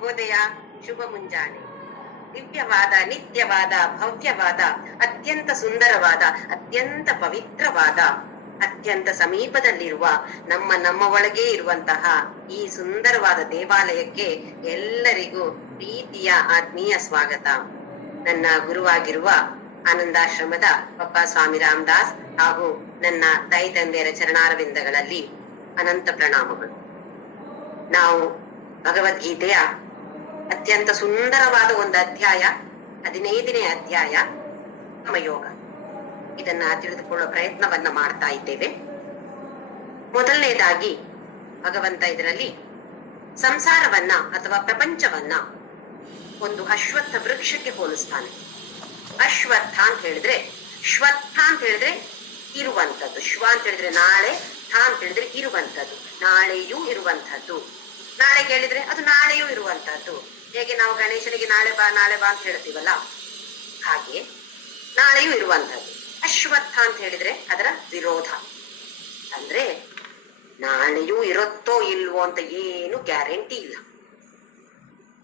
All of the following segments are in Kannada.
ಶುಭೋದಯ, ಶುಭ ಮುಂಜಾನೆ. ದಿವ್ಯವಾದ, ನಿತ್ಯವಾದ, ಭವ್ಯವಾದ, ಅತ್ಯಂತ ಸುಂದರವಾದ, ಅತ್ಯಂತ ಪವಿತ್ರವಾದ, ಅತ್ಯಂತ ಸಮೀಪದಲ್ಲಿರುವ ನಮ್ಮ ಒಳಗೆ ಇರುವಂತಹ ಈ ಸುಂದರವಾದ ದೇವಾಲಯಕ್ಕೆ ಎಲ್ಲರಿಗೂ ಪ್ರೀತಿಯ ಆತ್ಮೀಯ ಸ್ವಾಗತ. ನನ್ನ ಗುರುವಾಗಿರುವ ಆನಂದಾಶ್ರಮದ ಪಪ್ಪ ಸ್ವಾಮಿ ರಾಮದಾಸ್ ಹಾಗೂ ನನ್ನ ತಾಯಿ ತಂದೆಯರ ಚರಣಾರವಿಂದಗಳಲ್ಲಿ ಅನಂತ ಪ್ರಣಾಮಗಳು. ನಾವು ಭಗವದ್ಗೀತೆಯ ಅತ್ಯಂತ ಸುಂದರವಾದ ಒಂದು ಅಧ್ಯಾಯ, 15ನೇ ಅಧ್ಯಾಯ ಕರ್ಮಯೋಗ, ಇದನ್ನ ತಿಳಿದುಕೊಳ್ಳುವ ಪ್ರಯತ್ನವನ್ನ ಮಾಡ್ತಾ ಇದ್ದೇವೆ. ಮೊದಲನೇದಾಗಿ ಭಗವಂತ ಇದರಲ್ಲಿ ಸಂಸಾರವನ್ನ ಅಥವಾ ಪ್ರಪಂಚವನ್ನ ಒಂದು ಅಶ್ವತ್ಥ ವೃಕ್ಷಕ್ಕೆ ಹೋಲಿಸ್ತಾನೆ. ಅಶ್ವತ್ಥ ಅಂತ ಹೇಳಿದ್ರೆ, ಶ್ವತ್ಥ ಅಂತ ಹೇಳಿದ್ರೆ ಇರುವಂತದ್ದು, ಶ್ವ ಅಂತ ಹೇಳಿದ್ರೆ ನಾಳೆ, ಥ ಅಂತ ಹೇಳಿದ್ರೆ ಇರುವಂತದ್ದು, ನಾಳೆಯೂ ಇರುವಂತದ್ದು. ನಾಳೆ ಕೇಳಿದ್ರೆ ಅದು ನಾಳೆಯೂ ಇರುವಂತದ್ದು. ಹೇಗೆ ನಾವು ಗಣೇಶನಿಗೆ ನಾಳೆ ಬಾ ಅಂತ ಹೇಳ್ತೀವಲ್ಲ, ಹಾಗೆ ನಾಳೆಯೂ ಇರುವಂತದ್ದು. ಅಶ್ವತ್ಥ ಅಂತ ಹೇಳಿದ್ರೆ ಅದರ ವಿರೋಧ, ಅಂದ್ರೆ ನಾಳೆಯೂ ಇರುತ್ತೋ ಇಲ್ವೋ ಅಂತ ಏನು ಗ್ಯಾರಂಟಿ ಇಲ್ಲ.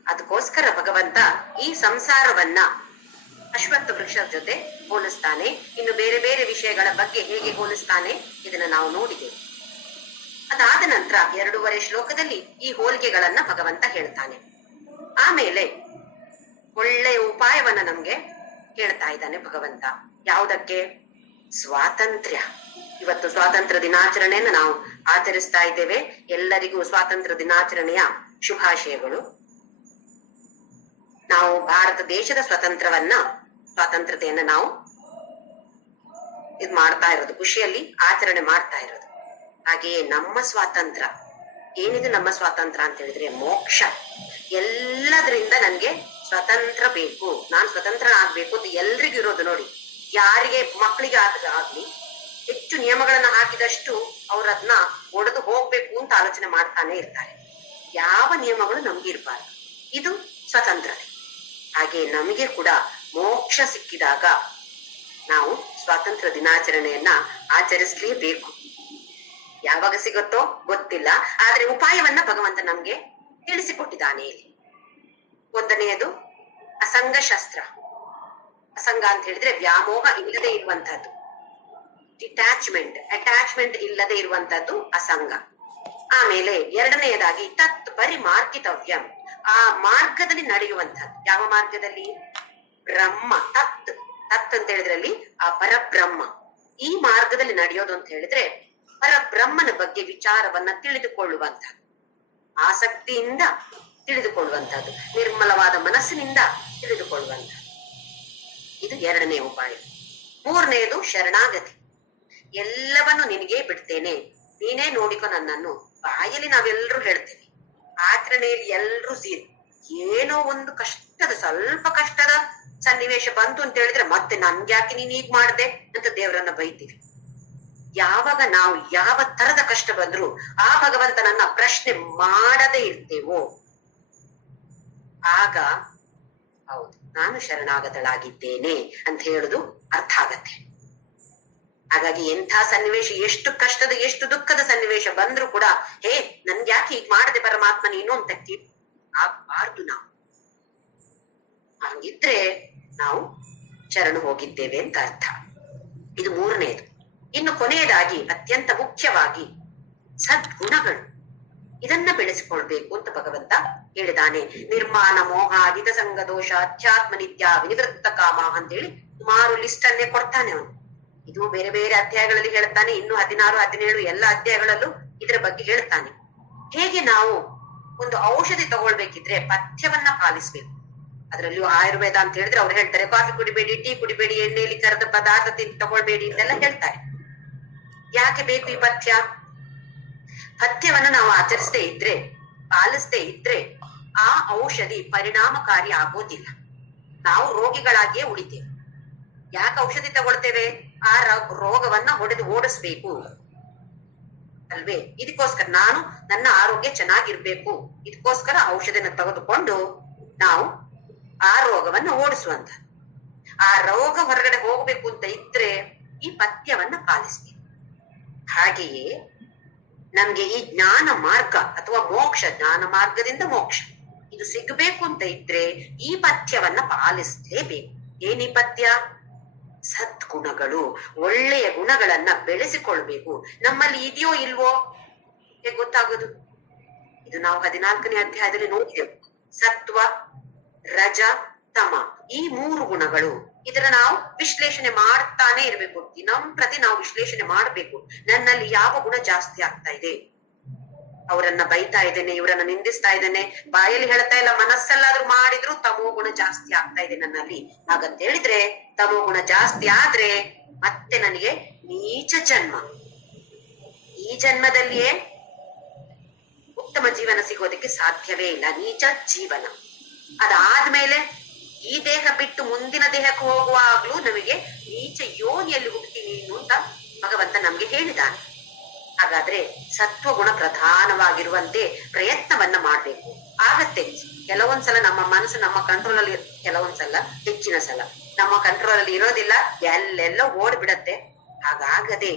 ಅದಕ್ಕೋಸ್ಕರ ಭಗವಂತ ಈ ಸಂಸಾರವನ್ನ ಅಶ್ವತ್ಥ ವೃಕ್ಷದ ಜೊತೆ ಹೋಲಿಸ್ತಾನೆ. ಇನ್ನು ಬೇರೆ ಬೇರೆ ವಿಷಯಗಳ ಬಗ್ಗೆ ಹೇಗೆ ಹೋಲಿಸ್ತಾನೆ ಇದನ್ನ ನಾವು ನೋಡಿದೆವು. ಅದಾದ ನಂತರ 2ನೇ ಶ್ಲೋಕದಲ್ಲಿ ಈ ಹೋಲಿಕೆಗಳನ್ನ ಭಗವಂತ ಹೇಳ್ತಾನೆ. ಆಮೇಲೆ ಒಳ್ಳೆಯ ಉಪಾಯವನ್ನ ನಮ್ಗೆ ಹೇಳ್ತಾ ಇದ್ದಾನೆ ಭಗವಂತ. ಯಾವುದಕ್ಕೆ? ಸ್ವಾತಂತ್ರ್ಯ. ಇವತ್ತು ಸ್ವಾತಂತ್ರ್ಯ ದಿನಾಚರಣೆಯನ್ನು ನಾವು ಆಚರಿಸ್ತಾ ಇದ್ದೇವೆ. ಎಲ್ಲರಿಗೂ ಸ್ವಾತಂತ್ರ್ಯ ದಿನಾಚರಣೆಯ ಶುಭಾಶಯಗಳು. ನಾವು ಭಾರತ ದೇಶದ ಸ್ವಾತಂತ್ರ್ಯತೆಯನ್ನ ನಾವು ಇದು ಮಾಡ್ತಾ ಇರೋದು, ಖುಷಿಯಲ್ಲಿ ಆಚರಣೆ ಮಾಡ್ತಾ ಇರೋದು. ಹಾಗೆಯೇ ನಮ್ಮ ಸ್ವಾತಂತ್ರ್ಯ ಏನಿದೆ, ನಮ್ಮ ಸ್ವಾತಂತ್ರ್ಯ ಅಂತ ಹೇಳಿದ್ರೆ ಮೋಕ್ಷ. ಎಲ್ಲದರಿಂದ ನನ್ಗೆ ಸ್ವತಂತ್ರ ಬೇಕು, ನಾನ್ ಸ್ವತಂತ್ರ ಆಗ್ಬೇಕು ಅಂತ ಎಲ್ರಿಗೂ ಇರೋದು. ನೋಡಿ, ಯಾರಿಗೆ ಮಕ್ಕಳಿಗೆ ಆಗ್ಲಿ ಹೆಚ್ಚು ನಿಯಮಗಳನ್ನ ಹಾಕಿದಷ್ಟು ಅವ್ರ ಅದನ್ನ ಒಡೆದು ಹೋಗ್ಬೇಕು ಅಂತ ಆಲೋಚನೆ ಮಾಡ್ತಾನೆ ಇರ್ತಾರೆ. ಯಾವ ನಿಯಮಗಳು ನಮ್ಗೆ ಇರಬಾರ್ದು, ಇದು ಸ್ವತಂತ್ರತೆ. ಹಾಗೆ ನಮಗೆ ಕೂಡ ಮೋಕ್ಷ ಸಿಕ್ಕಿದಾಗ ನಾವು ಸ್ವಾತಂತ್ರ್ಯ ದಿನಾಚರಣೆಯನ್ನ ಆಚರಿಸಲೇಬೇಕು. ಯಾವಾಗ ಸಿಗುತ್ತೋ ಗೊತ್ತಿಲ್ಲ, ಆದ್ರೆ ಉಪಾಯವನ್ನ ಭಗವಂತ ನಮ್ಗೆ ತಿಳಿಸಿಕೊಟ್ಟಿದ್ದಾನೆ ಇಲ್ಲಿ. ಒಂದನೆಯದು ಅಸಂಗ ಶಸ್ತ್ರ. ಅಸಂಗ ಅಂತ ಹೇಳಿದ್ರೆ ವ್ಯಾಮೋಹ ಇಲ್ಲದೆ ಇರುವಂತಹದ್ದು, ಅಟ್ಯಾಚ್ಮೆಂಟ್ ಇಲ್ಲದೆ ಇರುವಂತದ್ದು ಅಸಂಗ. ಆಮೇಲೆ 2ನೇದಾಗಿ ತತ್ ಪರಿಮಾರ್ಗಿತವ್ಯಂ, ಆ ಮಾರ್ಗದಲ್ಲಿ ನಡೆಯುವಂತಹದ್ದು. ಯಾವ ಮಾರ್ಗದಲ್ಲಿ? ಬ್ರಹ್ಮ ತತ್ ಅಂತ ಹೇಳಿದ್ರಲ್ಲಿ ಆ ಪರಬ್ರಹ್ಮ. ಈ ಮಾರ್ಗದಲ್ಲಿ ನಡೆಯೋದು ಅಂತ ಹೇಳಿದ್ರೆ ಪರಬ್ರಹ್ಮನ ಬಗ್ಗೆ ವಿಚಾರವನ್ನ ತಿಳಿದುಕೊಳ್ಳುವಂತಹದ್ದು, ಆಸಕ್ತಿಯಿಂದ ತಿಳಿದುಕೊಳ್ಳುವಂತಹದ್ದು, ನಿರ್ಮಲವಾದ ಮನಸ್ಸಿನಿಂದ ತಿಳಿದುಕೊಳ್ಳುವಂತಹದ್ದು. ಇದು 2ನೇ ಉಪಾಯ. 3ನೇದು ಶರಣಾಗತಿ. ಎಲ್ಲವನ್ನು ನಿನಗೆ ಬಿಡ್ತೇನೆ, ನೀನೇ ನೋಡಿಕೊ ನನ್ನನ್ನು. ಬಾಯಲ್ಲಿ ನಾವೆಲ್ಲರೂ ಹೇಳ್ತೇವೆ, ಆಚರಣೆಯಲ್ಲಿ ಎಲ್ರೂ ಸೇರಿ ಏನೋ ಒಂದು ಸ್ವಲ್ಪ ಕಷ್ಟದ ಸನ್ನಿವೇಶ ಬಂತು ಅಂತ ಹೇಳಿದ್ರೆ ಮತ್ತೆ ನನ್ಗ್ಯಾಕೆ ನೀನ್ ಹೀಗ್ ಮಾಡ್ದೆ ಅಂತ ದೇವರನ್ನ ಬೈತೀವಿ. ಯಾವಾಗ ನಾವು ಯಾವ ತರದ ಕಷ್ಟ ಬಂದ್ರು ಆ ಭಗವಂತನನ್ನ ಪ್ರಶ್ನೆ ಮಾಡದೇ ಇರ್ತೇವೋ ಆಗ ಹೌದು, ನಾನು ಶರಣಾಗತಳಾಗಿದ್ದೇನೆ ಅಂತ ಹೇಳುದು ಅರ್ಥ ಆಗತ್ತೆ. ಹಾಗಾಗಿ ಎಂಥ ಸನ್ನಿವೇಶ, ಎಷ್ಟು ಕಷ್ಟದ ಎಷ್ಟು ದುಃಖದ ಸನ್ನಿವೇಶ ಬಂದ್ರು ಕೂಡ ಹೇ ನನ್ಗೆ ಯಾಕೆ ಹೀಗ್ ಮಾಡದೆ ಪರಮಾತ್ಮ ನೀನು ಅಂತ ಆಗ್ಬಾರ್ದು. ನಾವು ಹಂಗಿದ್ರೆ ನಾವು ಶರಣು ಹೋಗಿದ್ದೇವೆ ಅಂತ ಅರ್ಥ. ಇದು 3ನೇದು. ಇನ್ನು ಕೊನೆಯದಾಗಿ ಅತ್ಯಂತ ಮುಖ್ಯವಾಗಿ ಸದ್ಗುಣಗಳು, ಇದನ್ನ ಬೆಳೆಸಿಕೊಳ್ಬೇಕು ಅಂತ ಭಗವಂತ ಹೇಳಿದಾನೆ. ನಿರ್ಮಾಣ ಮೋಹ ಅಧಿತ ಸಂಗ ದೋಷ ಅಧ್ಯಾತ್ಮ ನಿತ್ಯ ವಿನಿವೃತ್ತ ಕಾಮ ಅಂತೇಳಿ ಸುಮಾರು ಲಿಸ್ಟ್ ಅನ್ನೇ ಕೊಡ್ತಾನೆ ಅವನು. ಇದು ಬೇರೆ ಬೇರೆ ಅಧ್ಯಾಯಗಳಲ್ಲಿ ಹೇಳ್ತಾನೆ. ಇನ್ನು 16, 17 ಎಲ್ಲ ಅಧ್ಯಾಯಗಳಲ್ಲೂ ಇದರ ಬಗ್ಗೆ ಹೇಳ್ತಾನೆ. ಹೇಗೆ ನಾವು ಒಂದು ಔಷಧಿ ತಗೊಳ್ಬೇಕಿದ್ರೆ ಪಥ್ಯವನ್ನ ಪಾಲಿಸ್ಬೇಕು. ಅದರಲ್ಲಿಯೂ ಆಯುರ್ವೇದ ಅಂತ ಹೇಳಿದ್ರೆ ಅವ್ರು ಹೇಳ್ತಾರೆ ಕಾಫಿ ಕುಡಿಬೇಡಿ, ಟೀ ಕುಡಿಬೇಡಿ, ಎಣ್ಣೆಯಲ್ಲಿ ಕರೆದ ಪದಾರ್ಥ ತಗೊಳ್ಬೇಡಿ ಅಂತೆಲ್ಲ ಹೇಳ್ತಾರೆ. ಯಾಕೆ ಬೇಕು ಈ ಪಥ್ಯವನ್ನು ನಾವು ಆಚರಿಸದೇ ಇದ್ರೆ, ಪಾಲಿಸದೇ ಇದ್ರೆ ಆ ಔಷಧಿ ಪರಿಣಾಮಕಾರಿ ಆಗೋದಿಲ್ಲ. ನಾವು ರೋಗಿಗಳಾಗಿಯೇ ಉಳಿತೇವೆ. ಯಾಕೆ ಔಷಧಿ ತಗೊಳ್ತೇವೆ? ಆ ರೋಗವನ್ನ ಓಡಿಸ್ಬೇಕು ಅಲ್ವೇ? ಇದಕ್ಕೋಸ್ಕರ ನಾನು ನನ್ನ ಆರೋಗ್ಯ ಚೆನ್ನಾಗಿರ್ಬೇಕು, ಇದಕ್ಕೋಸ್ಕರ ಔಷಧಿನ ತೆಗೆದುಕೊಂಡು ನಾವು ಆ ರೋಗವನ್ನ ಓಡಿಸುವಂತ. ಆ ರೋಗ ಹೊರಗಡೆ ಹೋಗ್ಬೇಕು ಅಂತ ಇದ್ರೆ ಈ ಪಥ್ಯವನ್ನ ಪಾಲಿಸ್ಬೇಕು. ಹಾಗೆಯೇ ನಮ್ಗೆ ಈ ಜ್ಞಾನ ಮಾರ್ಗ ಅಥವಾ ಮೋಕ್ಷ, ಜ್ಞಾನ ಮಾರ್ಗದಿಂದ ಮೋಕ್ಷ ಇದು ಇರಬೇಕು ಅಂತ ಇದ್ರೆ ಈ ಪಥ್ಯವನ್ನ ಪಾಲಿಸಲೇಬೇಕು. ಏನಿ ಪಥ್ಯ? ಸದ್ಗುಣಗಳು, ಒಳ್ಳೆಯ ಗುಣಗಳನ್ನ ಬೆಳೆಸಿಕೊಳ್ಬೇಕು. ನಮ್ಮಲ್ಲಿ ಇದೆಯೋ ಇಲ್ವೋ ಹೇಗೆ ಗೊತ್ತಾಗೋದು? ಇದು ನಾವು 14ನೇ ಅಧ್ಯಾಯದಲ್ಲಿ ನೋಡಿದೆವು. ಸತ್ವ, ರಜ, ತಮ, ಈ 3 ಗುಣಗಳು. ಇದರ ನಾವು ವಿಶ್ಲೇಷಣೆ ಮಾಡ್ತಾನೆ ಇರ್ಬೇಕು. ದಿನಂಪ್ರತಿ ನಾವು ವಿಶ್ಲೇಷಣೆ ಮಾಡ್ಬೇಕು. ನನ್ನಲ್ಲಿ ಯಾವ ಗುಣ ಜಾಸ್ತಿ ಆಗ್ತಾ ಇದೆ? ಅವರನ್ನ ಬೈತಾ ಇದ್ದೇನೆ, ಇವರನ್ನ ನಿಂದಿಸ್ತಾ ಇದ್ದೇನೆ, ಬಾಯಲ್ಲಿ ಹೇಳ್ತಾ ಇಲ್ಲ, ಮನಸ್ಸಲ್ಲಾದ್ರೂ ಮಾಡಿದ್ರು ತಮೋ ಗುಣ ಜಾಸ್ತಿ ಆಗ್ತಾ ಇದೆ ನನ್ನಲ್ಲಿ. ಹಾಗಂತ ಹೇಳಿದ್ರೆ ತಮೋ ಗುಣ ಜಾಸ್ತಿ ಆದ್ರೆ ಮತ್ತೆ ನನಗೆ ನೀಚ ಜನ್ಮ. ಈ ಜನ್ಮದಲ್ಲಿಯೇ ಉತ್ತಮ ಜೀವನ ಸಿಗೋದಕ್ಕೆ ಸಾಧ್ಯವೇ ಇಲ್ಲ, ನೀಚ ಜೀವನ. ಅದಾದ್ಮೇಲೆ ಈ ದೇಹ ಬಿಟ್ಟು ಮುಂದಿನ ದೇಹಕ್ಕೆ ಹೋಗುವಾಗ್ಲೂ ನಮಗೆ ನೀಚ ಯೋನಿಯಲ್ಲಿ ಹುಡ್ತೀನಿ ಅಂತ ಭಗವಂತ ನಮ್ಗೆ ಹೇಳಿದಾನೆ. ಹಾಗಾದ್ರೆ ಸತ್ವಗುಣ ಪ್ರಧಾನವಾಗಿರುವಂತೆ ಪ್ರಯತ್ನವನ್ನ ಮಾಡ್ಬೇಕು. ಆಗತ್ತೆ, ಕೆಲವೊಂದ್ಸಲ ನಮ್ಮ ಮನಸ್ಸು ನಮ್ಮ ಕಂಟ್ರೋಲ್ ಅಲ್ಲಿ, ಕೆಲವೊಂದ್ಸಲ ಹೆಚ್ಚಿನ ಸಲ ನಮ್ಮ ಕಂಟ್ರೋಲ್ ಅಲ್ಲಿ ಇರೋದಿಲ್ಲ, ಎಲ್ಲೆಲ್ಲ ಓಡ್ಬಿಡತ್ತೆ. ಹಾಗಾಗದೆ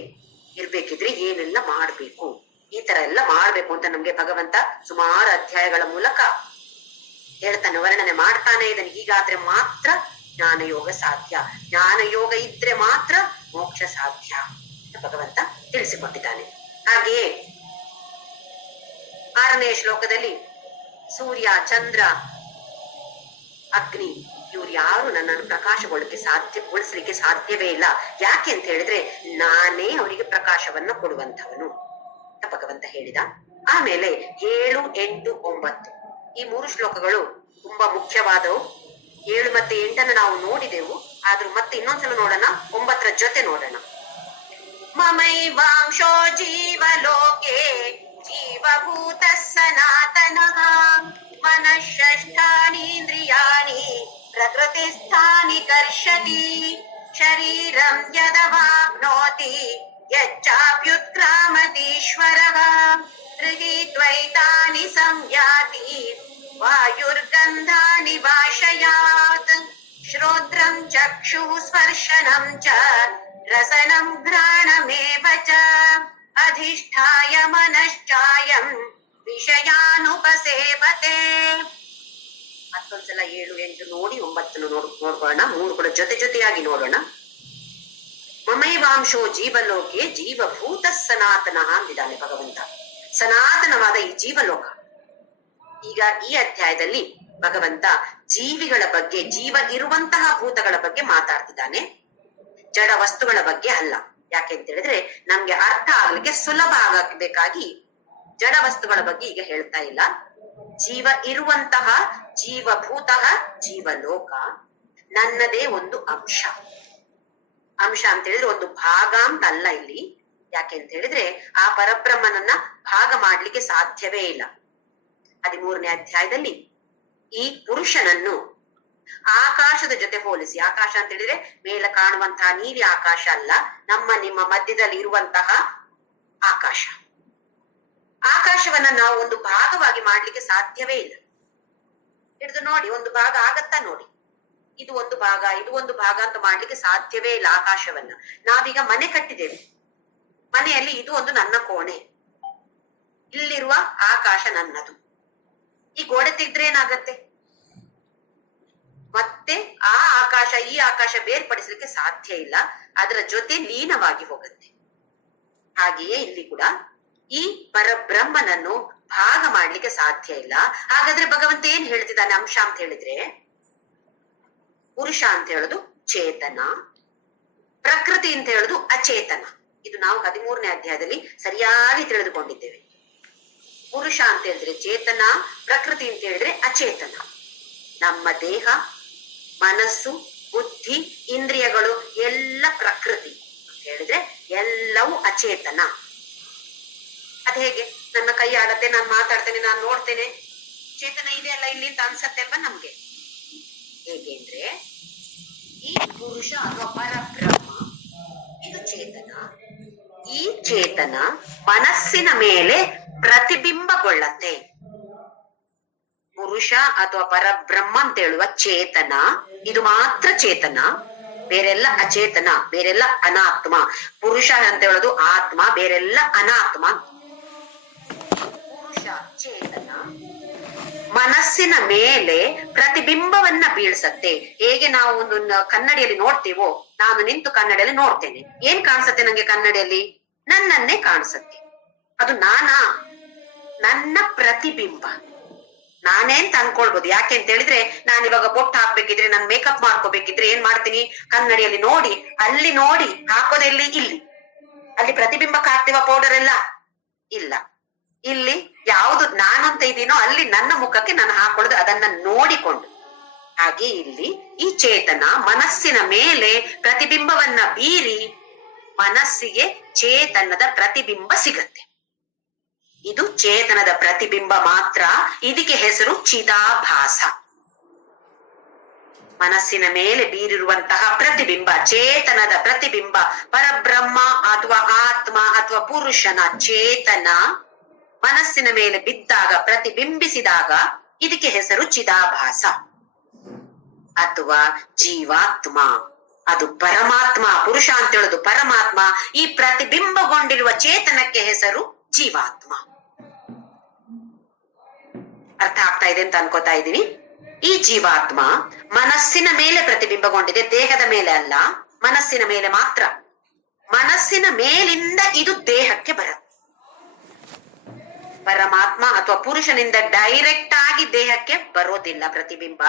ಇರ್ಬೇಕಿದ್ರೆ ಏನೆಲ್ಲ ಮಾಡ್ಬೇಕು, ಈ ತರ ಎಲ್ಲ ಮಾಡ್ಬೇಕು ಅಂತ ನಮ್ಗೆ ಭಗವಂತ ಸುಮಾರು ಅಧ್ಯಾಯಗಳ ಮೂಲಕ ಹೇಳ್ತಾನೆ, ವರ್ಣನೆ ಮಾಡ್ತಾನೆ ಇದನ್ನು. ಹೀಗಾದ್ರೆ ಮಾತ್ರ ಜ್ಞಾನ ಯೋಗ ಸಾಧ್ಯ, ಜ್ಞಾನ ಯೋಗ ಇದ್ರೆ ಮಾತ್ರ ಮೋಕ್ಷ ಸಾಧ್ಯ ಅಂತ ಭಗವಂತ ತಿಳಿಸಿಕೊಟ್ಟಿದ್ದಾನೆ. ಹಾಗೆಯೇ 6ನೇ ಶ್ಲೋಕದಲ್ಲಿ ಸೂರ್ಯ, ಚಂದ್ರ, ಅಗ್ನಿ ಇವ್ರು ಯಾರು ನನ್ನನ್ನು ಗೊಳಿಸ್ಲಿಕ್ಕೆ ಸಾಧ್ಯವೇ ಇಲ್ಲ. ಯಾಕೆ ಅಂತ ಹೇಳಿದ್ರೆ ನಾನೇ ಅವರಿಗೆ ಪ್ರಕಾಶವನ್ನ ಕೊಡುವಂಥವನು ಅಂತ ಭಗವಂತ ಹೇಳಿದ. ಆಮೇಲೆ 7, 8, 9 ಈ 3 ಶ್ಲೋಕಗಳು ತುಂಬಾ ಮುಖ್ಯವಾದವು. 7 ಮತ್ತೆ 8 ನಾವು ನೋಡಿದೆವು, ಆದ್ರೂ ಮತ್ತೆ ಇನ್ನೊಂದ್ಸಲ ನೋಡೋಣ, 9ರ ಜೊತೆ ನೋಡೋಣ. ಮಮೈವಾಂಶೋ ಜೀವಲೋಕೆ ಜೀವಭೂತ ಸನಾತನಃ ಮನಃಷ್ಠಾನೀಂದ್ರಿಯಾಣಿ ಪ್ರಕೃತಿಸ್ಥಾನಿ ಕರ್ಷತಿ ಶರೀರಂ ಯದವಾಪ್ನೋತಿ ಯಚ್ಚಾಪ್ಯುತ್ಕ್ರಾಮತೀಶ್ವರಃ ಗೃಹೀತ್ವೈತಾನಿ ಸಂಯಾತಿ ವಾಯುರ್ಗಂಧಾನಿ ವಾಶಯಾತ್ ಶ್ರೋತ್ರಂ ಚಕ್ಷು ಸ್ಪರ್ಶನಂ ಚ ರಸನಂ ಘ್ರಾಣಮೇವ ಚ ಅಧಿಷ್ಠಾಯ ಮನಶ್ಚಾಯಂ ವಿಷಯಾನುಪಸೇವತೆ. ಮತ್ತೊಂದ್ಸಲ 7, 8 ನೋಡಿ 9 ನೋಡ್ಕೊಳ್ಳೋಣ. 3 ಕೂಡ ಜೊತೆ ಜೊತೆಯಾಗಿ ನೋಡೋಣ. ಮಮೈವಾಂಶೋ ಜೀವಲೋಕೆ ಜೀವಭೂತ ಸನಾತನ ಅಂದಿದ್ದಾನೆ ಭಗವಂತ. ಸನಾತನವಾದ ಈ ಜೀವಲೋಕ. ಈಗ ಈ ಅಧ್ಯಾಯದಲ್ಲಿ ಭಗವಂತ ಜೀವಿಗಳ ಬಗ್ಗೆ, ಜೀವ ಇರುವಂತಹ ಭೂತಗಳ ಬಗ್ಗೆ ಮಾತಾಡ್ತಿದ್ದಾನೆ, ಜಡ ವಸ್ತುಗಳ ಬಗ್ಗೆ ಅಲ್ಲ. ಯಾಕೆ ಅಂತ ಹೇಳಿದ್ರೆ ನಮ್ಗೆ ಅರ್ಥ ಆಗ್ಲಿಕ್ಕೆ ಸುಲಭ ಆಗಬೇಕಾಗಿ ಜಡ ವಸ್ತುಗಳ ಬಗ್ಗೆ ಈಗ ಹೇಳ್ತಾ ಇಲ್ಲ. ಜೀವ ಇರುವಂತಹ ಜೀವಭೂತ ಜೀವಲೋಕ ನನ್ನದೇ ಒಂದು ಅಂಶ. ಅಂಶ ಅಂತ ಹೇಳಿದ್ರೆ ಒಂದು ಭಾಗ ಅಂತ ಅಲ್ಲ ಇಲ್ಲಿ. ಯಾಕೆ ಅಂತ ಹೇಳಿದ್ರೆ ಆ ಪರಬ್ರಹ್ಮನನ್ನ ಭಾಗ ಮಾಡ್ಲಿಕ್ಕೆ ಸಾಧ್ಯವೇ ಇಲ್ಲ. 13ನೇ ಅಧ್ಯಾಯದಲ್ಲಿ ಈ ಪುರುಷನನ್ನು ಆಕಾಶದ ಜೊತೆ ಹೋಲಿಸಿ, ಆಕಾಶ ಅಂತ ಹೇಳಿದ್ರೆ ಮೇಲೆ ಕಾಣುವಂತಹ ನೀಲಿ ಆಕಾಶ ಅಲ್ಲ, ನಿಮ್ಮ ಮಧ್ಯದಲ್ಲಿ ಇರುವಂತಹ ಆಕಾಶ. ಆಕಾಶವನ್ನ ನಾವು ಒಂದು ಭಾಗವಾಗಿ ಮಾಡ್ಲಿಕ್ಕೆ ಸಾಧ್ಯವೇ ಇಲ್ಲ. ಹಿಡಿದು ನೋಡಿ, ಒಂದು ಭಾಗ ಆಗತ್ತಾ ನೋಡಿ. ಇದು ಒಂದು ಭಾಗ, ಇದು ಒಂದು ಭಾಗ ಅಂತ ಮಾಡ್ಲಿಕ್ಕೆ ಸಾಧ್ಯವೇ ಇಲ್ಲ ಆಕಾಶವನ್ನ. ನಾವೀಗ ಮನೆ ಕಟ್ಟಿದ್ದೇವೆ, ಮನೆಯಲ್ಲಿ ಇದು ಒಂದು ನನ್ನ ಕೋಣೆ, ಇಲ್ಲಿರುವ ಆಕಾಶ ನನ್ನದು. ಈ ಗೋಡೆ ತೆಗೆದ್ರೆ ಏನಾಗತ್ತೆ? ಮತ್ತೆ ಆ ಆಕಾಶ ಈ ಆಕಾಶ ಬೇರ್ಪಡಿಸಲಿಕ್ಕೆ ಸಾಧ್ಯ ಇಲ್ಲ, ಅದರ ಜೊತೆ ಲೀನವಾಗಿ ಹೋಗುತ್ತೆ. ಹಾಗೆಯೇ ಇಲ್ಲಿ ಕೂಡ ಈ ಪರಬ್ರಹ್ಮನನ್ನು ಭಾಗ ಮಾಡ್ಲಿಕ್ಕೆ ಸಾಧ್ಯ ಇಲ್ಲ. ಹಾಗಾದ್ರೆ ಭಗವಂತ ಏನ್ ಹೇಳ್ತಿದ್ದಾನೆ ಅಂಶ ಅಂತ ಹೇಳಿದ್ರೆ, ಪುರುಷ ಅಂತ ಹೇಳುದು ಚೇತನ, ಪ್ರಕೃತಿ ಅಂತ ಹೇಳುದು ಅಚೇತನ. ಇದು ನಾವು 13ನೇ ಅಧ್ಯಾಯದಲ್ಲಿ ಸರಿಯಾಗಿ ತಿಳಿದುಕೊಂಡಿದ್ದೇವೆ. ಪುರುಷ ಅಂತ ಹೇಳಿದ್ರೆ ಚೇತನ, ಪ್ರಕೃತಿ ಅಂತ ಹೇಳಿದ್ರೆ ಅಚೇತನ. ನಮ್ಮ ದೇಹ, ಮನಸ್ಸು, ಬುದ್ಧಿ, ಇಂದ್ರಿಯಗಳು ಎಲ್ಲ ಪ್ರಕೃತಿ ಅಂತ ಹೇಳಿದ್ರೆ ಎಲ್ಲವೂ ಅಚೇತನ. ಅದ್ ಹೇಗೆ? ನನ್ನ ಕೈ ಆಡತ್ತೆ, ನಾನು ಮಾತಾಡ್ತೇನೆ, ನಾನು ನೋಡ್ತೇನೆ, ಚೇತನ ಇದೆ ಅಲ್ಲ ಇಲ್ಲಿ ಅಂತ ಅನ್ಸತ್ತೆ ಅಲ್ವಾ ನಮ್ಗೆ? ಹೇಗೆ ಅಂದ್ರೆ ಈ ಪುರುಷ ಅಥವಾ ಪರಬ್ರಹ್ಮ ಇದು ಚೇತನ. ಈ ಚೇತನ ಮನಸ್ಸಿನ ಮೇಲೆ ಪ್ರತಿಬಿಂಬಗೊಳ್ಳತ್ತೆ. ಪುರುಷ ಅಥವಾ ಪರಬ್ರಹ್ಮ ಅಂತ ಹೇಳುವ ಚೇತನ, ಇದು ಮಾತ್ರ ಚೇತನ, ಬೇರೆಲ್ಲ ಅಚೇತನ, ಬೇರೆಲ್ಲ ಅನಾತ್ಮ. ಪುರುಷ ಅಂತ ಹೇಳೋದು ಆತ್ಮ, ಬೇರೆಲ್ಲ ಅನಾತ್ಮ. ಪುರುಷ ಚೇತನ, ಮನಸ್ಸಿನ ಮೇಲೆ ಪ್ರತಿಬಿಂಬವನ್ನ ಬೀಳ್ಸತ್ತೆ. ಹೇಗೆ ನಾವು ಒಂದು ಕನ್ನಡಿಯಲ್ಲಿ ನೋಡ್ತೀವೋ, ನಾನು ನಿಂತು ಕನ್ನಡಿಯಲ್ಲಿ ನೋಡ್ತೇನೆ, ಏನ್ ಕಾಣಿಸತ್ತೆ ನಂಗೆ ಕನ್ನಡಿಯಲ್ಲಿ? ನನ್ನನ್ನೇ ಕಾಣಿಸತ್ತೆ. ಅದು ನಾನಾ? ನನ್ನ ಪ್ರತಿಬಿಂಬ. ನಾನೇ ಅಂತ ಅನ್ಕೊಳ್ಬೋದು. ಯಾಕೆ ಅಂತ ಹೇಳಿದ್ರೆ, ನಾನು ಇವಾಗ ಬೊಟ್ಟು ಹಾಕ್ಬೇಕಿದ್ರೆ, ನಾನು ಮೇಕಪ್ ಮಾಡ್ಕೋಬೇಕಿದ್ರೆ ಏನ್ ಮಾಡ್ತೀನಿ? ಕನ್ನಡಿಯಲ್ಲಿ ನೋಡಿ, ಅಲ್ಲಿ ನೋಡಿ ಹಾಕೋದೆಲ್ಲಿ? ಇಲ್ಲಿ. ಅಲ್ಲಿ ಪ್ರತಿಬಿಂಬಕ್ಕೆ ಹಾಕ್ತಿವ ಪೌಡರ್ ಎಲ್ಲ? ಇಲ್ಲ. ಇಲ್ಲಿ ಯಾವುದು ನಾನು ಅಂತ ಇದೀನೋ ಅಲ್ಲಿ ನನ್ನ ಮುಖಕ್ಕೆ ನಾನು ಹಾಕೊಳ್ಳೋದು ಅದನ್ನ ನೋಡಿಕೊಂಡು. ಹಾಗೆ ಇಲ್ಲಿ ಈ ಚೇತನ ಮನಸ್ಸಿನ ಮೇಲೆ ಪ್ರತಿಬಿಂಬವನ್ನ ಬೀರಿ ಮನಸ್ಸಿಗೆ ಚೇತನದ ಪ್ರತಿಬಿಂಬ ಸಿಗತ್ತೆ. ಇದು ಚೇತನದ ಪ್ರತಿಬಿಂಬ ಮಾತ್ರ. ಇದಕ್ಕೆ ಹೆಸರು ಚಿದಾಭಾಸ. ಮನಸ್ಸಿನ ಮೇಲೆ ಬೀರಿರುವಂತಹ ಪ್ರತಿಬಿಂಬ, ಚೇತನದ ಪ್ರತಿಬಿಂಬ, ಪರಬ್ರಹ್ಮ ಅಥವಾ ಆತ್ಮ ಅಥವಾ ಪುರುಷನ ಚೇತನ ಮನಸ್ಸಿನ ಮೇಲೆ ಬಿದ್ದಾಗ, ಪ್ರತಿಬಿಂಬಿಸಿದಾಗ ಇದಕ್ಕೆ ಹೆಸರು ಚಿದಾಭಾಸ ಅಥವಾ ಜೀವಾತ್ಮ. ಅದು ಪರಮಾತ್ಮ. ಪುರುಷ ಅಂತ ಹೇಳುದು ಪರಮಾತ್ಮ. ಈ ಪ್ರತಿಬಿಂಬಗೊಂಡಿರುವ ಚೇತನಕ್ಕೆ ಹೆಸರು ಜೀವಾತ್ಮ. ಅರ್ಥ ಆಗ್ತಾ ಇದೆ ಅಂತ ಅನ್ಕೋತಾ ಇದ್ದೀನಿ. ಈ ಜೀವಾತ್ಮ ಮನಸ್ಸಿನ ಮೇಲೆ ಪ್ರತಿಬಿಂಬಗೊಂಡಿದೆ, ದೇಹದ ಮೇಲೆ ಅಲ್ಲ, ಮನಸ್ಸಿನ ಮೇಲೆ ಮಾತ್ರ. ಮನಸ್ಸಿನ ಮೇಲಿಂದ ಇದು ದೇಹಕ್ಕೆ ಬರುತ್ತೆ. ಪರಮಾತ್ಮ ಅಥವಾ ಪುರುಷನಿಂದ ಡೈರೆಕ್ಟ್ ಆಗಿ ದೇಹಕ್ಕೆ ಬರೋದಿಲ್ಲ ಪ್ರತಿಬಿಂಬ.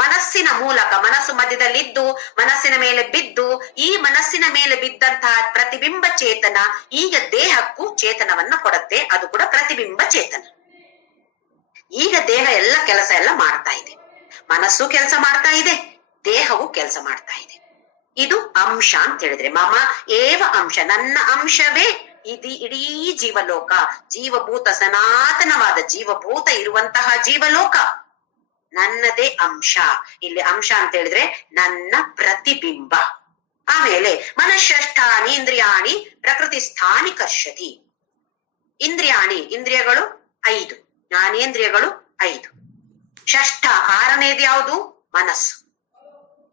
ಮನಸ್ಸಿನ ಮೂಲಕ, ಮನಸ್ಸು ಮಧ್ಯದಲ್ಲಿದ್ದು ಮನಸ್ಸಿನ ಮೇಲೆ ಬಿದ್ದು, ಈ ಮನಸ್ಸಿನ ಮೇಲೆ ಬಿದ್ದಂತಹ ಪ್ರತಿಬಿಂಬ ಚೇತನ ಈಗ ದೇಹಕ್ಕೂ ಚೇತನವನ್ನ ಕೊಡುತ್ತೆ. ಅದು ಕೂಡ ಪ್ರತಿಬಿಂಬ ಚೇತನ. ಈಗ ದೇಹ ಎಲ್ಲ ಕೆಲಸ ಎಲ್ಲ ಮಾಡ್ತಾ ಇದೆ. ಮನಸ್ಸು ಕೆಲಸ ಮಾಡ್ತಾ ಇದೆ, ದೇಹವು ಕೆಲಸ ಮಾಡ್ತಾ ಇದೆ. ಇದು ಅಂಶ ಅಂತ ಹೇಳಿದ್ರೆ, ಮಮ ಏವ ಅಂಶ, ನನ್ನ ಅಂಶವೇ ಇಡೀ ಜೀವಲೋಕ. ಜೀವಭೂತ, ಸನಾತನವಾದ ಜೀವಭೂತ ಇರುವಂತಹ ಜೀವಲೋಕ ನನ್ನದೇ ಅಂಶ. ಇಲ್ಲಿ ಅಂಶ ಅಂತ ಹೇಳಿದ್ರೆ ನನ್ನ ಪ್ರತಿಬಿಂಬ. ಆಮೇಲೆ ಮನಃಷ್ಠಾನಿ ಇಂದ್ರಿಯಾಣಿ ಪ್ರಕೃತಿ ಸ್ಥಾನಿ ಕರ್ಷತಿ. ಇಂದ್ರಿಯಾಣಿ, ಇಂದ್ರಿಯಗಳು 5, ಜ್ಞಾನೇಂದ್ರಿಯಗಳು 5. ಷಷ್ಠ, 6ನೇದು ಯಾವುದು? ಮನಸ್ಸು.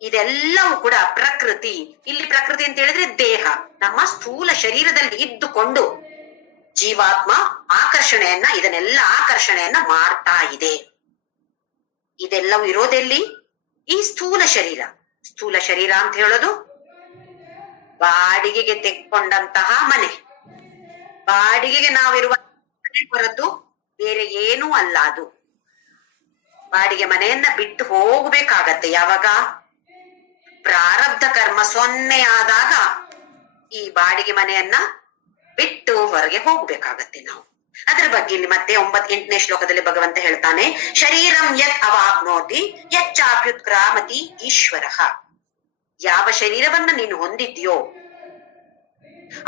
ಇದೆಲ್ಲವೂ ಕೂಡ ಪ್ರಕೃತಿ. ಇಲ್ಲಿ ಪ್ರಕೃತಿ ಅಂತ ಹೇಳಿದ್ರೆ ದೇಹ, ನಮ್ಮ ಸ್ಥೂಲ ಶರೀರದಲ್ಲಿ ಇದ್ದುಕೊಂಡು ಜೀವಾತ್ಮ ಆಕರ್ಷಣೆಯನ್ನ, ಇದನ್ನೆಲ್ಲ ಆಕರ್ಷಣೆಯನ್ನ ಮಾಡ್ತಾ ಇದೆ. ಇದೆಲ್ಲವೂ ಇರೋದೆಲ್ಲಿ? ಈ ಸ್ಥೂಲ ಶರೀರ. ಸ್ಥೂಲ ಶರೀರ ಅಂತ ಹೇಳೋದು ಬಾಡಿಗೆಗೆ ತೆಕ್ಕೊಂಡಂತಹ ಮನೆ. ಬಾಡಿಗೆಗೆ ನಾವಿರುವ ಮನೆ ಹೊರತು ಬೇರೆ ಏನೂ ಅಲ್ಲ. ಅದು ಬಾಡಿಗೆ ಮನೆಯನ್ನ ಬಿಟ್ಟು ಹೋಗ್ಬೇಕಾಗತ್ತೆ. ಯಾವಾಗ? ಪ್ರಾರಬ್ಧ ಕರ್ಮ 0 ಆದಾಗ ಈ ಬಾಡಿಗೆ ಮನೆಯನ್ನ ಬಿಟ್ಟು ಹೊರಗೆ ಹೋಗ್ಬೇಕಾಗತ್ತೆ ನಾವು. ಅದರ ಬಗ್ಗೆ ಇಲ್ಲಿ ಮತ್ತೆ 8ನೇ ಶ್ಲೋಕದಲ್ಲಿ ಭಗವಂತ ಹೇಳ್ತಾನೆ, ಶರೀರಂ ಯತ್ ಅವಾಪ್ನೋತಿ ಯಚ್ಚಾಪ್ಯುತ್ಕ್ರಾಮತಿ ಈಶ್ವರಃ. ಯಾವ ಶರೀರವನ್ನ ನೀನು ಹೊಂದಿದ್ಯೋ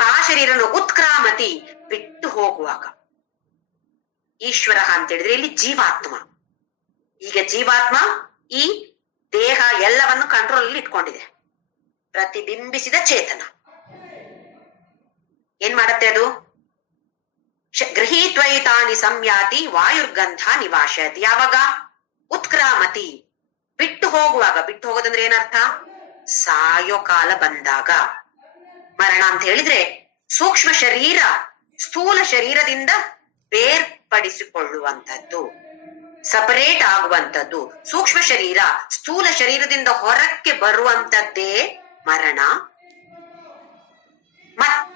ಆ ಶರೀರನು ಉತ್ಕ್ರಾಮತಿ, ಬಿಟ್ಟು ಹೋಗುವಾಗ. ಈಶ್ವರ ಅಂತ ಹೇಳಿದ್ರೆ ಇಲ್ಲಿ ಜೀವಾತ್ಮ. ಈಗ ಜೀವಾತ್ಮ ಈ ದೇಹ ಎಲ್ಲವನ್ನು ಕಂಟ್ರೋಲ್ ಅಲ್ಲಿ ಇಟ್ಕೊಂಡಿದೆ. ಪ್ರತಿಬಿಂಬಿಸಿದ ಚೇತನ ಏನ್ ಮಾಡತ್ತೆ? ಅದು ಗೃಹೀತ್ವೈತಾನಿ ಸಂಯಾತಿ ವಾಯುರ್ಗಂಧ ನಿವಾಶಯತಿ. ಯಾವಾಗ? ಉತ್ಕ್ರಾಮತಿ, ಬಿಟ್ಟು ಹೋಗುವಾಗ. ಬಿಟ್ಟು ಹೋಗೋದಂದ್ರೆ ಏನರ್ಥ? ಸಾಯೋ ಕಾಲ ಬಂದಾಗ. ಮರಣ ಅಂತ ಹೇಳಿದ್ರೆ ಸೂಕ್ಷ್ಮ ಶರೀರ ಸ್ಥೂಲ ಶರೀರದಿಂದ ಬೇರ್ಪಡಿಸಿಕೊಳ್ಳುವಂಥದ್ದು, ಸಪರೇಟ್ ಆಗುವಂಥದ್ದು. ಸೂಕ್ಷ್ಮ ಶರೀರ ಸ್ಥೂಲ ಶರೀರದಿಂದ ಹೊರಕ್ಕೆ ಬರುವಂತದ್ದೇ ಮರಣ. ಮತ್ತೆ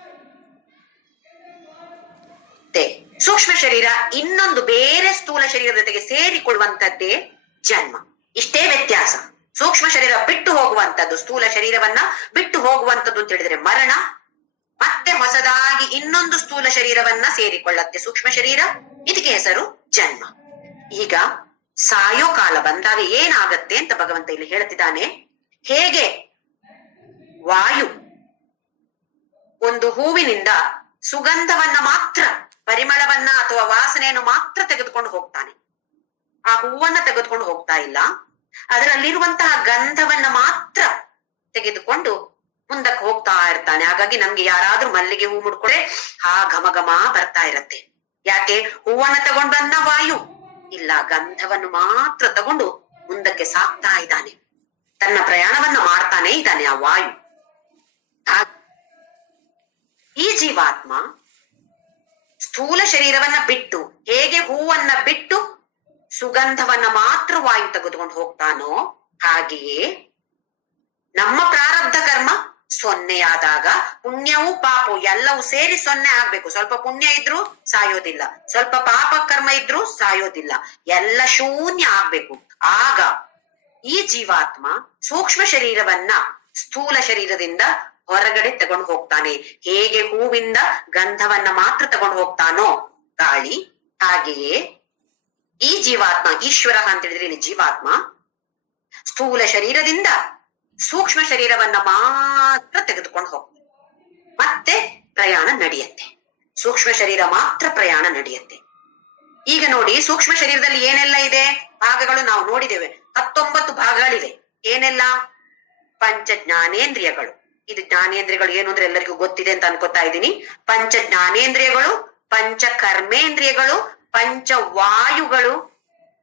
ಸೂಕ್ಷ್ಮ ಶರೀರ ಇನ್ನೊಂದು ಬೇರೆ ಸ್ಥೂಲ ಶರೀರದ ಜೊತೆಗೆ ಸೇರಿಕೊಳ್ಳುವಂತದ್ದೇ ಜನ್ಮ. ಇಷ್ಟೇ ವ್ಯತ್ಯಾಸ. ಸೂಕ್ಷ್ಮ ಶರೀರ ಬಿಟ್ಟು ಹೋಗುವಂತದ್ದು, ಸ್ಥೂಲ ಶರೀರವನ್ನ ಬಿಟ್ಟು ಹೋಗುವಂತದ್ದು ಅಂತ ಹೇಳಿದ್ರೆ ಮರಣ. ಮತ್ತೆ ಹೊಸದಾಗಿ ಇನ್ನೊಂದು ಸ್ಥೂಲ ಶರೀರವನ್ನ ಸೇರಿಕೊಳ್ಳತ್ತೆ ಸೂಕ್ಷ್ಮ ಶರೀರ. ಇದಕ್ಕೆ ಹೆಸರು ಜನ್ಮ. ಈಗ ಸಾಯೋ ಕಾಲ ಬಂದಾಗ ಏನಾಗತ್ತೆ ಅಂತ ಭಗವಂತ ಇಲ್ಲಿ ಹೇಳ್ತಿದ್ದಾನೆ. ಹೇಗೆ ವಾಯು ಒಂದು ಹೂವಿನಿಂದ ಸುಗಂಧವನ್ನ ಮಾತ್ರ, ಪರಿಮಳವನ್ನ ಅಥವಾ ವಾಸನೆಯನ್ನು ಮಾತ್ರ ತೆಗೆದುಕೊಂಡು ಹೋಗ್ತಾನೆ, ಆ ಹೂವನ್ನ ತೆಗೆದುಕೊಂಡು ಹೋಗ್ತಾ ಇಲ್ಲ, ಅದರಲ್ಲಿರುವಂತಹ ಗಂಧವನ್ನ ಮಾತ್ರ ತೆಗೆದುಕೊಂಡು ಮುಂದಕ್ಕೆ ಹೋಗ್ತಾ ಇರ್ತಾನೆ. ಹಾಗಾಗಿ ನಮ್ಗೆ ಯಾರಾದ್ರೂ ಮಲ್ಲಿಗೆ ಹೂ ಮುಡ್ಕೊಂಡ್ರೆ ಆ ಘಮ ಘಮ ಬರ್ತಾ ಇರತ್ತೆ. ಯಾಕೆ? ಹೂವನ್ನ ತಗೊಂಡು ಬಂದ ವಾಯು ಇಲ್ಲ, ಗಂಧವನ್ನು ಮಾತ್ರ ತಗೊಂಡು ಮುಂದಕ್ಕೆ ಸಾಕ್ತಾ ಇದ್ದಾನೆ. ತನ್ನ ಪ್ರಯಾಣವನ್ನ ಮಾಡ್ತಾನೆ ಇದ್ದಾನೆ ಆ ವಾಯು. ಈ ಜೀವಾತ್ಮ ಸ್ಥೂಲ ಶರೀರವನ್ನ ಬಿಟ್ಟು, ಹೇಗೆ ಹೂವನ್ನ ಬಿಟ್ಟು ಸುಗಂಧವನ್ನ ಮಾತ್ರ ವಾಯು ತೆಗೆದುಕೊಂಡು ಹೋಗ್ತಾನೋ ಹಾಗೆಯೇ ನಮ್ಮ ಪ್ರಾರಬ್ಧ ಕರ್ಮ ಸೊನ್ನೆಯಾದಾಗ ಪುಣ್ಯವು ಪಾಪವು ಎಲ್ಲವೂ ಸೇರಿ ಸೊನ್ನೆ ಆಗ್ಬೇಕು. ಸ್ವಲ್ಪ ಪುಣ್ಯ ಇದ್ರೂ ಸಾಯೋದಿಲ್ಲ, ಸ್ವಲ್ಪ ಪಾಪ ಕರ್ಮ ಇದ್ರೂ ಸಾಯೋದಿಲ್ಲ, ಎಲ್ಲ ಶೂನ್ಯ ಆಗ್ಬೇಕು. ಆಗ ಈ ಜೀವಾತ್ಮ ಸೂಕ್ಷ್ಮ ಶರೀರವನ್ನ ಸ್ಥೂಲ ಶರೀರದಿಂದ ಹೊರಗಡೆ ತಗೊಂಡು ಹೋಗ್ತಾನೆ. ಹೇಗೆ ಹೂವಿಂದ ಗಂಧವನ್ನ ಮಾತ್ರ ತಗೊಂಡು ಹೋಗ್ತಾನೋ ಗಾಳಿ, ಹಾಗೆಯೇ ಈ ಜೀವಾತ್ಮ, ಈಶ್ವರ ಅಂತ ಹೇಳಿದ್ರೆ ಇಲ್ಲಿ ಜೀವಾತ್ಮ ಸ್ಥೂಲ ಶರೀರದಿಂದ ಸೂಕ್ಷ್ಮ ಶರೀರವನ್ನ ಮಾತ್ರ ತೆಗೆದುಕೊಂಡು ಹೋಗ್ತಾನೆ. ಮತ್ತೆ ಪ್ರಯಾಣ ನಡೆಯುತ್ತೆ. ಸೂಕ್ಷ್ಮ ಶರೀರ ಮಾತ್ರ ಪ್ರಯಾಣ ನಡೆಯುತ್ತೆ. ಈಗ ನೋಡಿ, ಸೂಕ್ಷ್ಮ ಶರೀರದಲ್ಲಿ ಏನೆಲ್ಲ ಇದೆ ಭಾಗಗಳು ನಾವು ನೋಡಿದ್ದೇವೆ. 19 ಭಾಗಗಳಿವೆ. ಏನೆಲ್ಲ? ಪಂಚ ಜ್ಞಾನೇಂದ್ರಿಯಗಳು. ಇದು ಜ್ಞಾನೇಂದ್ರಿಯಗಳು ಏನು ಅಂದ್ರೆ ಎಲ್ಲರಿಗೂ ಗೊತ್ತಿದೆ ಅಂತ ಅನ್ಕೋತಾ ಇದ್ದೀನಿ. ಪಂಚ ಜ್ಞಾನೇಂದ್ರಿಯಗಳು, ಪಂಚ ಕರ್ಮೇಂದ್ರಿಯಗಳು, ಪಂಚ ವಾಯುಗಳು,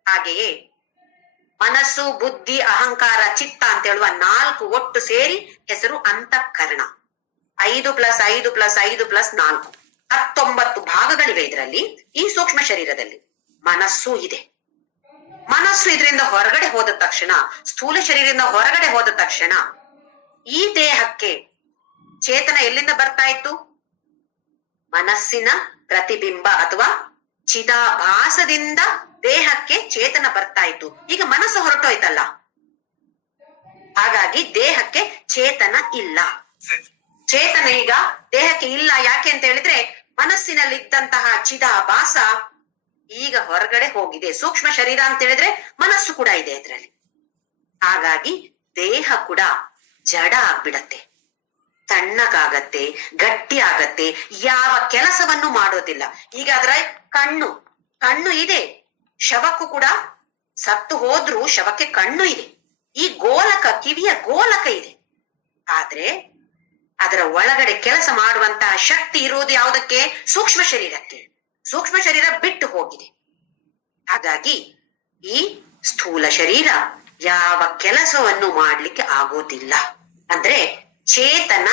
ಹಾಗೆಯೇ ಮನಸ್ಸು, ಬುದ್ಧಿ, ಅಹಂಕಾರ, ಚಿತ್ತ ಅಂತ ಹೇಳುವ 4 ಒಟ್ಟು ಸೇರಿ ಹೆಸರು ಅಂತಃಕರಣ. 5+5+5+4 19 ಭಾಗಗಳಿವೆ ಇದರಲ್ಲಿ. ಈ ಸೂಕ್ಷ್ಮ ಶರೀರದಲ್ಲಿ ಮನಸ್ಸು ಇದೆ. ಮನಸ್ಸು ಇದರಿಂದ ಹೊರಗಡೆ ಹೋದ ತಕ್ಷಣ, ಸ್ಥೂಲ ಶರೀರದಿಂದ ಹೊರಗಡೆ ಹೋದ ತಕ್ಷಣ ಈ ದೇಹಕ್ಕೆ ಚೇತನ ಎಲ್ಲಿಂದ ಬರ್ತಾ ಇತ್ತು? ಮನಸ್ಸಿನ ಪ್ರತಿಬಿಂಬ ಅಥವಾ ಚಿದಾಭಾಸದಿಂದ ದೇಹಕ್ಕೆ ಚೇತನ ಬರ್ತಾ ಇತ್ತು. ಈಗ ಮನಸ್ಸು ಹೊರಟೋಯ್ತಲ್ಲ, ಹಾಗಾಗಿ ದೇಹಕ್ಕೆ ಚೇತನ ಇಲ್ಲ. ಚೇತನ ಈಗ ದೇಹಕ್ಕೆ ಇಲ್ಲ. ಯಾಕೆ ಅಂತ ಹೇಳಿದ್ರೆ ಮನಸ್ಸಿನಲ್ಲಿದ್ದಂತಹ ಚಿದಾಭಾಸ ಈಗ ಹೊರಗಡೆ ಹೋಗಿದೆ. ಸೂಕ್ಷ್ಮ ಶರೀರ ಅಂತ ಹೇಳಿದ್ರೆ ಮನಸ್ಸು ಕೂಡ ಇದೆ ಇದರಲ್ಲಿ. ಹಾಗಾಗಿ ದೇಹ ಕೂಡ ಜಡ ಆಗ್ಬಿಡತ್ತೆ, ತಣ್ಣಗಾಗತ್ತೆ, ಗಟ್ಟಿ ಆಗತ್ತೆ, ಯಾವ ಕೆಲಸವನ್ನು ಮಾಡೋದಿಲ್ಲ. ಈಗ ಅದರ ಕಣ್ಣು ಇದೆ, ಶವಕ್ಕೂ ಕೂಡ ಸತ್ತು ಹೋದ್ರೂ ಶವಕ್ಕೆ ಕಣ್ಣು ಇದೆ. ಈ ಗೋಲಕ, ಕಿವಿಯ ಗೋಲಕ ಇದೆ. ಆದ್ರೆ ಅದರ ಒಳಗಡೆ ಕೆಲಸ ಮಾಡುವಂತಹ ಶಕ್ತಿ ಇರುವುದು ಯಾವುದಕ್ಕೆ? ಸೂಕ್ಷ್ಮ ಶರೀರಕ್ಕೆ. ಸೂಕ್ಷ್ಮ ಶರೀರ ಬಿಟ್ಟು ಹೋಗಿದೆ. ಹಾಗಾಗಿ ಈ ಸ್ಥೂಲ ಶರೀರ ಯಾವ ಕೆಲಸವನ್ನು ಮಾಡ್ಲಿಕ್ಕೆ ಆಗೋದಿಲ್ಲ. ಅಂದ್ರೆ ಚೇತನ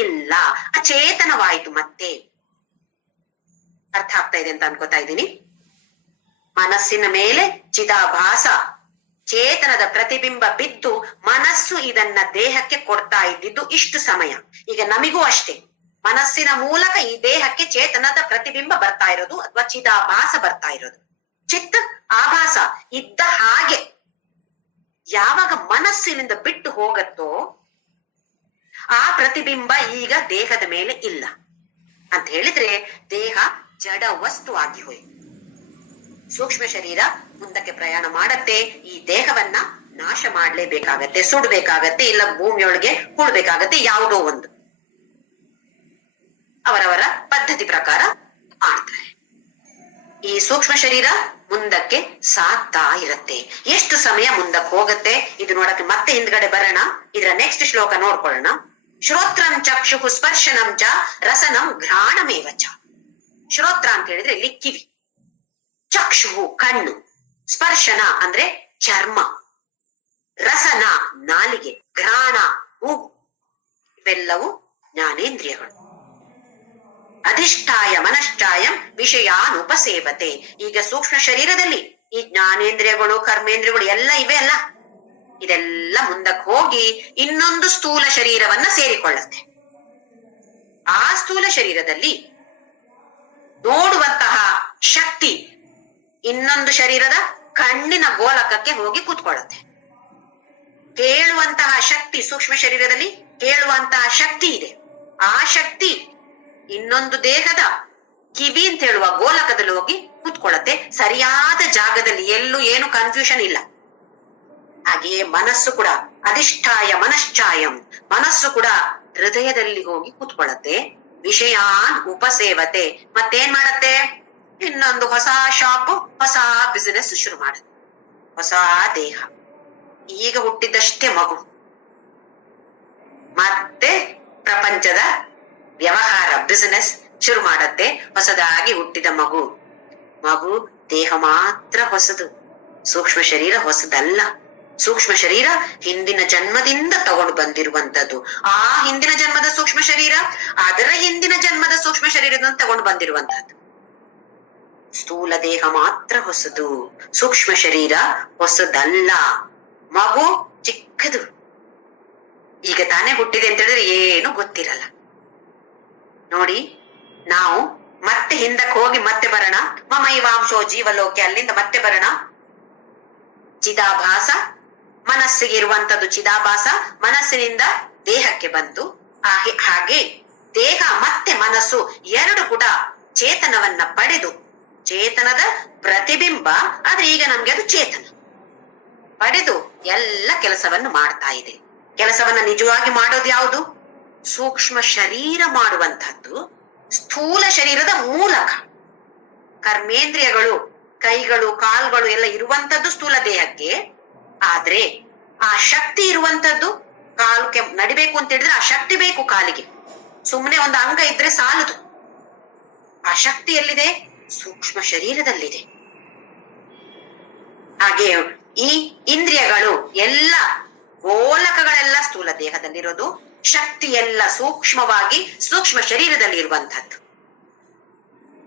ಇಲ್ಲ, ಅಚೇತನವಾಯಿತು. ಮತ್ತೆ ಅರ್ಥ ಆಗ್ತಾ ಇದೆ ಅಂತ ಅನ್ಕೋತಾ ಇದ್ದೀನಿ. ಮನಸ್ಸಿನ ಮೇಲೆ ಚಿದಾಭಾಸ, ಚೇತನದ ಪ್ರತಿಬಿಂಬ ಬಿದ್ದು ಮನಸ್ಸು ಇದನ್ನ ದೇಹಕ್ಕೆ ಕೊಡ್ತಾ ಇದ್ದಿದ್ದು ಇಷ್ಟು ಸಮಯ. ಈಗ ನಮಿಗೂ ಅಷ್ಟೇ, ಮನಸ್ಸಿನ ಮೂಲಕ ಈ ದೇಹಕ್ಕೆ ಚೇತನದ ಪ್ರತಿಬಿಂಬ ಬರ್ತಾ ಇರೋದು ಅಥವಾ ಚಿದಾಭಾಸ ಬರ್ತಾ ಇರೋದು. ಚಿತ್ತ ಆಭಾಸ ಇದ್ದ ಹಾಗೆ ಯಾವಾಗ ಮನಸ್ಸಿನಿಂದ ಬಿಟ್ಟು ಹೋಗತ್ತೋ ಆ ಪ್ರತಿಬಿಂಬ ಈಗ ದೇಹದ ಮೇಲೆ ಇಲ್ಲ ಅಂತ ಹೇಳಿದ್ರೆ ದೇಹ ಜಡ ವಸ್ತು ಆಗಿ ಹೋಯ್ತು. ಸೂಕ್ಷ್ಮ ಶರೀರ ಮುಂದಕ್ಕೆ ಪ್ರಯಾಣ ಮಾಡತ್ತೆ. ಈ ದೇಹವನ್ನ ನಾಶ ಮಾಡ್ಲೇಬೇಕಾಗತ್ತೆ, ಸುಡ್ಬೇಕಾಗತ್ತೆ, ಇಲ್ಲ ಭೂಮಿಯೊಳಗೆ ಹೂಳ್ಬೇಕಾಗತ್ತೆ. ಯಾವುದೋ ಒಂದು ಅವರವರ ಪದ್ಧತಿ ಪ್ರಕಾರ ಮಾಡ್ತಾರೆ. ಈ ಸೂಕ್ಷ್ಮ ಶರೀರ ಮುಂದಕ್ಕೆ ಸಾಗ್ತಾ ಇರತ್ತೆ. ಎಷ್ಟು ಸಮಯ ಮುಂದಕ್ಕೆ ಹೋಗತ್ತೆ ಇದು ನೋಡಕ್ಕೆ ಮತ್ತೆ ಹಿಂದ್ಗಡೆ ಬರೋಣ. ಇದರ ನೆಕ್ಸ್ಟ್ ಶ್ಲೋಕ ನೋಡ್ಕೊಳ್ಳೋಣ. ಶ್ರೋತ್ರಂ ಚಕ್ಷು ಸ್ಪರ್ಶನಂ ಚ ರಸನಂ ಘ್ರಾಣಮೇವ ಚ. ಶ್ರೋತ್ರ ಅಂತ ಹೇಳಿದ್ರೆ ಇಲ್ಲಿ ಕಿವಿ, ಚಕ್ಷು ಕಣ್ಣು, ಸ್ಪರ್ಶನ ಅಂದ್ರೆ ಚರ್ಮ, ರಸನ ನಾಲಿಗೆ, ಘ್ರಾಣ ಮೂಗು, ಇವೆಲ್ಲವೂ ಜ್ಞಾನೇಂದ್ರಿಯಗಳು. ಅಧಿಷ್ಠಾಯ ಮನಶ್ಚಾಯಂ ವಿಷಯಾನುಪಸೇವತೆ. ಈಗ ಸೂಕ್ಷ್ಮ ಶರೀರದಲ್ಲಿ ಈ ಜ್ಞಾನೇಂದ್ರಿಯಗಳು, ಕರ್ಮೇಂದ್ರಿಯಗಳು ಎಲ್ಲ ಇವೆ ಅಲ್ಲ, ಇದೆಲ್ಲ ಮುಂದಕ್ಕೆ ಹೋಗಿ ಇನ್ನೊಂದು ಸ್ಥೂಲ ಶರೀರವನ್ನ ಸೇರಿಕೊಳ್ಳುತ್ತೆ. ಆ ಸ್ಥೂಲ ಶರೀರದಲ್ಲಿ ನೋಡುವಂತಹ ಶಕ್ತಿ ಇನ್ನೊಂದು ಶರೀರದ ಕಣ್ಣಿನ ಗೋಲಕಕ್ಕೆ ಹೋಗಿ ಕೂತ್ಕೊಳ್ಳುತ್ತೆ. ಕೇಳುವಂತಹ ಶಕ್ತಿ ಸೂಕ್ಷ್ಮ ಶರೀರದಲ್ಲಿ ಕೇಳುವಂತಹ ಶಕ್ತಿ ಇದೆ. ಆ ಶಕ್ತಿ ಇನ್ನೊಂದು ದೇಹದ ಕಿವಿ ಅಂತ ಹೇಳುವ ಗೋಲಕದಲ್ಲಿ ಹೋಗಿ ಕೂತ್ಕೊಳ್ಳುತ್ತೆ. ಸರಿಯಾದ ಜಾಗದಲ್ಲಿ, ಎಲ್ಲೂ ಏನು ಕನ್ಫ್ಯೂಷನ್ ಇಲ್ಲ. ಹಾಗೆಯೇ ಮನಸ್ಸು ಕೂಡ ಅಧಿಷ್ಠಾಯ ಮನಶ್ಚಾಯಂ, ಮನಸ್ಸು ಕೂಡ ಹೃದಯದಲ್ಲಿ ಹೋಗಿ ಕೂತ್ಕೊಳ್ಳುತ್ತೆ. ವಿಷಯಾನ್ ಉಪಸೇವತೆ, ಮತ್ತೇನ್ ಮಾಡತ್ತೆ? ಇನ್ನೊಂದು ಹೊಸ ಶಾಪ್, ಹೊಸ ಬಿಸಿನೆಸ್ ಶುರು ಮಾಡುತ್ತೆ. ಹೊಸ ದೇಹ, ಈಗ ಹುಟ್ಟಿದಷ್ಟೇ ಮಗು, ಮತ್ತೆ ಪ್ರಪಂಚದ ವ್ಯವಹಾರ ಬಿಸಿನೆಸ್ ಶುರು ಮಾಡತ್ತೆ. ಹೊಸದಾಗಿ ಹುಟ್ಟಿದ ಮಗು ದೇಹ ಮಾತ್ರ ಹೊಸದು, ಸೂಕ್ಷ್ಮ ಶರೀರ ಹೊಸದಲ್ಲ. ಸೂಕ್ಷ್ಮ ಶರೀರ ಹಿಂದಿನ ಜನ್ಮದಿಂದ ತಗೊಂಡು ಬಂದಿರುವಂತದ್ದು. ಆ ಹಿಂದಿನ ಜನ್ಮದ ಸೂಕ್ಷ್ಮ ಶರೀರ ಅದರ ಹಿಂದಿನ ಜನ್ಮದ ಸೂಕ್ಷ್ಮ ಶರೀರದಿಂದ ತಗೊಂಡು ಬಂದಿರುವಂತಹದ್ದು. ಸ್ಥೂಲ ದೇಹ ಮಾತ್ರ ಹೊಸದು, ಸೂಕ್ಷ್ಮ ಶರೀರ ಹೊಸದಲ್ಲ. ಮಗು ಚಿಕ್ಕದು, ಈಗ ತಾನೇ ಹುಟ್ಟಿದೆ ಅಂತ ಹೇಳಿದ್ರೆ ಏನು ಗೊತ್ತಿರಲ್ಲ. ನೋಡಿ, ನಾವು ಮತ್ತೆ ಹಿಂದಕ್ಕೆ ಹೋಗಿ ಮತ್ತೆ ಬರೋಣ. ಮಮೈವಾಂಶೋ ಜೀವಲೋಕೆ, ಅಲ್ಲಿಂದ ಮತ್ತೆ ಬರೋಣ. ಚಿದಾಭಾಸ, ಮನಸ್ಸಿಗೆ ಇರುವಂತದ್ದು ಚಿದಾಭಾಸ, ಮನಸ್ಸಿನಿಂದ ದೇಹಕ್ಕೆ ಬಂತು. ಹಾಗೆ ದೇಹ ಮತ್ತೆ ಮನಸ್ಸು ಎರಡು ಕೂಡ ಚೇತನವನ್ನ ಪಡೆದು, ಚೇತನದ ಪ್ರತಿಬಿಂಬ, ಆದ್ರೆ ಈಗ ನಮ್ಗೆ ಅದು ಚೇತನ ಪಡೆದು ಎಲ್ಲ ಕೆಲಸವನ್ನು ಮಾಡ್ತಾ ಇದೆ. ಕೆಲಸವನ್ನ ನಿಜವಾಗಿ ಮಾಡೋದು ಯಾವುದು? ಸೂಕ್ಷ್ಮ ಶರೀರ ಮಾಡುವಂತಹದ್ದು ಸ್ಥೂಲ ಶರೀರದ ಮೂಲಕ. ಕರ್ಮೇಂದ್ರಿಯಗಳು, ಕೈಗಳು, ಕಾಲುಗಳು ಎಲ್ಲ ಇರುವಂತದ್ದು ಸ್ಥೂಲ ದೇಹಕ್ಕೆ. ಆದ್ರೆ ಆ ಶಕ್ತಿ ಇರುವಂತದ್ದು ಕಾಲಕ್ಕೆ ನಡಿಬೇಕು ಅಂತ ಹೇಳಿದ್ರೆ ಆ ಶಕ್ತಿ ಬೇಕು ಕಾಲಿಗೆ. ಸುಮ್ಮನೆ ಒಂದು ಅಂಗ ಇದ್ರೆ ಸಾಲದು. ಆ ಶಕ್ತಿ ಎಲ್ಲಿದೆ? ಸೂಕ್ಷ್ಮ ಶರೀರದಲ್ಲಿದೆ. ಹಾಗೆ ಈ ಇಂದ್ರಿಯಗಳು ಎಲ್ಲ, ಗೋಲಕಗಳೆಲ್ಲ ಸ್ಥೂಲ ದೇಹದಲ್ಲಿರೋದು, ಶಕ್ತಿ ಎಲ್ಲ ಸೂಕ್ಷ್ಮವಾಗಿ ಸೂಕ್ಷ್ಮ ಶರೀರದಲ್ಲಿ ಇರುವಂತಹದ್ದು.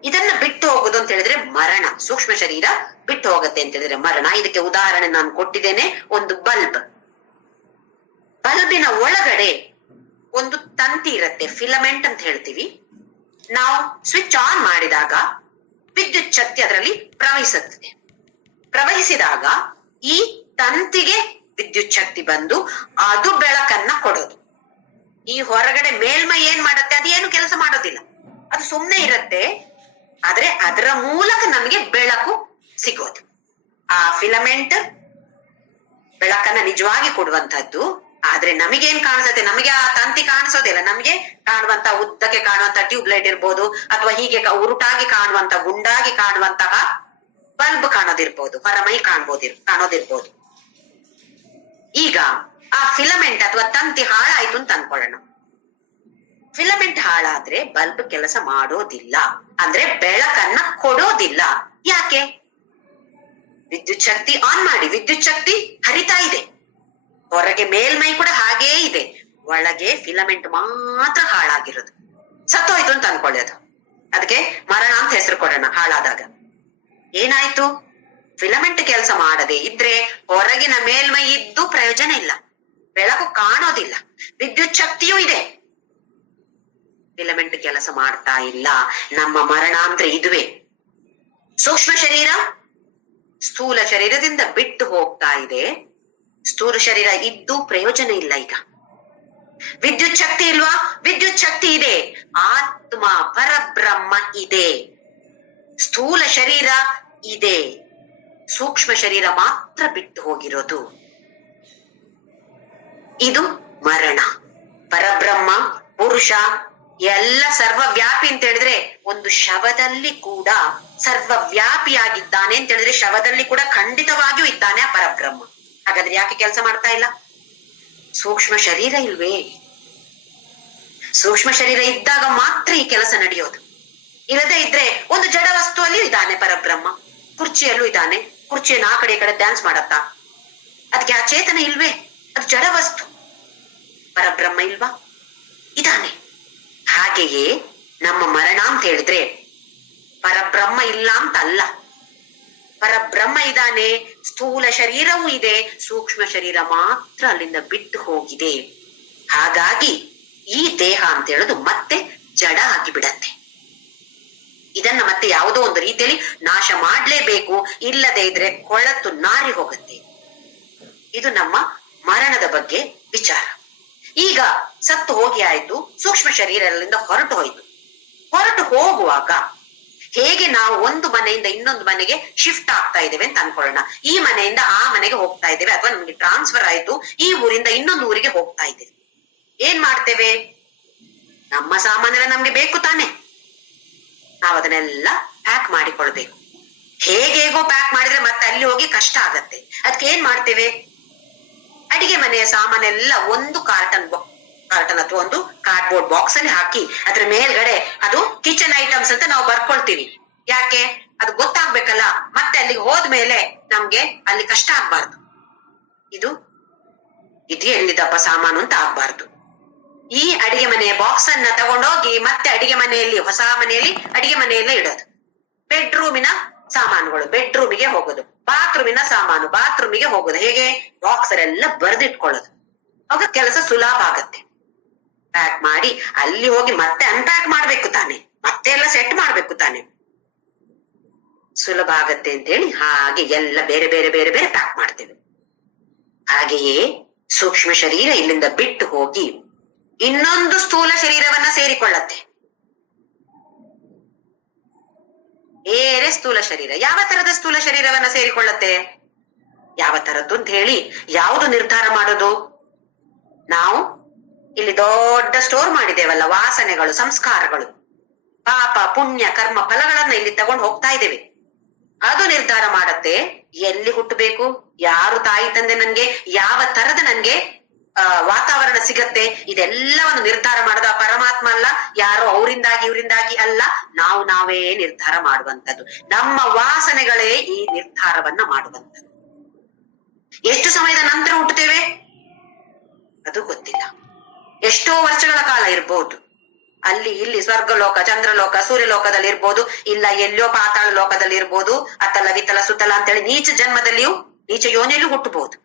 ಇದನ್ನ ಬಿಟ್ಟು ಹೋಗುದು ಅಂತ ಹೇಳಿದ್ರೆ ಮರಣ. ಸೂಕ್ಷ್ಮ ಶರೀರ ಬಿಟ್ಟು ಹೋಗುತ್ತೆ ಅಂತ ಹೇಳಿದ್ರೆ ಮರಣ. ಇದಕ್ಕೆ ಉದಾಹರಣೆ ನಾನು ಕೊಟ್ಟಿದ್ದೇನೆ. ಒಂದು ಬಲ್ಬ್, ಬಲ್ಬಿನ ಒಳಗಡೆ ಒಂದು ತಂತಿ ಇರುತ್ತೆ, ಫಿಲಮೆಂಟ್ ಅಂತ ಹೇಳ್ತೀವಿ. ನಾವು ಸ್ವಿಚ್ ಆನ್ ಮಾಡಿದಾಗ ವಿದ್ಯುತ್ ಶಕ್ತಿ ಅದರಲ್ಲಿ ಪ್ರವಹಿಸುತ್ತದೆ. ಪ್ರವಹಿಸಿದಾಗ ಈ ತಂತಿಗೆ ವಿದ್ಯುತ್ ಶಕ್ತಿ ಬಂದು ಅದು ಬೆಳಕನ್ನ ಕೊಡೋದು. ಈ ಹೊರಗಡೆ ಮೇಲ್ಮೈ ಏನ್ ಮಾಡತ್ತೆ? ಅದು ಏನು ಕೆಲಸ ಮಾಡೋದಿಲ್ಲ, ಅದು ಸುಮ್ಮನೆ ಇರುತ್ತೆ. ಆದ್ರೆ ಅದರ ಮೂಲಕ ನಮಗೆ ಬೆಳಕು ಸಿಗೋದು. ಆ ಫಿಲಮೆಂಟ್ ಬೆಳಕನ್ನ ನಿಜವಾಗಿ ಕೊಡುವಂತಹದ್ದು. ಆದ್ರೆ ನಮಗೇನ್ ಕಾಣಿಸುತ್ತೆ? ನಮಗೆ ಆ ತಂತಿ ಕಾಣಿಸೋದಿಲ್ಲ. ನಮ್ಗೆ ಕಾಣುವಂತ ಉದ್ದಕ್ಕೆ ಕಾಣುವಂತ ಟ್ಯೂಬ್ ಲೈಟ್ ಇರ್ಬೋದು, ಅಥವಾ ಹೀಗೆ ಉರುಟಾಗಿ ಕಾಣುವಂತ, ಗುಂಡಾಗಿ ಕಾಣುವಂತಹ ಬಲ್ಬ್ ಕಾಣೋದಿರ್ಬೋದು, ಹೊರಮೈ ಕಾಣೋದಿರ್ಬೋದು. ಈಗ ಆ ಫಿಲಮೆಂಟ್ ಅಥವಾ ತಂತಿ ಹಾಳಾಯ್ತು ಅಂತ ಅನ್ಕೊಳ್ಳೋಣ. ಫಿಲಮೆಂಟ್ ಹಾಳಾದ್ರೆ ಬಲ್ಬ್ ಕೆಲಸ ಮಾಡೋದಿಲ್ಲ, ಅಂದ್ರೆ ಬೆಳಕನ್ನ ಕೊಡೋದಿಲ್ಲ. ಯಾಕೆ? ವಿದ್ಯುತ್ ಶಕ್ತಿ ಆನ್ ಮಾಡಿ, ವಿದ್ಯುತ್ ಶಕ್ತಿ ಹರಿತಾ ಇದೆ. ಹೊರಗೆ ಮೇಲ್ಮೈ ಕೂಡ ಹಾಗೇ ಇದೆ, ಒಳಗೆ ಫಿಲಮೆಂಟ್ ಮಾತ್ರ ಹಾಳಾಗಿರೋದು. ಸತ್ತೋಯ್ತು ಅಂತ ಅನ್ಕೊಳ್ಳೋದು. ಅದಕ್ಕೆ ಮರಣ ಅಂತ ಹೆಸರು ಕೊಡೋಣ. ಹಾಳಾದಾಗ ಏನಾಯ್ತು? ಫಿಲಮೆಂಟ್ ಕೆಲಸ ಮಾಡದೆ ಇದ್ರೆ ಹೊರಗಿನ ಮೇಲ್ಮೈ ಇದ್ದು ಪ್ರಯೋಜನ ಇಲ್ಲ, ಬೆಳಕು ಕಾಣೋದಿಲ್ಲ. ವಿದ್ಯುತ್ ಶಕ್ತಿಯೂ ಇದೆ, ಫಿಲಮೆಂಟ್ ಕೆಲಸ ಮಾಡ್ತಾ ಇಲ್ಲ. ನಮ್ಮ ಮರಣ ಅಂದ್ರೆ ಇದುವೇ. ಸೂಕ್ಷ್ಮ ಶರೀರ ಸ್ಥೂಲ ಶರೀರದಿಂದ ಬಿಟ್ಟು ಹೋಗ್ತಾ ಇದೆ. ಸ್ಥೂಲ ಶರೀರ ಇದ್ದು ಪ್ರಯೋಜನ ಇಲ್ಲ. ಈಗ ವಿದ್ಯುತ್ ಶಕ್ತಿ ಇಲ್ವಾ? ವಿದ್ಯುತ್ ಶಕ್ತಿ ಇದೆ. ಆತ್ಮ ಪರಬ್ರಹ್ಮ ಇದೆ. ಸ್ಥೂಲ ಶರೀರ ಇದೆ, ಸೂಕ್ಷ್ಮ ಶರೀರ ಮಾತ್ರ ಬಿಟ್ಟು ಹೋಗಿರೋದು. ಇದು ಮರಣ. ಪರಬ್ರಹ್ಮ ಪುರುಷ ಎಲ್ಲ ಸರ್ವವ್ಯಾಪಿ ಅಂತ ಹೇಳಿದ್ರೆ, ಒಂದು ಶವದಲ್ಲಿ ಕೂಡ ಸರ್ವವ್ಯಾಪಿಯಾಗಿದ್ದಾನೆ ಅಂತ ಹೇಳಿದ್ರೆ, ಶವದಲ್ಲಿ ಕೂಡ ಖಂಡಿತವಾಗಿಯೂ ಇದ್ದಾನೆ ಆ ಪರಬ್ರಹ್ಮ. ಹಾಗಾದ್ರೆ ಯಾಕೆ ಕೆಲಸ ಮಾಡ್ತಾ ಇಲ್ಲ? ಸೂಕ್ಷ್ಮ ಶರೀರ ಇಲ್ವೇ? ಸೂಕ್ಷ್ಮ ಶರೀರ ಇದ್ದಾಗ ಮಾತ್ರ ಈ ಕೆಲಸ ನಡೆಯೋದು. ಇಲ್ಲದೆ ಇದ್ರೆ ಒಂದು ಜಡ ವಸ್ತುವಲ್ಲಿಯೂ ಇದ್ದಾನೆ ಪರಬ್ರಹ್ಮ, ಕುರ್ಚಿಯಲ್ಲೂ ಇದ್ದಾನೆ. ಕುರ್ಚಿಯನ್ನು ಆ ಕಡೆ ಈ ಕಡೆ ಡ್ಯಾನ್ಸ್ ಮಾಡತ್ತಾ? ಅದಕ್ಕೆ ಆ ಚೇತನ ಇಲ್ವೇ? ಅದು ಜಡ ವಸ್ತು. ಪರಬ್ರಹ್ಮ ಇಲ್ವಾ? ಇದ್ದಾನೆ. ಹಾಗೆಯೇ ನಮ್ಮ ಮರಣ ಅಂತ ಹೇಳಿದ್ರೆ ಪರಬ್ರಹ್ಮ ಇಲ್ಲ ಅಂತ ಅಲ್ಲ, ಪರಬ್ರಹ್ಮ ಇದ್ದಾನೆ. ಸ್ಥೂಲ ಶರೀರವೂ ಇದೆ, ಸೂಕ್ಷ್ಮ ಶರೀರ ಮಾತ್ರ ಅಲ್ಲಿಂದ ಬಿಟ್ಟು ಹೋಗಿದೆ. ಹಾಗಾಗಿ ಈ ದೇಹ ಅಂತ ಹೇಳೋದು ಮತ್ತೆ ಜಡ ಆಗಿ ಬಿಡತ್ತೆ. ಇದನ್ನ ಮತ್ತೆ ಯಾವುದೋ ಒಂದು ರೀತಿಯಲ್ಲಿ ನಾಶ ಮಾಡ್ಲೇಬೇಕು, ಇಲ್ಲದೆ ಇದ್ರೆ ಕೊಳತು ನಾರಿ ಹೋಗುತ್ತೆ. ಇದು ನಮ್ಮ ಮರಣದ ಬಗ್ಗೆ ವಿಚಾರ. ಈಗ ಸತ್ತು ಹೋಗಿ ಆಯ್ತು, ಸೂಕ್ಷ್ಮ ಶರೀರದಿಂದ ಹೊರಟು ಹೋಯ್ತು. ಹೊರಟು ಹೋಗುವಾಗ ಹೇಗೆ ನಾವು ಒಂದು ಮನೆಯಿಂದ ಇನ್ನೊಂದು ಮನೆಗೆ ಶಿಫ್ಟ್ ಆಗ್ತಾ ಇದ್ದೇವೆ ಅಂತ ಅನ್ಕೊಳ್ಳೋಣ. ಈ ಮನೆಯಿಂದ ಆ ಮನೆಗೆ ಹೋಗ್ತಾ ಇದ್ದೇವೆ, ಅಥವಾ ನಮ್ಗೆ ಟ್ರಾನ್ಸ್ಫರ್ ಆಯ್ತು, ಈ ಊರಿಂದ ಇನ್ನೊಂದು ಊರಿಗೆ ಹೋಗ್ತಾ ಇದ್ದೇವೆ. ಏನ್ ಮಾಡ್ತೇವೆ? ನಮ್ಮ ಸಾಮಾನೆಲ್ಲ ನಮ್ಗೆ ಬೇಕು ತಾನೆ, ನಾವು ಅದನ್ನೆಲ್ಲ ಪ್ಯಾಕ್ ಮಾಡಿಕೊಳ್ಬೇಕು. ಹೇಗೇಗೋ ಪ್ಯಾಕ್ ಮಾಡಿದ್ರೆ ಮತ್ತೆ ಅಲ್ಲಿ ಹೋಗಿ ಕಷ್ಟ ಆಗತ್ತೆ. ಅದಕ್ಕೆ ಏನ್ ಮಾಡ್ತೇವೆ? ಅಡಿಗೆ ಮನೆಯ ಸಾಮಾನೆಲ್ಲ ಒಂದು ಕಾರ್ಟನ್ ಅಥವಾ ಒಂದು ಕಾರ್ಡ್ಬೋರ್ಡ್ ಬಾಕ್ಸ್ ಅಲ್ಲಿ ಹಾಕಿ ಅದ್ರ ಮೇಲ್ಗಡೆ ಅದು ಕಿಚನ್ ಐಟಮ್ಸ್ ಅಂತ ನಾವು ಬರ್ಕೊಳ್ತೀವಿ. ಯಾಕೆ? ಅದು ಗೊತ್ತಾಗ್ಬೇಕಲ್ಲ, ಮತ್ತೆ ಅಲ್ಲಿಗೆ ಹೋದ್ಮೇಲೆ ನಮ್ಗೆ ಅಲ್ಲಿ ಕಷ್ಟ ಆಗ್ಬಾರ್ದು. ಇದು ಎಲ್ಲಿದಪ್ಪ ಸಾಮಾನು ಅಂತ ಆಗ್ಬಾರ್ದು. ಈ ಅಡಿಗೆ ಮನೆಯ ಬಾಕ್ಸ್ ಅನ್ನ ತಗೊಂಡೋಗಿ ಮತ್ತೆ ಅಡಿಗೆ ಮನೆಯಲ್ಲಿ, ಹೊಸ ಮನೆಯಲ್ಲಿ ಅಡಿಗೆ ಮನೆಯಲ್ಲೇ ಇಡೋದು. ಬೆಡ್ರೂಮಿನ ಸಾಮಾನುಗಳು ಬೆಡ್ರೂಮಿಗೆ ಹೋಗೋದು, ಬಾತ್ರೂಮಿನ ಸಾಮಾನು ಬಾತ್ರೂಮಿಗೆ ಹೋಗೋದು. ಹೇಗೆ? ಬಾಕ್ಸ್ ಎಲ್ಲ ಬರೆದಿಟ್ಕೊಳ್ಳೋದು. ಆಗ ಕೆಲಸ ಸುಲಭ ಆಗತ್ತೆ. ಪ್ಯಾಕ್ ಮಾಡಿ ಅಲ್ಲಿ ಹೋಗಿ ಮತ್ತೆ ಅನ್ಪ್ಯಾಕ್ ಮಾಡ್ಬೇಕು ತಾನೆ, ಮತ್ತೆ ಎಲ್ಲ ಸೆಟ್ ಮಾಡ್ಬೇಕು ತಾನೆ, ಸುಲಭ ಆಗತ್ತೆ ಅಂತೇಳಿ ಹಾಗೆ ಎಲ್ಲ ಬೇರೆ ಬೇರೆ ಬೇರೆ ಬೇರೆ ಪ್ಯಾಕ್ ಮಾಡ್ತೇವೆ. ಹಾಗೆಯೇ ಸೂಕ್ಷ್ಮ ಶರೀರ ಇಲ್ಲಿಂದ ಬಿಟ್ಟು ಹೋಗಿ ಇನ್ನೊಂದು ಸ್ಥೂಲ ಶರೀರವನ್ನ ಸೇರಿಕೊಳ್ಳತ್ತೆ. ಬೇರೆ ಸ್ಥೂಲ ಶರೀರ. ಯಾವ ತರದ ಸ್ಥೂಲ ಶರೀರವನ್ನ ಸೇರಿಕೊಳ್ಳತ್ತೆ? ಯಾವ ತರದ್ದು ಅಂತ ಹೇಳಿ ಯಾವುದು ನಿರ್ಧಾರ ಮಾಡೋದು? ನಾವು ಇಲ್ಲಿ ದೊಡ್ಡ ಸ್ಟೋರ್ ಮಾಡಿದ್ದೇವಲ್ಲ, ವಾಸನೆಗಳು, ಸಂಸ್ಕಾರಗಳು, ಪಾಪ ಪುಣ್ಯ ಕರ್ಮ ಫಲಗಳನ್ನ ಇಲ್ಲಿ ತಗೊಂಡು ಹೋಗ್ತಾ ಇದ್ದೇವೆ. ಅದು ನಿರ್ಧಾರ ಮಾಡತ್ತೆ ಎಲ್ಲಿ ಹುಟ್ಟಬೇಕು, ಯಾರು ತಾಯಿ ತಂದೆ ನನ್ಗೆ, ಯಾವ ತರದ ನನ್ಗೆ ವಾತಾವರಣ ಸಿಗತ್ತೆ, ಇದೆಲ್ಲವನ್ನು ನಿರ್ಧಾರ ಮಾಡೋದು ಆ ಪರಮಾತ್ಮ ಅಲ್ಲ, ಯಾರೋ ಅವರಿಂದಾಗಿ ಇವರಿಂದಾಗಿ ಅಲ್ಲ, ನಾವು ನಾವೇ ನಿರ್ಧಾರ ಮಾಡುವಂಥದ್ದು. ನಮ್ಮ ವಾಸನೆಗಳೇ ಈ ನಿರ್ಧಾರವನ್ನ ಮಾಡುವಂಥದ್ದು. ಎಷ್ಟು ಸಮಯದ ನಂತರ ಹುಟ್ಟುತ್ತೇವೆ ಅದು ಗೊತ್ತಿಲ್ಲ. ಎಷ್ಟೋ ವರ್ಷಗಳ ಕಾಲ ಇರ್ಬೋದು. ಅಲ್ಲಿ ಇಲ್ಲಿ ಸ್ವರ್ಗಲೋಕ, ಚಂದ್ರಲೋಕ, ಸೂರ್ಯಲೋಕದಲ್ಲಿ ಇರ್ಬೋದು, ಇಲ್ಲ ಎಲ್ಲೋ ಪಾತಾಳ ಲೋಕದಲ್ಲಿ ಇರ್ಬೋದು, ಅತಲ ವಿತಲ ಸುತಲ ಅಂತೇಳಿ ನೀಚ ಜನ್ಮದಲ್ಲಿಯೂ ನೀಚ ಯೋನಿಯಲ್ಲೂ ಹುಟ್ಟಬಹುದು.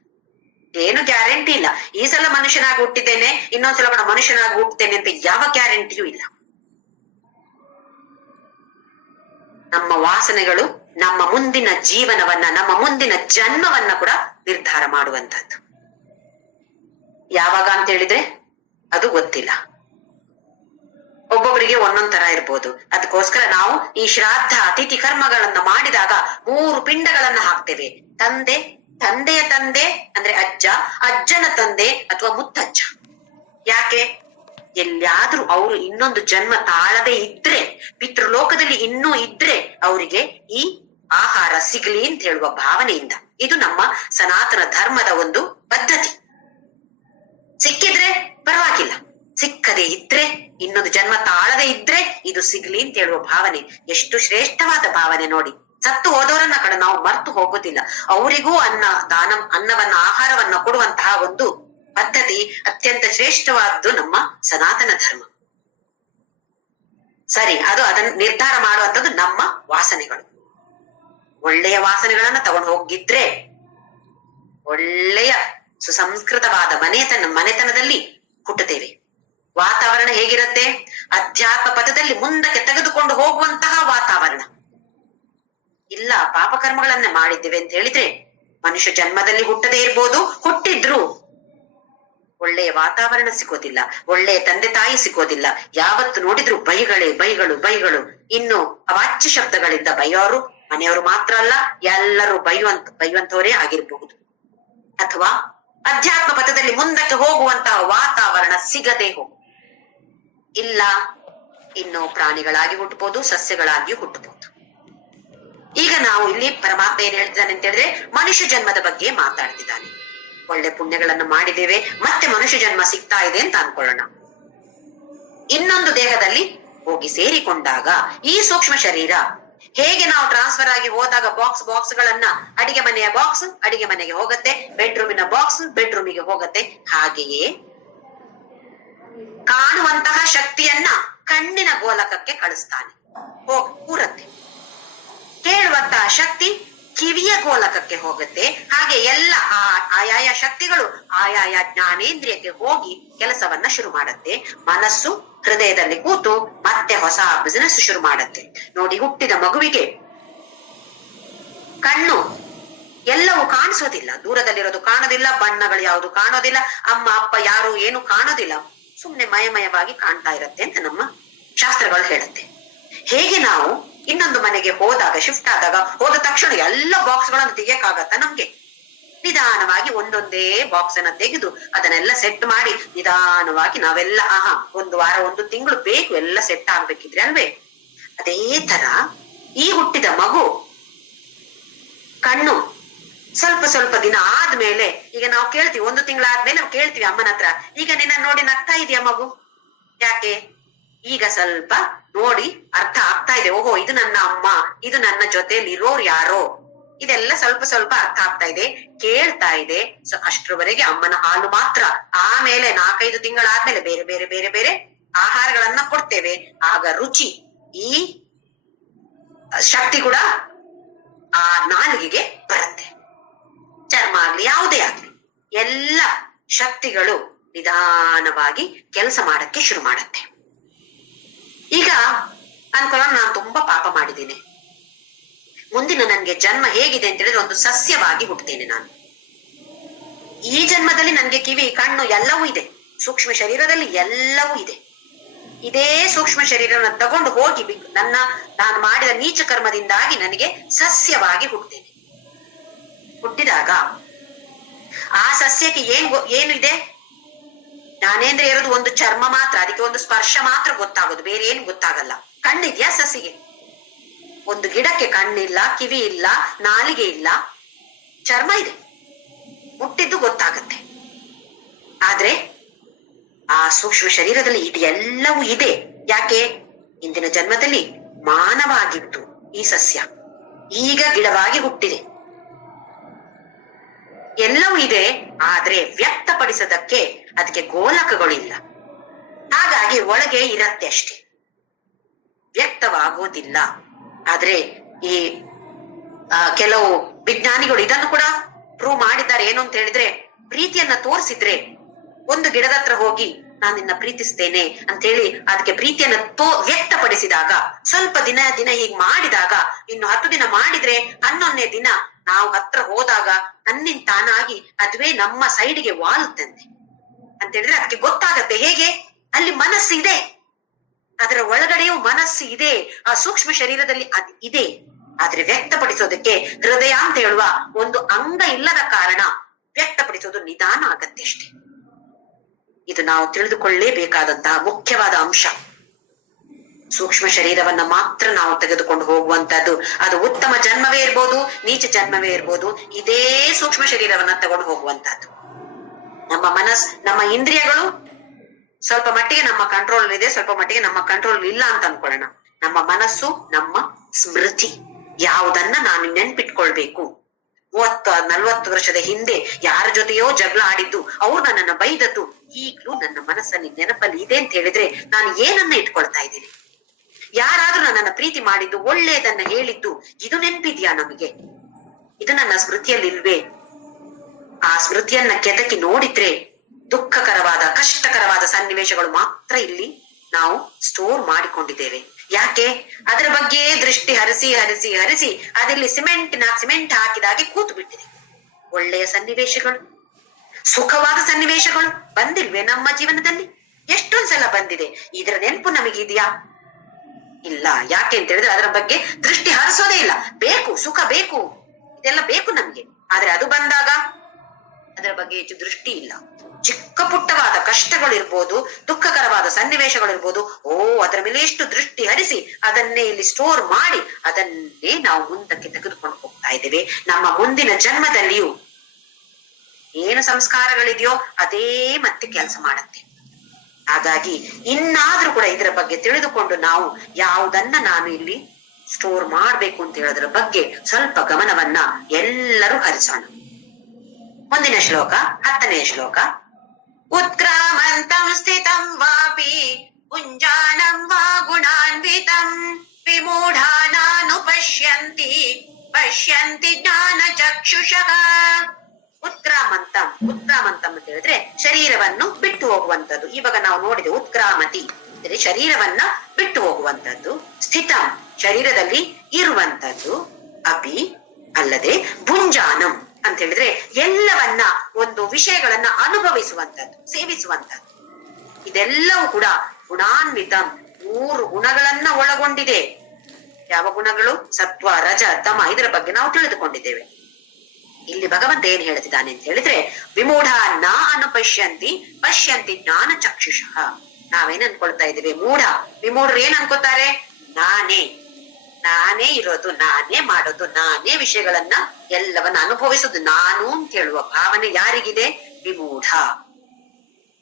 ಏನು ಗ್ಯಾರಂಟಿ ಇಲ್ಲ. ಈ ಸಲ ಮನುಷ್ಯನಾಗಿ ಹುಟ್ಟಿದ್ದೇನೆ, ಇನ್ನೊಂದ್ಸಲ ಕೂಡ ಮನುಷ್ಯನಾಗಿ ಹುಟ್ಟುತ್ತೇನೆ ಅಂತ ಯಾವ ಗ್ಯಾರಂಟಿಯೂ ಇಲ್ಲ. ನಮ್ಮ ವಾಸನೆಗಳು ನಮ್ಮ ಮುಂದಿನ ಜೀವನವನ್ನ, ನಮ್ಮ ಮುಂದಿನ ಜನ್ಮವನ್ನ ಕೂಡ ನಿರ್ಧಾರ ಮಾಡುವಂತದ್ದು. ಯಾವಾಗ ಅಂತ ಹೇಳಿದ್ರೆ ಅದು ಗೊತ್ತಿಲ್ಲ. ಒಬ್ಬೊಬ್ಬರಿಗೆ ಒಂದೊಂದ್ ತರ ಇರ್ಬೋದು. ಅದಕ್ಕೋಸ್ಕರ ನಾವು ಈ ಶ್ರಾದ್ದ ಅತಿಥಿ ಕರ್ಮಗಳನ್ನ ಮಾಡಿದಾಗ 3 ಪಿಂಡಗಳನ್ನ ಹಾಕ್ತೇವೆ. ತಂದೆಯ ತಂದೆ ಅಂದ್ರೆ ಅಜ್ಜ, ಅಜ್ಜನ ತಂದೆ ಅಥವಾ ಮುತ್ತಜ್ಜ. ಯಾಕೆ? ಎಲ್ಲಿಯಾದ್ರೂ ಅವರು ಇನ್ನೊಂದು ಜನ್ಮ ತಾಳದೆ ಇದ್ರೆ, ಪಿತೃಲೋಕದಲ್ಲಿ ಇನ್ನೂ ಇದ್ರೆ ಅವರಿಗೆ ಈ ಆಹಾರ ಸಿಗ್ಲಿ ಅಂತ ಹೇಳುವ ಭಾವನೆಯಿಂದ. ಇದು ನಮ್ಮ ಸನಾತನ ಧರ್ಮದ ಒಂದು ಪದ್ಧತಿ. ಸಿಕ್ಕಿದ್ರೆ ಪರವಾಗಿಲ್ಲ, ಸಿಕ್ಕದೆ ಇದ್ರೆ, ಇನ್ನೊಂದು ಜನ್ಮ ತಾಳದೆ ಇದ್ರೆ ಇದು ಸಿಗ್ಲಿ ಅಂತ ಹೇಳುವ ಭಾವನೆ ಎಷ್ಟು ಶ್ರೇಷ್ಠವಾದ ಭಾವನೆ ನೋಡಿ. ಸತ್ತು ಹೋದವರನ್ನ ಕಡೆ ನಾವು ಮರ್ತು ಹೋಗೋದಿಲ್ಲ. ಅವರಿಗೂ ಅನ್ನವನ್ನ ಆಹಾರವನ್ನ ಕೊಡುವಂತಹ ಒಂದು ಪದ್ಧತಿ ಅತ್ಯಂತ ಶ್ರೇಷ್ಠವಾದ್ದು ನಮ್ಮ ಸನಾತನ ಧರ್ಮ. ಸರಿ, ಅದನ್ನ ನಿರ್ಧಾರ ಮಾಡುವಂಥದ್ದು ನಮ್ಮ ವಾಸನೆಗಳು. ಒಳ್ಳೆಯ ವಾಸನೆಗಳನ್ನ ತಗೊಂಡು ಹೋಗಿದ್ರೆ ಒಳ್ಳೆಯ ಸುಸಂಸ್ಕೃತವಾದ ಮನೆತನದಲ್ಲಿ ಹುಟ್ಟುತ್ತೇವೆ. ವಾತಾವರಣ ಹೇಗಿರುತ್ತೆ? ಅಧ್ಯಾತ್ಮ ಪಥದಲ್ಲಿ ಮುಂದಕ್ಕೆ ತೆಗೆದುಕೊಂಡು ಹೋಗುವಂತಹ ವಾತಾವರಣ. ಇಲ್ಲ ಪಾಪಕರ್ಮಗಳನ್ನ ಮಾಡಿದ್ದೇವೆ ಅಂತ ಹೇಳಿದ್ರೆ ಮನುಷ್ಯ ಜನ್ಮದಲ್ಲಿ ಹುಟ್ಟದೇ ಇರ್ಬೋದು, ಹುಟ್ಟಿದ್ರು ಒಳ್ಳೆಯ ವಾತಾವರಣ ಸಿಗೋದಿಲ್ಲ, ಒಳ್ಳೆಯ ತಂದೆ ತಾಯಿ ಸಿಗೋದಿಲ್ಲ. ಯಾವತ್ತು ನೋಡಿದ್ರು ಬೈಗಳು. ಇನ್ನು ಅವಾಚ್ಯ ಶಬ್ದಗಳಿಂದ ಬೈಯೋರು ಮನೆಯವರು ಮಾತ್ರ ಅಲ್ಲ, ಎಲ್ಲರೂ ಬೈಯುವಂತವರೇ ಆಗಿರಬಹುದು. ಅಥವಾ ಅಧ್ಯಾತ್ಮ ಪಥದಲ್ಲಿ ಮುಂದಕ್ಕೆ ಹೋಗುವಂತಹ ವಾತಾವರಣ ಸಿಗದೆ ಇಲ್ಲ. ಇನ್ನು ಪ್ರಾಣಿಗಳಾಗಿ ಹುಟ್ಟಬಹುದು, ಸಸ್ಯಗಳಾಗಿ ಹುಟ್ಟಬಹುದು. ಈಗ ನಾವು ಇಲ್ಲಿ ಪರಮಾತ್ಮ ಏನ್ ಹೇಳ್ತಿದ್ದಾನೆ ಅಂತ ಹೇಳಿದ್ರೆ ಮನುಷ್ಯ ಜನ್ಮದ ಬಗ್ಗೆ ಮಾತಾಡ್ತಿದ್ದಾನೆ. ಒಳ್ಳೆ ಪುಣ್ಯಗಳನ್ನು ಮಾಡಿದ್ದೇವೆ, ಮತ್ತೆ ಮನುಷ್ಯ ಜನ್ಮ ಸಿಗ್ತಾ ಇದೆ ಅಂತ ಅನ್ಕೊಳ್ಳೋಣ. ಇನ್ನೊಂದು ದೇಹದಲ್ಲಿ ಹೋಗಿ ಸೇರಿಕೊಂಡಾಗ ಈ ಸೂಕ್ಷ್ಮ ಶರೀರ ಹೇಗೆ ನಾವು ಟ್ರಾನ್ಸ್ಫರ್ ಆಗಿ ಹೋದಾಗ ಬಾಕ್ಸ್ ಗಳನ್ನ ಅಡಿಗೆ ಮನೆಯ ಬಾಕ್ಸ್ ಅಡಿಗೆ ಮನೆಗೆ ಹೋಗುತ್ತೆ, ಬೆಡ್ರೂಮಿನ ಬಾಕ್ಸ್ ಬೆಡ್ರೂಮಿಗೆ ಹೋಗುತ್ತೆ. ಹಾಗೆಯೇ ಕಾಣುವಂತಹ ಶಕ್ತಿಯನ್ನ ಕಣ್ಣಿನ ಗೋಲಕಕ್ಕೆ ಕಳಿಸ್ತಾನೆ, ಕೂರತ್ತೆ. ಕೇಳುವಂತಹ ಶಕ್ತಿ ಕಿವಿಯ ಗೋಲಕಕ್ಕೆ ಹೋಗುತ್ತೆ. ಹಾಗೆ ಎಲ್ಲ ಆಯಾಯ ಶಕ್ತಿಗಳು ಆಯಾಯ ಜ್ಞಾನೇಂದ್ರಿಯಕ್ಕೆ ಹೋಗಿ ಕೆಲಸವನ್ನ ಶುರು ಮಾಡತ್ತೆ. ಮನಸ್ಸು ಹೃದಯದಲ್ಲಿ ಕೂತು ಮತ್ತೆ ಹೊಸ ಬಿಸಿನೆಸ್ ಶುರು ಮಾಡತ್ತೆ. ನೋಡಿ, ಹುಟ್ಟಿದ ಮಗುವಿಗೆ ಕಣ್ಣು ಎಲ್ಲವೂ ಕಾಣಿಸೋದಿಲ್ಲ, ದೂರದಲ್ಲಿರೋದು ಕಾಣೋದಿಲ್ಲ, ಬಣ್ಣಗಳು ಯಾವುದು ಕಾಣೋದಿಲ್ಲ, ಅಮ್ಮ ಅಪ್ಪ ಯಾರು ಏನು ಕಾಣೋದಿಲ್ಲ, ಸುಮ್ನೆ ಮಯಮಯವಾಗಿ ಕಾಣ್ತಾ ಇರತ್ತೆ ಅಂತ ನಮ್ಮ ಶಾಸ್ತ್ರಗಳು ಹೇಳುತ್ತೆ. ಹೇಗೆ ನಾವು ಇನ್ನೊಂದು ಮನೆಗೆ ಹೋದಾಗ, ಶಿಫ್ಟ್ ಆದಾಗ ಹೋದ ತಕ್ಷಣ ಎಲ್ಲ ಬಾಕ್ಸ್ ಗಳನ್ನು ತೆಗಿಯಕ್ಕಾಗತ್ತ ನಮ್ಗೆ? ನಿಧಾನವಾಗಿ ಒಂದೊಂದೇ ಬಾಕ್ಸ್ ಅನ್ನ ತೆಗೆದು ಅದನ್ನೆಲ್ಲ ಸೆಟ್ ಮಾಡಿ ನಿಧಾನವಾಗಿ ನಾವೆಲ್ಲ ಒಂದು ವಾರ 1 ತಿಂಗಳು ಬೇಕು ಎಲ್ಲ ಸೆಟ್ ಆಗ್ಬೇಕಿದ್ರೆ ಅಲ್ವೇ? ಅದೇ ತರ ಈ ಹುಟ್ಟಿದ ಮಗು ಕಣ್ಣು ಸ್ವಲ್ಪ ದಿನ ಆದ್ಮೇಲೆ, ಈಗ ನಾವು ಕೇಳ್ತೀವಿ, 1 ತಿಂಗಳಾದ್ಮೇಲೆ ನಾವು ಕೇಳ್ತೀವಿ ಅಮ್ಮನ ಹತ್ರ, ಈಗ ನಿನ್ನ ನೋಡಿ ನಗ್ತಾ ಇದೆಯಾ ಮಗು? ಯಾಕೆ? ಈಗ ಸ್ವಲ್ಪ ನೋಡಿ ಅರ್ಥ ಆಗ್ತಾ ಇದೆ, ಓಹೋ ಇದು ನನ್ನ ಅಮ್ಮ, ಇದು ನನ್ನ ಜೊತೆಯಲ್ಲಿ ಇರೋರು ಯಾರೋ, ಇದೆಲ್ಲ ಸ್ವಲ್ಪ ಅರ್ಥ ಆಗ್ತಾ ಇದೆ, ಕೇಳ್ತಾ ಇದೆ. ಅಷ್ಟರವರೆಗೆ ಅಮ್ಮನ ಹಾಲು ಮಾತ್ರ. ಆಮೇಲೆ 4-5 ತಿಂಗಳಾದ್ಮೇಲೆ ಬೇರೆ ಬೇರೆ ಬೇರೆ ಬೇರೆ ಆಹಾರಗಳನ್ನ ಕೊಡ್ತೇವೆ. ಆಗ ರುಚಿ ಈ ಶಕ್ತಿ ಕೂಡ ಆ ನಾಲಿಗೆಗೆ ಬರುತ್ತೆ. ಚರ್ಮ ಆಗ್ಲಿ ಯಾವುದೇ ಆಗ್ಲಿ ಎಲ್ಲ ಶಕ್ತಿಗಳು ನಿಧಾನವಾಗಿ ಕೆಲಸ ಮಾಡಕ್ಕೆ ಶುರು ಮಾಡತ್ತೆ. ಈಗ ಅನ್ಕೊಳ್ಳೋಣ, ನಾನು ತುಂಬಾ ಪಾಪ ಮಾಡಿದ್ದೀನಿ, ಮುಂದಿನ ನನ್ಗೆ ಜನ್ಮ ಹೇಗಿದೆ ಅಂತ ಹೇಳಿದ್ರೆ ಒಂದು ಸಸ್ಯವಾಗಿ ಹುಟ್ಟುತ್ತೇನೆ ನಾನು. ಈ ಜನ್ಮದಲ್ಲಿ ನನ್ಗೆ ಕಿವಿ ಕಣ್ಣು ಎಲ್ಲವೂ ಇದೆ, ಸೂಕ್ಷ್ಮ ಶರೀರದಲ್ಲಿ ಎಲ್ಲವೂ ಇದೆ. ಇದೇ ಸೂಕ್ಷ್ಮ ಶರೀರವನ್ನು ತಗೊಂಡು ಹೋಗಿ ನಾನು ಮಾಡಿದ ನೀಚ ಕರ್ಮದಿಂದಾಗಿ ನನಗೆ ಸಸ್ಯವಾಗಿ ಹುಟ್ಟುತ್ತೇನೆ. ಹುಟ್ಟಿದಾಗ ಆ ಸಸ್ಯಕ್ಕೆ ಏನು ಇದೆ? ನಾನೇಂದ್ರೆ ಇರೋದು ಒಂದು ಚರ್ಮ ಮಾತ್ರ, ಅದಕ್ಕೆ ಒಂದು ಸ್ಪರ್ಶ ಮಾತ್ರ ಗೊತ್ತಾಗೋದು, ಬೇರೆ ಏನು ಗೊತ್ತಾಗಲ್ಲ. ಕಣ್ಣಿದ್ಯಾ ಸಸಿಗೆ? ಒಂದು ಗಿಡಕ್ಕೆ ಕಣ್ಣಿಲ್ಲ, ಕಿವಿ ಇಲ್ಲ, ನಾಲಿಗೆ ಇಲ್ಲ, ಚರ್ಮ ಇದೆ, ಹುಟ್ಟಿದ್ದು ಗೊತ್ತಾಗತ್ತೆ. ಆದ್ರೆ ಆ ಸೂಕ್ಷ್ಮ ಶರೀರದಲ್ಲಿ ಇದೆಲ್ಲವೂ ಇದೆ. ಯಾಕೆ? ಇಂದಿನ ಜನ್ಮದಲ್ಲಿ ಮಾನವ ಆಗಿತ್ತು ಈ ಸಸ್ಯ, ಈಗ ಗಿಡವಾಗಿ ಹುಟ್ಟಿದೆ. ಎಲ್ಲವೂ ಇದೆ, ಆದ್ರೆ ವ್ಯಕ್ತಪಡಿಸೋದಕ್ಕೆ ಅದಕ್ಕೆ ಗೋಲಕಗಳಿಲ್ಲ. ಹಾಗಾಗಿ ಒಳಗೆ ಇರತ್ತೆ ಅಷ್ಟೇ, ವ್ಯಕ್ತವಾಗೋದಿಲ್ಲ. ಆದ್ರೆ ಈ ಕೆಲವು ವಿಜ್ಞಾನಿಗಳು ಇದನ್ನು ಕೂಡ ಪ್ರೂವ್ ಮಾಡಿದ್ದಾರೆ. ಏನು ಅಂತ ಹೇಳಿದ್ರೆ, ಪ್ರೀತಿಯನ್ನ ತೋರಿಸಿದ್ರೆ ಒಂದು ಗಿಡದ ಹತ್ರ ಹೋಗಿ ನಾನು ನಿನ್ನ ಪ್ರೀತಿಸ್ತೇನೆ ಅಂತ ಹೇಳಿ ಅದಕ್ಕೆ ಪ್ರೀತಿಯನ್ನ ವ್ಯಕ್ತಪಡಿಸಿದಾಗ, ಸ್ವಲ್ಪ ದಿನ ಹೀಗ್ ಮಾಡಿದಾಗ, ಇನ್ನು 10 ದಿನ ಮಾಡಿದ್ರೆ 11ನೇ ದಿನ ನಾವು ಹತ್ರ ಹೋದಾಗ ನನ್ನಿಂದ ತಾನಾಗಿ ಅದುವೇ ನಮ್ಮ ಸೈಡ್ಗೆ ವಾಲುತ್ತಂತೆ ಅಂತ ಹೇಳಿದ್ರೆ ಅದಕ್ಕೆ ಗೊತ್ತಾಗತ್ತೆ. ಹೇಗೆ? ಅಲ್ಲಿ ಮನಸ್ಸು ಇದೆ, ಅದರ ಒಳಗಡೆಯೂ ಮನಸ್ಸು ಇದೆ, ಆ ಸೂಕ್ಷ್ಮ ಶರೀರದಲ್ಲಿ ಅದು ಇದೆ. ಆದ್ರೆ ವ್ಯಕ್ತಪಡಿಸೋದಕ್ಕೆ ಹೃದಯ ಅಂತ ಹೇಳುವ ಒಂದು ಅಂಗ ಇಲ್ಲದ ಕಾರಣ ವ್ಯಕ್ತಪಡಿಸೋದು ನಿಧಾನ ಆಗತ್ತೆ ಅಷ್ಟೇ. ಇದು ನಾವು ತಿಳಿದುಕೊಳ್ಳೇಬೇಕಾದಂತಹ ಮುಖ್ಯವಾದ ಅಂಶ. ಸೂಕ್ಷ್ಮ ಶರೀರವನ್ನ ಮಾತ್ರ ನಾವು ತೆಗೆದುಕೊಂಡು ಹೋಗುವಂತದ್ದು. ಅದು ಉತ್ತಮ ಜನ್ಮವೇ ಇರ್ಬೋದು, ನೀಚ ಜನ್ಮವೇ ಇರ್ಬೋದು, ಇದೇ ಸೂಕ್ಷ್ಮ ಶರೀರವನ್ನ ತಗೊಂಡು ಹೋಗುವಂತದ್ದು. ನಮ್ಮ ನಮ್ಮ ಇಂದ್ರಿಯಗಳು ಸ್ವಲ್ಪ ಮಟ್ಟಿಗೆ ನಮ್ಮ ಕಂಟ್ರೋಲ್ ಇದೆ, ಸ್ವಲ್ಪ ಮಟ್ಟಿಗೆ ನಮ್ಮ ಕಂಟ್ರೋಲ್ ಇಲ್ಲ ಅಂತ ಅನ್ಕೊಳ್ಳೋಣ. ನಮ್ಮ ಮನಸ್ಸು, ನಮ್ಮ ಸ್ಮೃತಿ, ಯಾವುದನ್ನ ನಾನು ನೆನ್ಪಿಟ್ಕೊಳ್ಬೇಕು. 30-40 ವರ್ಷದ ಹಿಂದೆ ಯಾರ ಜೊತೆಯೋ ಜಗಳ ಆಡಿದ್ದು, ಅವ್ರು ನನ್ನನ್ನ ಬೈದದ್ದು ಈಗ್ಲೂ ನನ್ನ ಮನಸ್ಸಲ್ಲಿ ನೆನಪಲ್ಲಿ ಇದೆ ಅಂತ ಹೇಳಿದ್ರೆ ನಾನು ಏನನ್ನ ಇಟ್ಕೊಳ್ತಾ ಇದ್ದೀನಿ? ಯಾರಾದ್ರೂ ನನ್ನನ್ನ ಪ್ರೀತಿ ಮಾಡಿದ್ದು, ಒಳ್ಳೆಯದನ್ನ ಹೇಳಿದ್ದು, ಇದು ನೆನ್ಪಿದ್ಯಾ ನಮಗೆ? ಇದು ನನ್ನ ಸ್ಮೃತಿಯಲ್ಲಿ ಇಲ್ವೇ? ಆ ಸ್ಮೃತಿಯನ್ನ ಕೆದಕಿ ನೋಡಿದ್ರೆ ದುಃಖಕರವಾದ, ಕಷ್ಟಕರವಾದ ಸನ್ನಿವೇಶಗಳು ಮಾತ್ರ ಇಲ್ಲಿ ನಾವು ಸ್ಟೋರ್ ಮಾಡಿಕೊಂಡಿದ್ದೇವೆ. ಯಾಕೆ? ಅದರ ಬಗ್ಗೆ ದೃಷ್ಟಿ ಹರಿಸಿ ಹರಿಸಿ ಹರಿಸಿ ಅದಿಲ್ಲಿ ಸಿಮೆಂಟ್ ಹಾಕಿದಾಗೆ ಕೂತು ಬಿಟ್ಟಿದೆ. ಒಳ್ಳೆಯ ಸನ್ನಿವೇಶಗಳು, ಸುಖವಾದ ಸನ್ನಿವೇಶಗಳು ಬಂದಿಲ್ವೇ ನಮ್ಮ ಜೀವನದಲ್ಲಿ? ಎಷ್ಟೊಂದ್ಸಲ ಬಂದಿದೆ. ಇದರ ನೆನಪು ನಮಗಿದೆಯಾ? ಇಲ್ಲ. ಯಾಕೆ ಅಂತ ಹೇಳಿದ್ರೆ ಅದರ ಬಗ್ಗೆ ದೃಷ್ಟಿ ಹರಿಸೋದೇ ಇಲ್ಲ. ಬೇಕು, ಸುಖ ಬೇಕು, ಇದೆಲ್ಲ ಬೇಕು ನಮ್ಗೆ. ಆದ್ರೆ ಅದು ಬಂದಾಗ ಅದರ ಬಗ್ಗೆ ಹೆಚ್ಚು ದೃಷ್ಟಿ ಇಲ್ಲ. ಚಿಕ್ಕ ಪುಟ್ಟವಾದ ಕಷ್ಟಗಳಿರ್ಬೋದು, ದುಃಖಕರವಾದ ಸನ್ನಿವೇಶಗಳಿರ್ಬೋದು, ಅದರ ಮೇಲೆ ಎಷ್ಟು ದೃಷ್ಟಿ ಹರಿಸಿ ಅದನ್ನೇ ಇಲ್ಲಿ ಸ್ಟೋರ್ ಮಾಡಿ ಅದನ್ನೇ ನಾವು ಮುಂದಕ್ಕೆ ತೆಗೆದುಕೊಂಡು ಹೋಗ್ತಾ ಇದ್ದೇವೆ. ನಮ್ಮ ಮುಂದಿನ ಜನ್ಮದಲ್ಲಿಯೂ ಏನು ಸಂಸ್ಕಾರಗಳಿದೆಯೋ ಅದೇ ಮತ್ತೆ ಕೆಲಸ ಮಾಡತ್ತೆ. ಹಾಗಾಗಿ ಇನ್ನಾದ್ರೂ ಕೂಡ ಇದರ ಬಗ್ಗೆ ತಿಳಿದುಕೊಂಡು ನಾವು ಯಾವುದನ್ನ ನಾನು ಇಲ್ಲಿ ಸ್ಟೋರ್ ಮಾಡ್ಬೇಕು ಅಂತ ಹೇಳೋದ್ರ ಬಗ್ಗೆ ಸ್ವಲ್ಪ ಗಮನವನ್ನ ಎಲ್ಲರೂ ಹರಿಸೋಣ. ಮುಂದಿನ ಶ್ಲೋಕ, 10ನೇ ಶ್ಲೋಕ. ಉತ್ಕ್ರಾಮಂತಂ ಸ್ಥಿತಂ ವಾಪಿ ಪುಂಜಾನಂ ವಾ ಗುಣಾನ್ವಿತಂ ವಿಮೂಢಾನಾನು ಪಶ್ಯಂತಿ ಜ್ಞಾನ ಚಕ್ಷುಷಃ. ಉತ್ಕ್ರಾಮಂತಂ ಅಂತ ಹೇಳಿದ್ರೆ ಶರೀರವನ್ನು ಬಿಟ್ಟು ಹೋಗುವಂತದ್ದು. ಇವಾಗ ನಾವು ನೋಡಿದೆ ಉತ್ಕ್ರಾಮತಿ ಅಂದ್ರೆ ಶರೀರವನ್ನ ಬಿಟ್ಟು ಹೋಗುವಂತದ್ದು. ಸ್ಥಿತಂ ಶರೀರದಲ್ಲಿ ಇರುವಂತದ್ದು. ಅಪಿ ಅಲ್ಲದೆ ಭುಂಜಾನಂ ಅಂತ ಹೇಳಿದ್ರೆ ಎಲ್ಲವನ್ನ ಒಂದು ವಿಷಯಗಳನ್ನ ಅನುಭವಿಸುವಂತದ್ದು, ಸೇವಿಸುವಂತದ್ದು. ಇದೆಲ್ಲವೂ ಕೂಡ ಗುಣಾನ್ವಿತಂ 3 ಗುಣಗಳನ್ನ ಒಳಗೊಂಡಿದೆ. ಯಾವ ಗುಣಗಳು? ಸತ್ವ, ರಜ, ತಮ. ಇದರ ಬಗ್ಗೆ ನಾವು ತಿಳಿದುಕೊಂಡಿದ್ದೇವೆ. ಇಲ್ಲಿ ಭಗವಂತ ಏನ್ ಹೇಳ್ತಿದ್ದಾನೆ ಅಂತ ಹೇಳಿದ್ರೆ, ವಿಮೂಢ ನಾ ಅನುಪಶ್ಯಂತಿ ಪಶ್ಯಂತಿ ಜ್ಞಾನ ಚಕ್ಷುಷಃ. ನಾವೇನ್ ಅನ್ಕೊಳ್ತಾ ಇದ್ದೇವೆ? ವಿಮೂಢರು ಏನ್ ಅನ್ಕೋತಾರೆ? ನಾನೇ ಇರೋದು, ನಾನೇ ಮಾಡೋದು, ನಾನೇ ವಿಷಯಗಳನ್ನ ಎಲ್ಲವನ್ನ ಅನುಭವಿಸೋದು, ನಾನು ಅಂತ ಹೇಳುವ ಭಾವನೆ ಯಾರಿಗಿದೆ? ವಿಮೂಢ.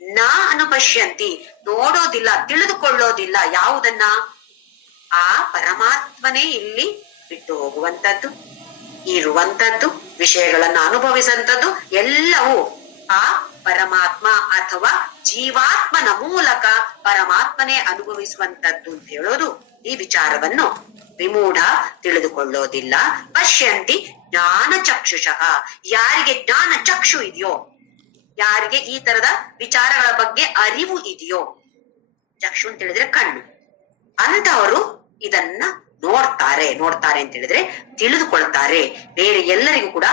ನಾ ಅನುಪಶ್ಯಂತಿ ನೋಡೋದಿಲ್ಲ, ತಿಳಿದುಕೊಳ್ಳೋದಿಲ್ಲ. ಯಾವುದನ್ನ? ಆ ಪರಮಾತ್ಮನೇ ಇಲ್ಲಿ ಬಿಟ್ಟು ಹೋಗುವಂತದ್ದು, ಇರುವಂತದ್ದು, ವಿಷಯಗಳನ್ನ ಅನುಭವಿಸಂತದ್ದು ಎಲ್ಲವೂ ಆ ಪರಮಾತ್ಮ ಅಥವಾ ಜೀವಾತ್ಮನ ಮೂಲಕ ಪರಮಾತ್ಮನೇ ಅನುಭವಿಸುವಂತದ್ದು ಅಂತ ಹೇಳೋದು ಈ ವಿಚಾರವನ್ನು ವಿಮೂಢ ತಿಳಿದುಕೊಳ್ಳೋದಿಲ್ಲ. ಪಶ್ಯಂತಿ ಜ್ಞಾನ ಚಕ್ಷುಷಃ, ಯಾರಿಗೆ ಜ್ಞಾನ ಚಕ್ಷು ಇದೆಯೋ, ಯಾರಿಗೆ ಈ ತರದ ವಿಚಾರಗಳ ಬಗ್ಗೆ ಅರಿವು ಇದೆಯೋ, ಚಕ್ಷು ಅಂತ ಹೇಳಿದ್ರೆ ಕಣ್ಣು, ಅಂತವರು ಇದನ್ನ ನೋಡ್ತಾರೆ ಅಂತ ಹೇಳಿದ್ರೆ ತಿಳಿದುಕೊಳ್ತಾರೆ. ಬೇರೆ ಎಲ್ಲರಿಗೂ ಕೂಡ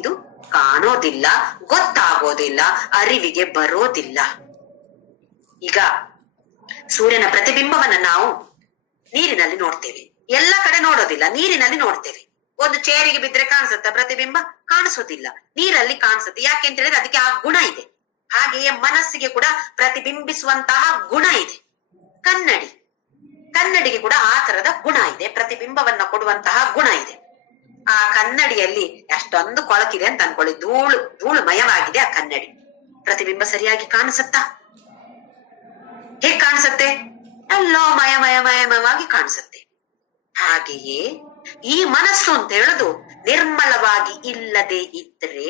ಇದು ಕಾಣೋದಿಲ್ಲ, ಗೊತ್ತಾಗೋದಿಲ್ಲ, ಅರಿವಿಗೆ ಬರೋದಿಲ್ಲ. ಈಗ ಸೂರ್ಯನ ಪ್ರತಿಬಿಂಬವನ್ನ ನಾವು ನೀರಿನಲ್ಲಿ ನೋಡ್ತೇವೆ, ಎಲ್ಲ ಕಡೆ ನೋಡೋದಿಲ್ಲ, ನೀರಿನಲ್ಲಿ ನೋಡ್ತೇವೆ. ಒಂದು ಚೇರಿಗೆ ಬಿದ್ರೆ ಕಾಣಿಸುತ್ತ ಪ್ರತಿಬಿಂಬ? ಕಾಣಿಸೋದಿಲ್ಲ. ನೀರಲ್ಲಿ ಕಾಣಿಸುತ್ತೆ. ಯಾಕೆ ಅಂತ ಹೇಳಿದ್ರೆ ಅದಕ್ಕೆ ಆ ಗುಣ ಇದೆ. ಹಾಗೆಯೇ ಮನಸ್ಸಿಗೆ ಕೂಡ ಪ್ರತಿಬಿಂಬಿಸುವಂತಹ ಗುಣ ಇದೆ. ಕನ್ನಡಿಗೆ ಕೂಡ ಆ ತರದ ಗುಣ ಇದೆ, ಪ್ರತಿಬಿಂಬವನ್ನ ಕೊಡುವಂತಹ ಗುಣ ಇದೆ. ಆ ಕನ್ನಡಿಯಲ್ಲಿ ಎಷ್ಟೊಂದು ಕೊಳಕಿದೆ ಅಂತ ಅನ್ಕೊಳ್ಳಿ, ಧೂಳು ಮಯವಾಗಿದೆ ಆ ಕನ್ನಡಿ. ಪ್ರತಿಬಿಂಬ ಸರಿಯಾಗಿ ಕಾಣಿಸುತ್ತಾ? ಹೇಗ್ ಕಾಣಿಸುತ್ತೆ? ಎಲ್ಲೋ ಮಯಮಯವಾಗಿ ಕಾಣಿಸುತ್ತೆ. ಹಾಗೆಯೇ ಈ ಮನಸ್ಸು ಅಂತ ಹೇಳುದು ನಿರ್ಮಲವಾಗಿ ಇಲ್ಲದೆ ಇದ್ರೆ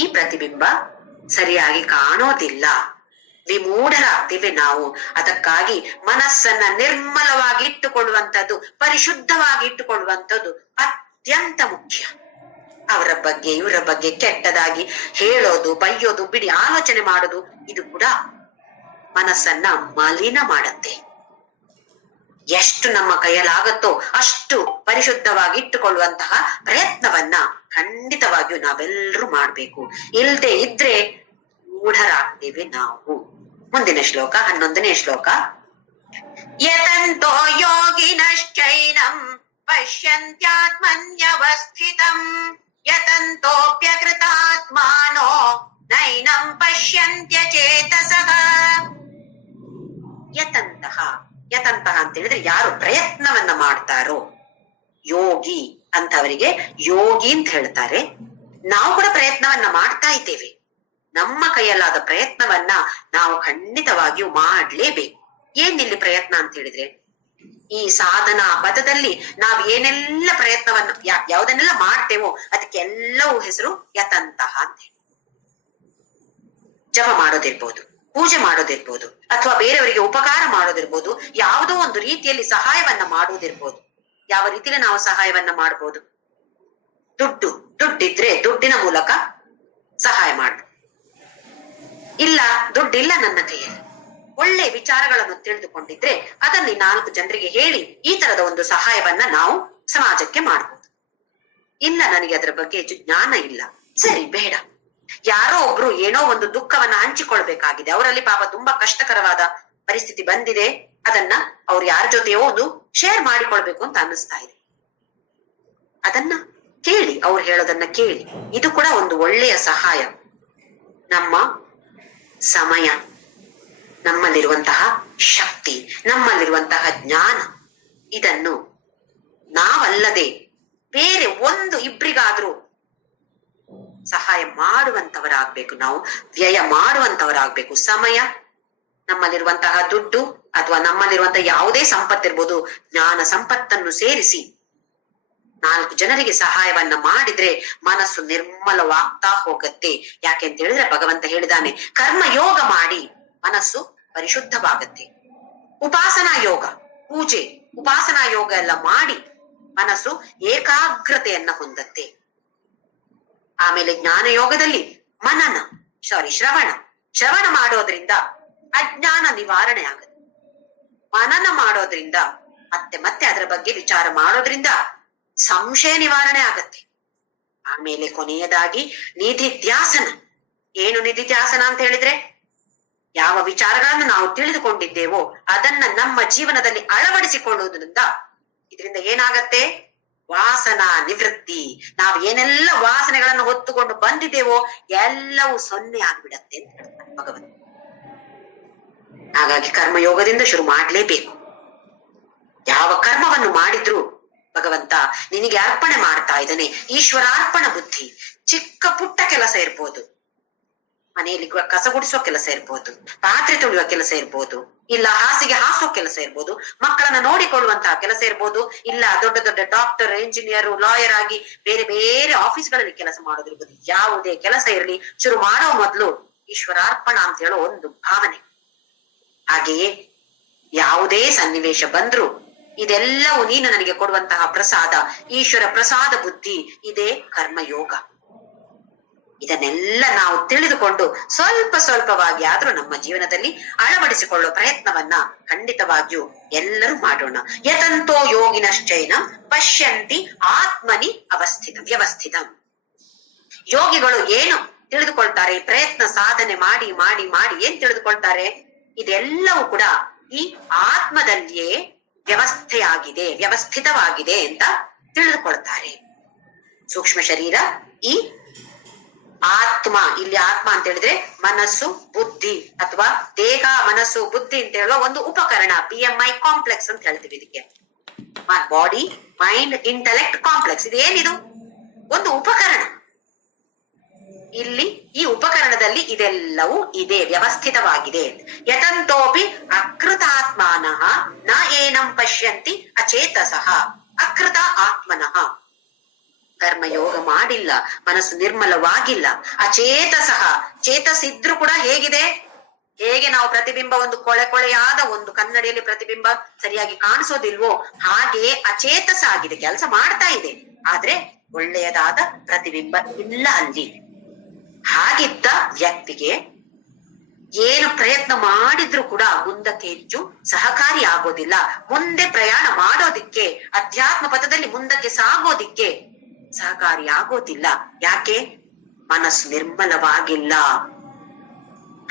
ಈ ಪ್ರತಿಬಿಂಬ ಸರಿಯಾಗಿ ಕಾಣೋದಿಲ್ಲ. ವಿಮೂಢರಾಗ್ತೇವೆ ನಾವು. ಅದಕ್ಕಾಗಿ ಮನಸ್ಸನ್ನ ನಿರ್ಮಲವಾಗಿ ಇಟ್ಟುಕೊಳ್ಳುವಂಥದ್ದು, ಪರಿಶುದ್ಧವಾಗಿ ಇಟ್ಟುಕೊಳ್ಳುವಂಥದ್ದು ಅತ್ಯಂತ ಮುಖ್ಯ. ಅವರ ಬಗ್ಗೆ ಇವರ ಬಗ್ಗೆ ಕೆಟ್ಟದಾಗಿ ಹೇಳೋದು, ಬೈಯೋದು, ಬಿಡಿ ಆಲೋಚನೆ ಮಾಡೋದು, ಇದು ಕೂಡ ಮನಸ್ಸನ್ನ ಮಲಿನ ಮಾಡತ್ತೆ. ಎಷ್ಟು ನಮ್ಮ ಕೈಯಲ್ಲಾಗತ್ತೋ ಅಷ್ಟು ಪರಿಶುದ್ಧವಾಗಿ ಇಟ್ಟುಕೊಳ್ಳುವಂತಹ ಪ್ರಯತ್ನವನ್ನ ಖಂಡಿತವಾಗಿಯೂ ನಾವೆಲ್ಲರೂ ಮಾಡ್ಬೇಕು. ಇಲ್ದೆ ಇದ್ರೆ ಮೂಢರಾಗ್ತೇವೆ ನಾವು. ಮುಂದಿನ ಶ್ಲೋಕ, 11ನೇ ಶ್ಲೋಕ. ಯತಂತೋ ಯೋಗಿನಶ್ಚೈನಂ ಪಶ್ಯಂತ್ಯಾತ್ಮನ್ಯವಸ್ಥಿತಂ ಯತಂತೋಪ್ಯಕೃತಾತ್ಮಾನೋ ನೈನಂ ಪಶ್ಯಂತ್ಯಚೇತಸಃ. ಯತಂತಹ ಅಂತ ಹೇಳಿದ್ರೆ ಯಾರು ಪ್ರಯತ್ನವನ್ನ ಮಾಡ್ತಾರೋ, ಯೋಗಿ ಅಂತವರಿಗೆ ಯೋಗಿ ಅಂತ ಹೇಳ್ತಾರೆ. ನಾವು ಕೂಡ ಪ್ರಯತ್ನವನ್ನ ಮಾಡ್ತಾ ಇದ್ದೇವೆ. ನಮ್ಮ ಕೈಯಲ್ಲಾದ ಪ್ರಯತ್ನವನ್ನ ನಾವು ಖಂಡಿತವಾಗಿಯೂ ಮಾಡ್ಲೇಬೇಕು. ಏನಿಲ್ಲಿ ಪ್ರಯತ್ನ ಅಂತ ಹೇಳಿದ್ರೆ, ಈ ಸಾಧನಾ ಪದದಲ್ಲಿ ನಾವ್ ಏನೆಲ್ಲ ಪ್ರಯತ್ನವನ್ನ ಯಾವುದನ್ನೆಲ್ಲ ಮಾಡ್ತೇವೋ ಅದಕ್ಕೆಲ್ಲವೂ ಹೆಸರು ಯತಂತಹ ಅಂತ ಹೇಳಿ. ಜಪ ಮಾಡೋದಿರ್ಬೋದು, ಪೂಜೆ ಮಾಡೋದಿರ್ಬೋದು, ಅಥವಾ ಬೇರೆಯವರಿಗೆ ಉಪಕಾರ ಮಾಡೋದಿರ್ಬೋದು, ಯಾವುದೋ ಒಂದು ರೀತಿಯಲ್ಲಿ ಸಹಾಯವನ್ನ ಮಾಡುವುದಿರ್ಬೋದು. ಯಾವ ರೀತಿಯಲ್ಲಿ ನಾವು ಸಹಾಯವನ್ನ ಮಾಡ್ಬೋದು? ದುಡ್ಡಿದ್ರೆ ದುಡ್ಡಿನ ಮೂಲಕ ಸಹಾಯ ಮಾಡ್ಬೋದು. ಇಲ್ಲ, ದುಡ್ಡಿಲ್ಲ ನನ್ನ ಕೈಯಲ್ಲಿ, ಒಳ್ಳೆ ವಿಚಾರಗಳನ್ನು ತಿಳಿದುಕೊಂಡಿದ್ರೆ ಅದನ್ನು 4 ಜನರಿಗೆ ಹೇಳಿ ಈ ತರದ ಒಂದು ಸಹಾಯವನ್ನ ನಾವು ಸಮಾಜಕ್ಕೆ ಮಾಡ್ಬೋದು. ಇಲ್ಲ, ನನಗೆ ಅದರ ಬಗ್ಗೆ ಜ್ಞಾನ ಇಲ್ಲ, ಸರಿ ಬೇಡ. ಯಾರೋ ಒಬ್ರು ಏನೋ ಒಂದು ದುಃಖವನ್ನ ಹಂಚಿಕೊಳ್ಬೇಕಾಗಿದೆ, ಅವರಲ್ಲಿ ಪಾಪ ತುಂಬಾ ಕಷ್ಟಕರವಾದ ಪರಿಸ್ಥಿತಿ ಬಂದಿದೆ, ಅದನ್ನ ಅವ್ರು ಯಾರ ಜೊತೆಯೋ ಒಂದು ಶೇರ್ ಮಾಡಿಕೊಳ್ಬೇಕು ಅಂತ ಅನ್ನಿಸ್ತಾ ಇದೆ. ಅದನ್ನ ಕೇಳಿ, ಅವ್ರು ಹೇಳೋದನ್ನ ಕೇಳಿ. ಇದು ಕೂಡ ಒಂದು ಒಳ್ಳೆಯ ಸಹಾಯ. ನಮ್ಮ ಸಮಯ, ನಮ್ಮಲ್ಲಿರುವಂತಹ ಶಕ್ತಿ, ನಮ್ಮಲ್ಲಿರುವಂತಹ ಜ್ಞಾನ, ಇದನ್ನು ನಾವಲ್ಲದೆ ಬೇರೆ ಒಂದು ಇಬ್ಬರಿಗಾದ್ರೂ ಸಹಾಯ ಮಾಡುವಂತವರಾಗ್ಬೇಕು. ನಾವು ವ್ಯಯ ಮಾಡುವಂತವರಾಗ್ಬೇಕು. ಸಮಯ, ನಮ್ಮಲ್ಲಿರುವಂತಹ ದುಡ್ಡು ಅಥವಾ ನಮ್ಮಲ್ಲಿರುವಂತಹ ಯಾವುದೇ ಸಂಪತ್ತಿರ್ಬೋದು, ಜ್ಞಾನ ಸಂಪತ್ತನ್ನು ಸೇರಿಸಿ 4 ಜನರಿಗೆ ಸಹಾಯವನ್ನ ಮಾಡಿದ್ರೆ ಮನಸ್ಸು ನಿರ್ಮಲವಾಗ್ತಾ ಹೋಗತ್ತೆ. ಯಾಕೆ ಅಂತ ಹೇಳಿದ್ರೆ ಭಗವಂತ ಹೇಳಿದಾನೆ, ಕರ್ಮ ಯೋಗ ಮಾಡಿ ಮನಸ್ಸು ಪರಿಶುದ್ಧವಾಗತ್ತೆ. ಉಪಾಸನಾ ಯೋಗ, ಪೂಜೆ, ಉಪಾಸನಾ ಯೋಗ ಎಲ್ಲ ಮಾಡಿ ಮನಸ್ಸು ಏಕಾಗ್ರತೆಯನ್ನ ಹೊಂದತ್ತೆ. ಆಮೇಲೆ ಜ್ಞಾನ ಯೋಗದಲ್ಲಿ ಶ್ರವಣ ಮಾಡೋದ್ರಿಂದ ಅಜ್ಞಾನ ನಿವಾರಣೆ ಆಗತ್ತೆ. ಮನನ ಮಾಡೋದ್ರಿಂದ ಮತ್ತೆ ಅದರ ಬಗ್ಗೆ ವಿಚಾರ ಮಾಡೋದ್ರಿಂದ ಸಂಶಯ ನಿವಾರಣೆ ಆಗತ್ತೆ. ಆಮೇಲೆ ಕೊನೆಯದಾಗಿ ನಿಧಿಧ್ಯಾಸನ. ಏನು ನಿಧಿಧ್ಯಾಸನ ಅಂತ ಹೇಳಿದ್ರೆ, ಯಾವ ವಿಚಾರಗಳನ್ನು ನಾವು ತಿಳಿದುಕೊಂಡಿದ್ದೇವೋ ಅದನ್ನ ನಮ್ಮ ಜೀವನದಲ್ಲಿ ಅಳವಡಿಸಿಕೊಳ್ಳುವುದರಿಂದ ಇದರಿಂದ ಏನಾಗತ್ತೆ? ವಾಸನಾ ನಿವೃತ್ತಿ. ನಾವು ಏನೆಲ್ಲ ವಾಸನೆಗಳನ್ನು ಹೊತ್ತುಕೊಂಡು ಬಂದಿದ್ದೇವೋ ಎಲ್ಲವೂ 0 ಆಗ್ಬಿಡತ್ತೆ ಅಂತ ಹೇಳ್ತಾರೆ ಭಗವಂತ. ಹಾಗಾಗಿ ಕರ್ಮಯೋಗದಿಂದ ಶುರು ಮಾಡ್ಲೇಬೇಕು. ಯಾವ ಕರ್ಮವನ್ನು ಮಾಡಿದ್ರು ಭಗವಂತ ನಿನಗೆ ಅರ್ಪಣೆ ಮಾಡ್ತಾ ಇದ್ದಾನೆ. ಈಶ್ವರಾರ್ಪಣ ಬುದ್ಧಿ. ಚಿಕ್ಕ ಪುಟ್ಟ ಕೆಲಸ ಇರ್ಬೋದು, ಮನೆಯಲ್ಲಿ ಕಸ ಗುಡಿಸುವ ಕೆಲಸ ಇರ್ಬೋದು, ಪಾತ್ರೆ ತೊಳೆಯುವ ಕೆಲಸ ಇರ್ಬೋದು, ಇಲ್ಲ ಹಾಸಿಗೆ ಹಾಸುವ ಕೆಲಸ ಇರ್ಬೋದು, ಮಕ್ಕಳನ್ನ ನೋಡಿಕೊಳ್ಳುವಂತಹ ಕೆಲಸ ಇರ್ಬೋದು, ಇಲ್ಲ ದೊಡ್ಡ ದೊಡ್ಡ ಡಾಕ್ಟರ್, ಇಂಜಿನಿಯರ್, ಲಾಯರ್ ಆಗಿ ಬೇರೆ ಬೇರೆ ಆಫೀಸ್ಗಳಲ್ಲಿ ಕೆಲಸ ಮಾಡೋದಿರ್ಬೋದು. ಯಾವುದೇ ಕೆಲಸ ಇರಲಿ, ಶುರು ಮಾಡೋ ಮೊದಲು ಈಶ್ವರಾರ್ಪಣ ಅಂತ ಹೇಳೋ ಒಂದು ಭಾವನೆ. ಹಾಗೆಯೇ ಯಾವುದೇ ಸನ್ನಿವೇಶ ಬಂದ್ರು ಇದೆಲ್ಲವೂ ನೀನು ನನಗೆ ಕೊಡುವಂತಹ ಪ್ರಸಾದ, ಈಶ್ವರ ಪ್ರಸಾದ ಬುದ್ಧಿ, ಇದೇ ಕರ್ಮಯೋಗ. ಇದನ್ನೆಲ್ಲ ನಾವು ತಿಳಿದುಕೊಂಡು ಸ್ವಲ್ಪ ಸ್ವಲ್ಪವಾಗಿ ಆದ್ರೂ ನಮ್ಮ ಜೀವನದಲ್ಲಿ ಅಳವಡಿಸಿಕೊಳ್ಳುವ ಪ್ರಯತ್ನವನ್ನ ಖಂಡಿತವಾಗಿಯೂ ಎಲ್ಲರೂ ಮಾಡೋಣ. ಯತಂತೋ ಯೋಗಿನಶ್ಚೈನ ಪಶ್ಯಂತಿ ಆತ್ಮನಿ ವ್ಯವಸ್ಥಿತಂ. ಯೋಗಿಗಳು ಏನು ತಿಳಿದುಕೊಳ್ತಾರೆ? ಪ್ರಯತ್ನ ಸಾಧನೆ ಮಾಡಿ ಮಾಡಿ ಮಾಡಿ ಏನ್ ತಿಳಿದುಕೊಳ್ತಾರೆ? ಇದೆಲ್ಲವೂ ಕೂಡ ಈ ಆತ್ಮದಲ್ಲಿಯೇ ವ್ಯವಸ್ಥಿತವಾಗಿದೆ ಅಂತ ತಿಳಿದುಕೊಳ್ತಾರೆ. ಸೂಕ್ಷ್ಮ ಶರೀರ, ಈ ಆತ್ಮ, ಇಲ್ಲಿ ಆತ್ಮ ಅಂತ ಹೇಳಿದ್ರೆ ಮನಸ್ಸು ಬುದ್ಧಿ ಅಥವಾ ದೇಹ ಮನಸ್ಸು ಬುದ್ಧಿ ಅಂತ ಹೇಳುವ ಒಂದು ಉಪಕರಣ, PMI ಕಾಂಪ್ಲೆಕ್ಸ್ ಅಂತ ಹೇಳ್ತೀವಿ ಇದಕ್ಕೆ. Body mind intellect complex. ಇದೇನಿದು? ಒಂದು ಉಪಕರಣ. ಇಲ್ಲಿ ಈ ಉಪಕರಣದಲ್ಲಿ ಇದೆಲ್ಲವೂ ಇದೆ, ವ್ಯವಸ್ಥಿತವಾಗಿದೆ. ಯತಂತೋಪಿ ಅಕೃತಾತ್ಮಾನಃ ನ ಏನಂ ಪಶ್ಯಂತಿ ಅಚೇತಸಃ. ಅಕೃತ ಆತ್ಮನಃ, ಕರ್ಮಯೋಗ ಮಾಡಿಲ್ಲ, ಮನಸ್ಸು ನಿರ್ಮಲವಾಗಿಲ್ಲ, ಅಚೇತಸಃ, ಚೇತಸಿದ್ರು ಕೂಡ ಹೇಗಿದೆ? ಹೇಗೆ ನಾವು ಪ್ರತಿಬಿಂಬ ಒಂದು ಕೊಳೆಯಾದ ಒಂದು ಕನ್ನಡಿಯಲ್ಲಿ ಪ್ರತಿಬಿಂಬ ಸರಿಯಾಗಿ ಕಾಣಿಸೋದಿಲ್ವೋ ಹಾಗೆ ಅಚೇತಸ ಆಗಿದೆ, ಕೆಲಸ ಮಾಡ್ತಾ ಇದೆ, ಆದ್ರೆ ಒಳ್ಳೆಯದಾದ ಪ್ರತಿಬಿಂಬ ಇಲ್ಲ ಅಲ್ಲಿ. ಹಾಗಿದ್ದ ವ್ಯಕ್ತಿಗೆ ಏನು ಪ್ರಯತ್ನ ಮಾಡಿದ್ರು ಕೂಡ ಮುಂದಕ್ಕೆ ಹೆಚ್ಚು ಸಹಕಾರಿ ಆಗೋದಿಲ್ಲ. ಮುಂದೆ ಪ್ರಯಾಣ ಮಾಡೋದಿಕ್ಕೆ, ಅಧ್ಯಾತ್ಮ ಪಥದಲ್ಲಿ ಮುಂದಕ್ಕೆ ಸಾಗೋದಿಕ್ಕೆ ಸಹಕಾರಿ ಆಗೋದಿಲ್ಲ. ಯಾಕೆ? ಮನಸ್ಸು ನಿರ್ಮಲವಾಗಿಲ್ಲ.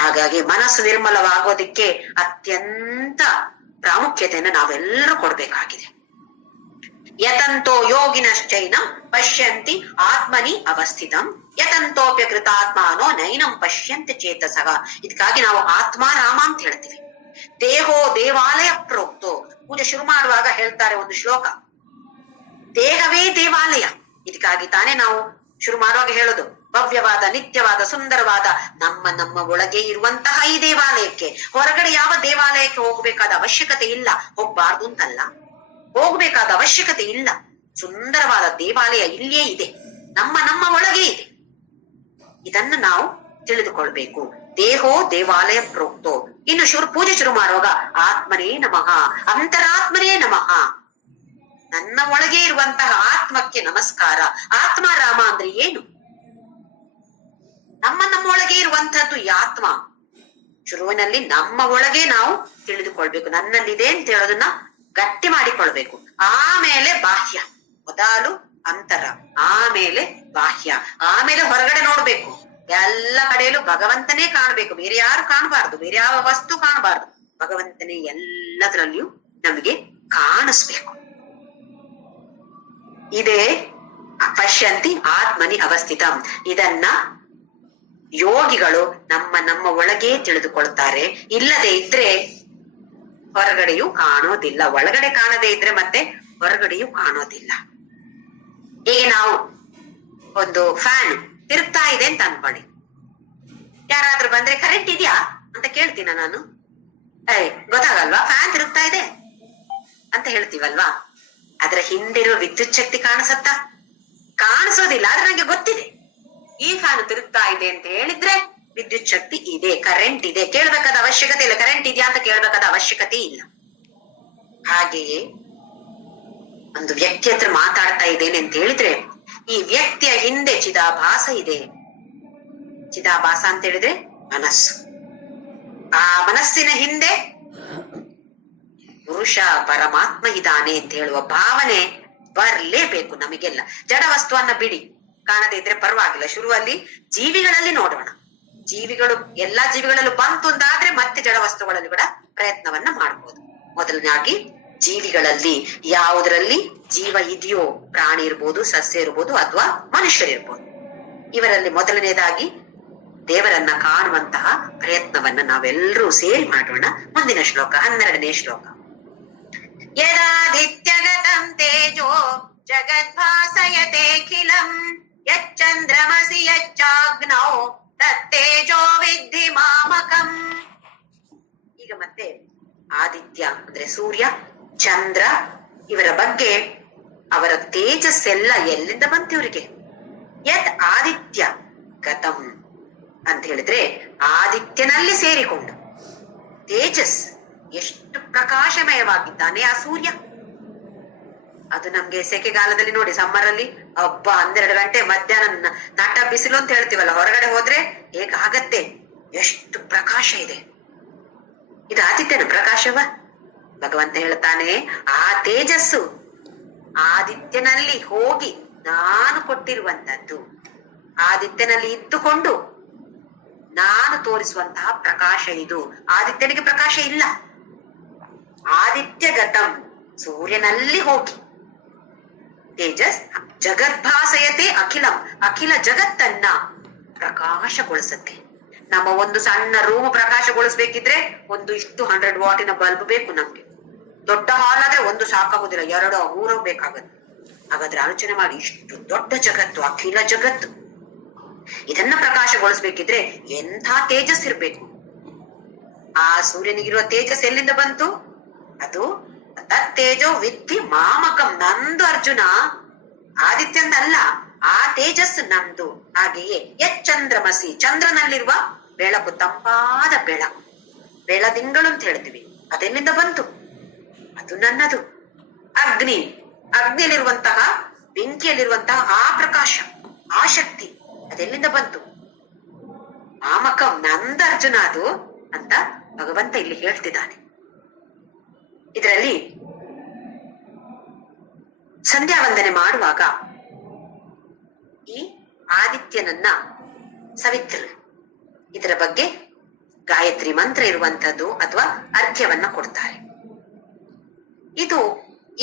ಹಾಗಾಗಿ ಮನಸ್ಸು ನಿರ್ಮಲವಾಗೋದಿಕ್ಕೆ ಅತ್ಯಂತ ಪ್ರಾಮುಖ್ಯತೆಯನ್ನು ನಾವೆಲ್ಲರೂ ಕೊಡ್ಬೇಕಾಗಿದೆ. ಯತಂತೋ ಯೋಗಿನಶ್ಚೈನಂ ಪಶ್ಯಂತಿ ಆತ್ಮನಿ ಅವಸ್ಥಿತಂ ಯತಂತೋಪ್ಯ ಕೃತಾತ್ಮಾನೋ ನೈನಂ ಪಶ್ಯಂತಿ ಚೇತಸಃ. ಇದಕ್ಕಾಗಿ ನಾವು ಆತ್ಮ ರಾಮ ಅಂತ ಹೇಳ್ತೀವಿ. ದೇಹೋ ದೇವಾಲಯ ಪ್ರೋಕ್ತೋ. ಪೂಜೆ ಶುರು ಮಾಡುವಾಗ ಹೇಳ್ತಾರೆ ಒಂದು ಶ್ಲೋಕ, ದೇಹವೇ ದೇವಾಲಯ. ಇದಕ್ಕಾಗಿ ತಾನೇ ನಾವು ಶುರು ಮಾಡುವಾಗ ಹೇಳೋದು, ಭವ್ಯವಾದ ನಿತ್ಯವಾದ ಸುಂದರವಾದ ನಮ್ಮ ಒಳಗೆ ಇರುವಂತಹ ಈ ದೇವಾಲಯಕ್ಕೆ, ಹೊರಗಡೆ ಯಾವ ದೇವಾಲಯಕ್ಕೆ ಹೋಗ್ಬೇಕಾದ ಅವಶ್ಯಕತೆ ಇಲ್ಲ. ಹೋಗ್ಬಾರ್ದು ಅಂತಲ್ಲ, ಹೋಗ್ಬೇಕಾದ ಅವಶ್ಯಕತೆ ಇಲ್ಲ. ಸುಂದರವಾದ ದೇವಾಲಯ ಇಲ್ಲಿಯೇ ಇದೆ, ನಮ್ಮ ಒಳಗೆ ಇದೆ. ಇದನ್ನು ನಾವು ತಿಳಿದುಕೊಳ್ಬೇಕು. ದೇಹೋ ದೇವಾಲಯ ಪ್ರೋಕ್ತೋ. ಇನ್ನು ಪೂಜೆ ಶುರು ಮಾಡುವಾಗ ಆತ್ಮನೇ ನಮಃ, ಅಂತರಾತ್ಮನೇ ನಮಃ. ನನ್ನ ಒಳಗೆ ಇರುವಂತಹ ಆತ್ಮಕ್ಕೆ ನಮಸ್ಕಾರ. ಆತ್ಮ ರಾಮ ಅಂದ್ರೆ ಏನು? ನಮ್ಮೊಳಗೆ ಇರುವಂತಹದ್ದು ಈ ಆತ್ಮ. ಶುರುವಿನಲ್ಲಿ ನಮ್ಮ ಒಳಗೆ ನಾವು ತಿಳಿದುಕೊಳ್ಬೇಕು, ನನ್ನಲ್ಲಿದೆ ಅಂತ ಹೇಳೋದನ್ನ ಗಟ್ಟಿ ಮಾಡಿಕೊಳ್ಬೇಕು. ಆಮೇಲೆ ಬಾಹ್ಯ, ಮೊದಲು ಅಂತರ, ಆಮೇಲೆ ಬಾಹ್ಯ, ಆಮೇಲೆ ಹೊರಗಡೆ ನೋಡ್ಬೇಕು. ಎಲ್ಲ ಕಡೆಯಲ್ಲೂ ಭಗವಂತನೇ ಕಾಣ್ಬೇಕು, ಬೇರೆ ಯಾರು ಕಾಣಬಾರ್ದು, ಬೇರೆ ಯಾವ ವಸ್ತು ಕಾಣಬಾರ್ದು. ಭಗವಂತನೇ ಎಲ್ಲದರಲ್ಲಿಯೂ ನಮಗೆ ಕಾಣಿಸ್ಬೇಕು. ಇದೇ ಪಶ್ಯಂತಿ ಆತ್ಮನಿ ಅವಸ್ಥಿತಂ. ಇದನ್ನ ಯೋಗಿಗಳು ನಮ್ಮ ಒಳಗೆ ತಿಳಿದುಕೊಳ್ತಾರೆ. ಇಲ್ಲದೆ ಇದ್ರೆ ಹೊರಗಡೆಯೂ ಕಾಣೋದಿಲ್ಲ. ಒಳಗಡೆ ಕಾಣದೇ ಇದ್ರೆ ಮತ್ತೆ ಹೊರಗಡೆಯೂ ಕಾಣೋದಿಲ್ಲ. ಈಗ ನಾವು ಒಂದು ಫ್ಯಾನ್ ತಿರುಗ್ತಾ ಇದೆ ಅಂತ ಅನ್ಕೊಳ್ಳಿ, ಯಾರಾದ್ರೂ ಬಂದ್ರೆ ಕರೆಂಟ್ ಇದೆಯಾ ಅಂತ ಕೇಳ್ತೀನ ನಾನು? ಗೊತ್ತಾಗಲ್ವಾ? ಫ್ಯಾನ್ ತಿರುಗ್ತಾ ಇದೆ ಅಂತ ಹೇಳ್ತೀವಲ್ವಾ? ಅದ್ರ ಹಿಂದಿರೋ ವಿದ್ಯುತ್ ಶಕ್ತಿ ಕಾಣಿಸತ್ತಾ? ಕಾಣಿಸೋದಿಲ್ಲ. ಆದ್ರೆ ನಂಗೆ ಗೊತ್ತಿದೆ ಈ ಫ್ಯಾನ್ ತಿರುಗ್ತಾ ಇದೆ ಅಂತ ಹೇಳಿದ್ರೆ ವಿದ್ಯುತ್ ಶಕ್ತಿ ಇದೆ, ಕರೆಂಟ್ ಇದೆ. ಕೇಳ್ಬೇಕಾದ ಅವಶ್ಯಕತೆ ಇಲ್ಲ. ಕರೆಂಟ್ ಇದೆಯಾ ಅಂತ ಕೇಳ್ಬೇಕಾದ ಅವಶ್ಯಕತೆ ಇಲ್ಲ. ಹಾಗೆಯೇ ಒಂದು ವ್ಯಕ್ತಿ ಹತ್ರ ಮಾತಾಡ್ತಾ ಇದ್ದೇನೆ ಅಂತ ಹೇಳಿದ್ರೆ ಈ ವ್ಯಕ್ತಿಯ ಹಿಂದೆ ಚಿದಾಭಾಸ ಇದೆ. ಚಿದಾಭಾಸ ಅಂತ ಹೇಳಿದ್ರೆ ಮನಸ್ಸು. ಆ ಮನಸ್ಸಿನ ಹಿಂದೆ ಪುರುಷ ಪರಮಾತ್ಮ ಇದ್ದಾನೆ ಅಂತ ಹೇಳುವ ಭಾವನೆ ಬರ್ಲೇಬೇಕು ನಮಗೆಲ್ಲ. ಜಡ ವಸ್ತುವನ್ನ ಬಿಡಿ, ಕಾಣದೇ ಇದ್ರೆ ಪರವಾಗಿಲ್ಲ. ಶುರುವಲ್ಲಿ ಜೀವಿಗಳಲ್ಲಿ ನೋಡೋಣ. ಜೀವಿಗಳು ಎಲ್ಲಾ ಜೀವಿಗಳಲ್ಲೂ ಬಂತು ಅಂತಾದ್ರೆ ಮತ್ತೆ ಜಡ ವಸ್ತುಗಳಲ್ಲಿ ಕೂಡ ಪ್ರಯತ್ನವನ್ನ ಮಾಡ್ಬೋದು. ಮೊದಲನಾಗಿ ಜೀವಿಗಳಲ್ಲಿ ಯಾವುದರಲ್ಲಿ ಜೀವ ಇದೆಯೋ, ಪ್ರಾಣಿ ಇರ್ಬೋದು, ಸಸ್ಯ ಇರ್ಬೋದು, ಅಥವಾ ಮನುಷ್ಯರಿರ್ಬೋದು, ಇವರಲ್ಲಿ ಮೊದಲನೇದಾಗಿ ದೇವರನ್ನ ಕಾಣುವಂತಹ ಪ್ರಯತ್ನವನ್ನ ನಾವೆಲ್ಲರೂ ಸೇರಿ ಮಾಡೋಣ. ಮುಂದಿನ ಶ್ಲೋಕ 12ನೇ ಶ್ಲೋಕ. ಯದಾದಿತ್ಯಗತಂ ತೇಜೋ ಜಗದ್ಭಾಸಯತೇಖಿಲಂ ಯಚ್ಚಂದ್ರಮಸಿ ಯಚ್ಚಾಗ್ನೌ ತತ್ತೇಜೋ ವಿದ್ಧಿ ಮಾಮಕಂ. ಈಗ ಮತ್ತೆ ಆದಿತ್ಯ ಅಂದ್ರೆ ಸೂರ್ಯ, ಚಂದ್ರ ಇವರ ಬಗ್ಗೆ ಅವರ ತೇಜಸ್ಸೆಲ್ಲ ಎಲ್ಲಿಂದ ಬಂತು ಇವರಿಗೆ? ಯತ್ ಆದಿತ್ಯ ಗತಂ ಅಂತ ಹೇಳಿದ್ರೆ ಆದಿತ್ಯನಲ್ಲಿ ಸೇರಿಕೊಂಡು ತೇಜಸ್ ಎಷ್ಟು ಪ್ರಕಾಶಮಯವಾಗಿದ್ದಾನೆ ಆ ಸೂರ್ಯ. ಅದು ನಮ್ಗೆ ಸೆಕೆಗಾಲದಲ್ಲಿ ನೋಡಿ, ಸಮ್ಮರ್ ಅಲ್ಲಿ ಹಬ್ಬ 12 ಗಂಟೆ ಮಧ್ಯಾಹ್ನ ನಟ ಬಿಸಿಲು ಅಂತ ಹೇಳ್ತೀವಲ್ಲ, ಹೊರಗಡೆ ಹೋದ್ರೆ ಹೇಗಾಗತ್ತೆ, ಎಷ್ಟು ಪ್ರಕಾಶ ಇದೆ. ಇದು ಆದಿತ್ಯನ ಪ್ರಕಾಶವ? ಭಗವಂತ ಹೇಳ್ತಾನೆ ಆ ತೇಜಸ್ಸು ಆದಿತ್ಯನಲ್ಲಿ ಹೋಗಿ ನಾನು ಕೊಟ್ಟಿರುವಂತದ್ದು, ಆದಿತ್ಯನಲ್ಲಿ ಇದ್ದುಕೊಂಡು ನಾನು ತೋರಿಸುವಂತಹ ಪ್ರಕಾಶ ಇದು. ಆದಿತ್ಯನಿಗೆ ಪ್ರಕಾಶ ಇಲ್ಲ. ಆದಿತ್ಯ ಗತಂ ಸೂರ್ಯನಲ್ಲಿ ಹೋಗಿ ತೇಜಸ್ ಜಗದ್ಭಾಸಯತೆ ಅಖಿಲಂ, ಅಖಿಲ ಜಗತ್ತನ್ನ ಪ್ರಕಾಶಗೊಳಿಸುತ್ತೆ. ನಮ್ಮ ಒಂದು ಸಣ್ಣ ರೂಮ್ ಪ್ರಕಾಶಗೊಳಿಸ್ಬೇಕಿದ್ರೆ ಒಂದು ಇಷ್ಟು 100 ವಾಟಿನ ಬಲ್ಬ್ ಬೇಕು ನಮ್ಗೆ. ದೊಡ್ಡ ಹಾಲ್ ಆದ್ರೆ ಒಂದು ಸಾಕಾಗುದಿಲ್ಲ, 2 3 ಬೇಕಾಗತ್ತೆ. ಹಾಗಾದ್ರೆ ಆಲೋಚನೆ ಮಾಡಿ, ಇಷ್ಟು ದೊಡ್ಡ ಜಗತ್ತು, ಅಖಿಲ ಜಗತ್ತು, ಇದನ್ನ ಪ್ರಕಾಶಗೊಳಿಸ್ಬೇಕಿದ್ರೆ ಎಂಥ ತೇಜಸ್ ಇರ್ಬೇಕು. ಆ ಸೂರ್ಯನಿಗಿರುವ ತೇಜಸ್ ಎಲ್ಲಿಂದ ಬಂತು? ಅದು ತತ್ತೇಜೋ ವಿದ್ಧಿ ಮಾಮಕಂ, ನಂದು ಅರ್ಜುನ, ಆದಿತ್ಯಂದಲ್ಲ. ಆ ತೇಜಸ್ ನಮ್ದು. ಹಾಗೆಯೇ ಯಚ್ಚಂದ್ರಮಸಿ, ಚಂದ್ರನಲ್ಲಿರುವ ಬೆಳಕು, ತಂಪಾದ ಬೆಳಕು, ಬೆಳದಿಂಗಳು ಅಂತ ಹೇಳ್ತೀವಿ, ಅದೆಲ್ಲಿಂದ ಬಂತು? ಅದು ನನ್ನದು. ಅಗ್ನಿ, ಅಗ್ನಿಯಲ್ಲಿರುವಂತಹ, ಬೆಂಕಿಯಲ್ಲಿರುವಂತಹ ಆ ಪ್ರಕಾಶ, ಆ ಶಕ್ತಿ, ಅದೆಲ್ಲಿಂದ ಬಂತು? ಮಾಮಕಂ, ನಂದ ಅರ್ಜುನ ಅದು ಅಂತ ಭಗವಂತ ಇಲ್ಲಿ ಹೇಳ್ತಿದ್ದಾನೆ. ಇದರಲ್ಲಿ ಸಂಧ್ಯಾ ವಂದನೆ ಮಾಡುವಾಗ ಈ ಆದಿತ್ಯನನ್ನ ಸವಿತ್ರ, ಇದರ ಬಗ್ಗೆ ಗಾಯತ್ರಿ ಮಂತ್ರ ಇರುವಂತದ್ದು ಅಥವಾ ಅರ್ಘ್ಯವನ್ನ ಕೊಡ್ತಾರೆ. ಇದು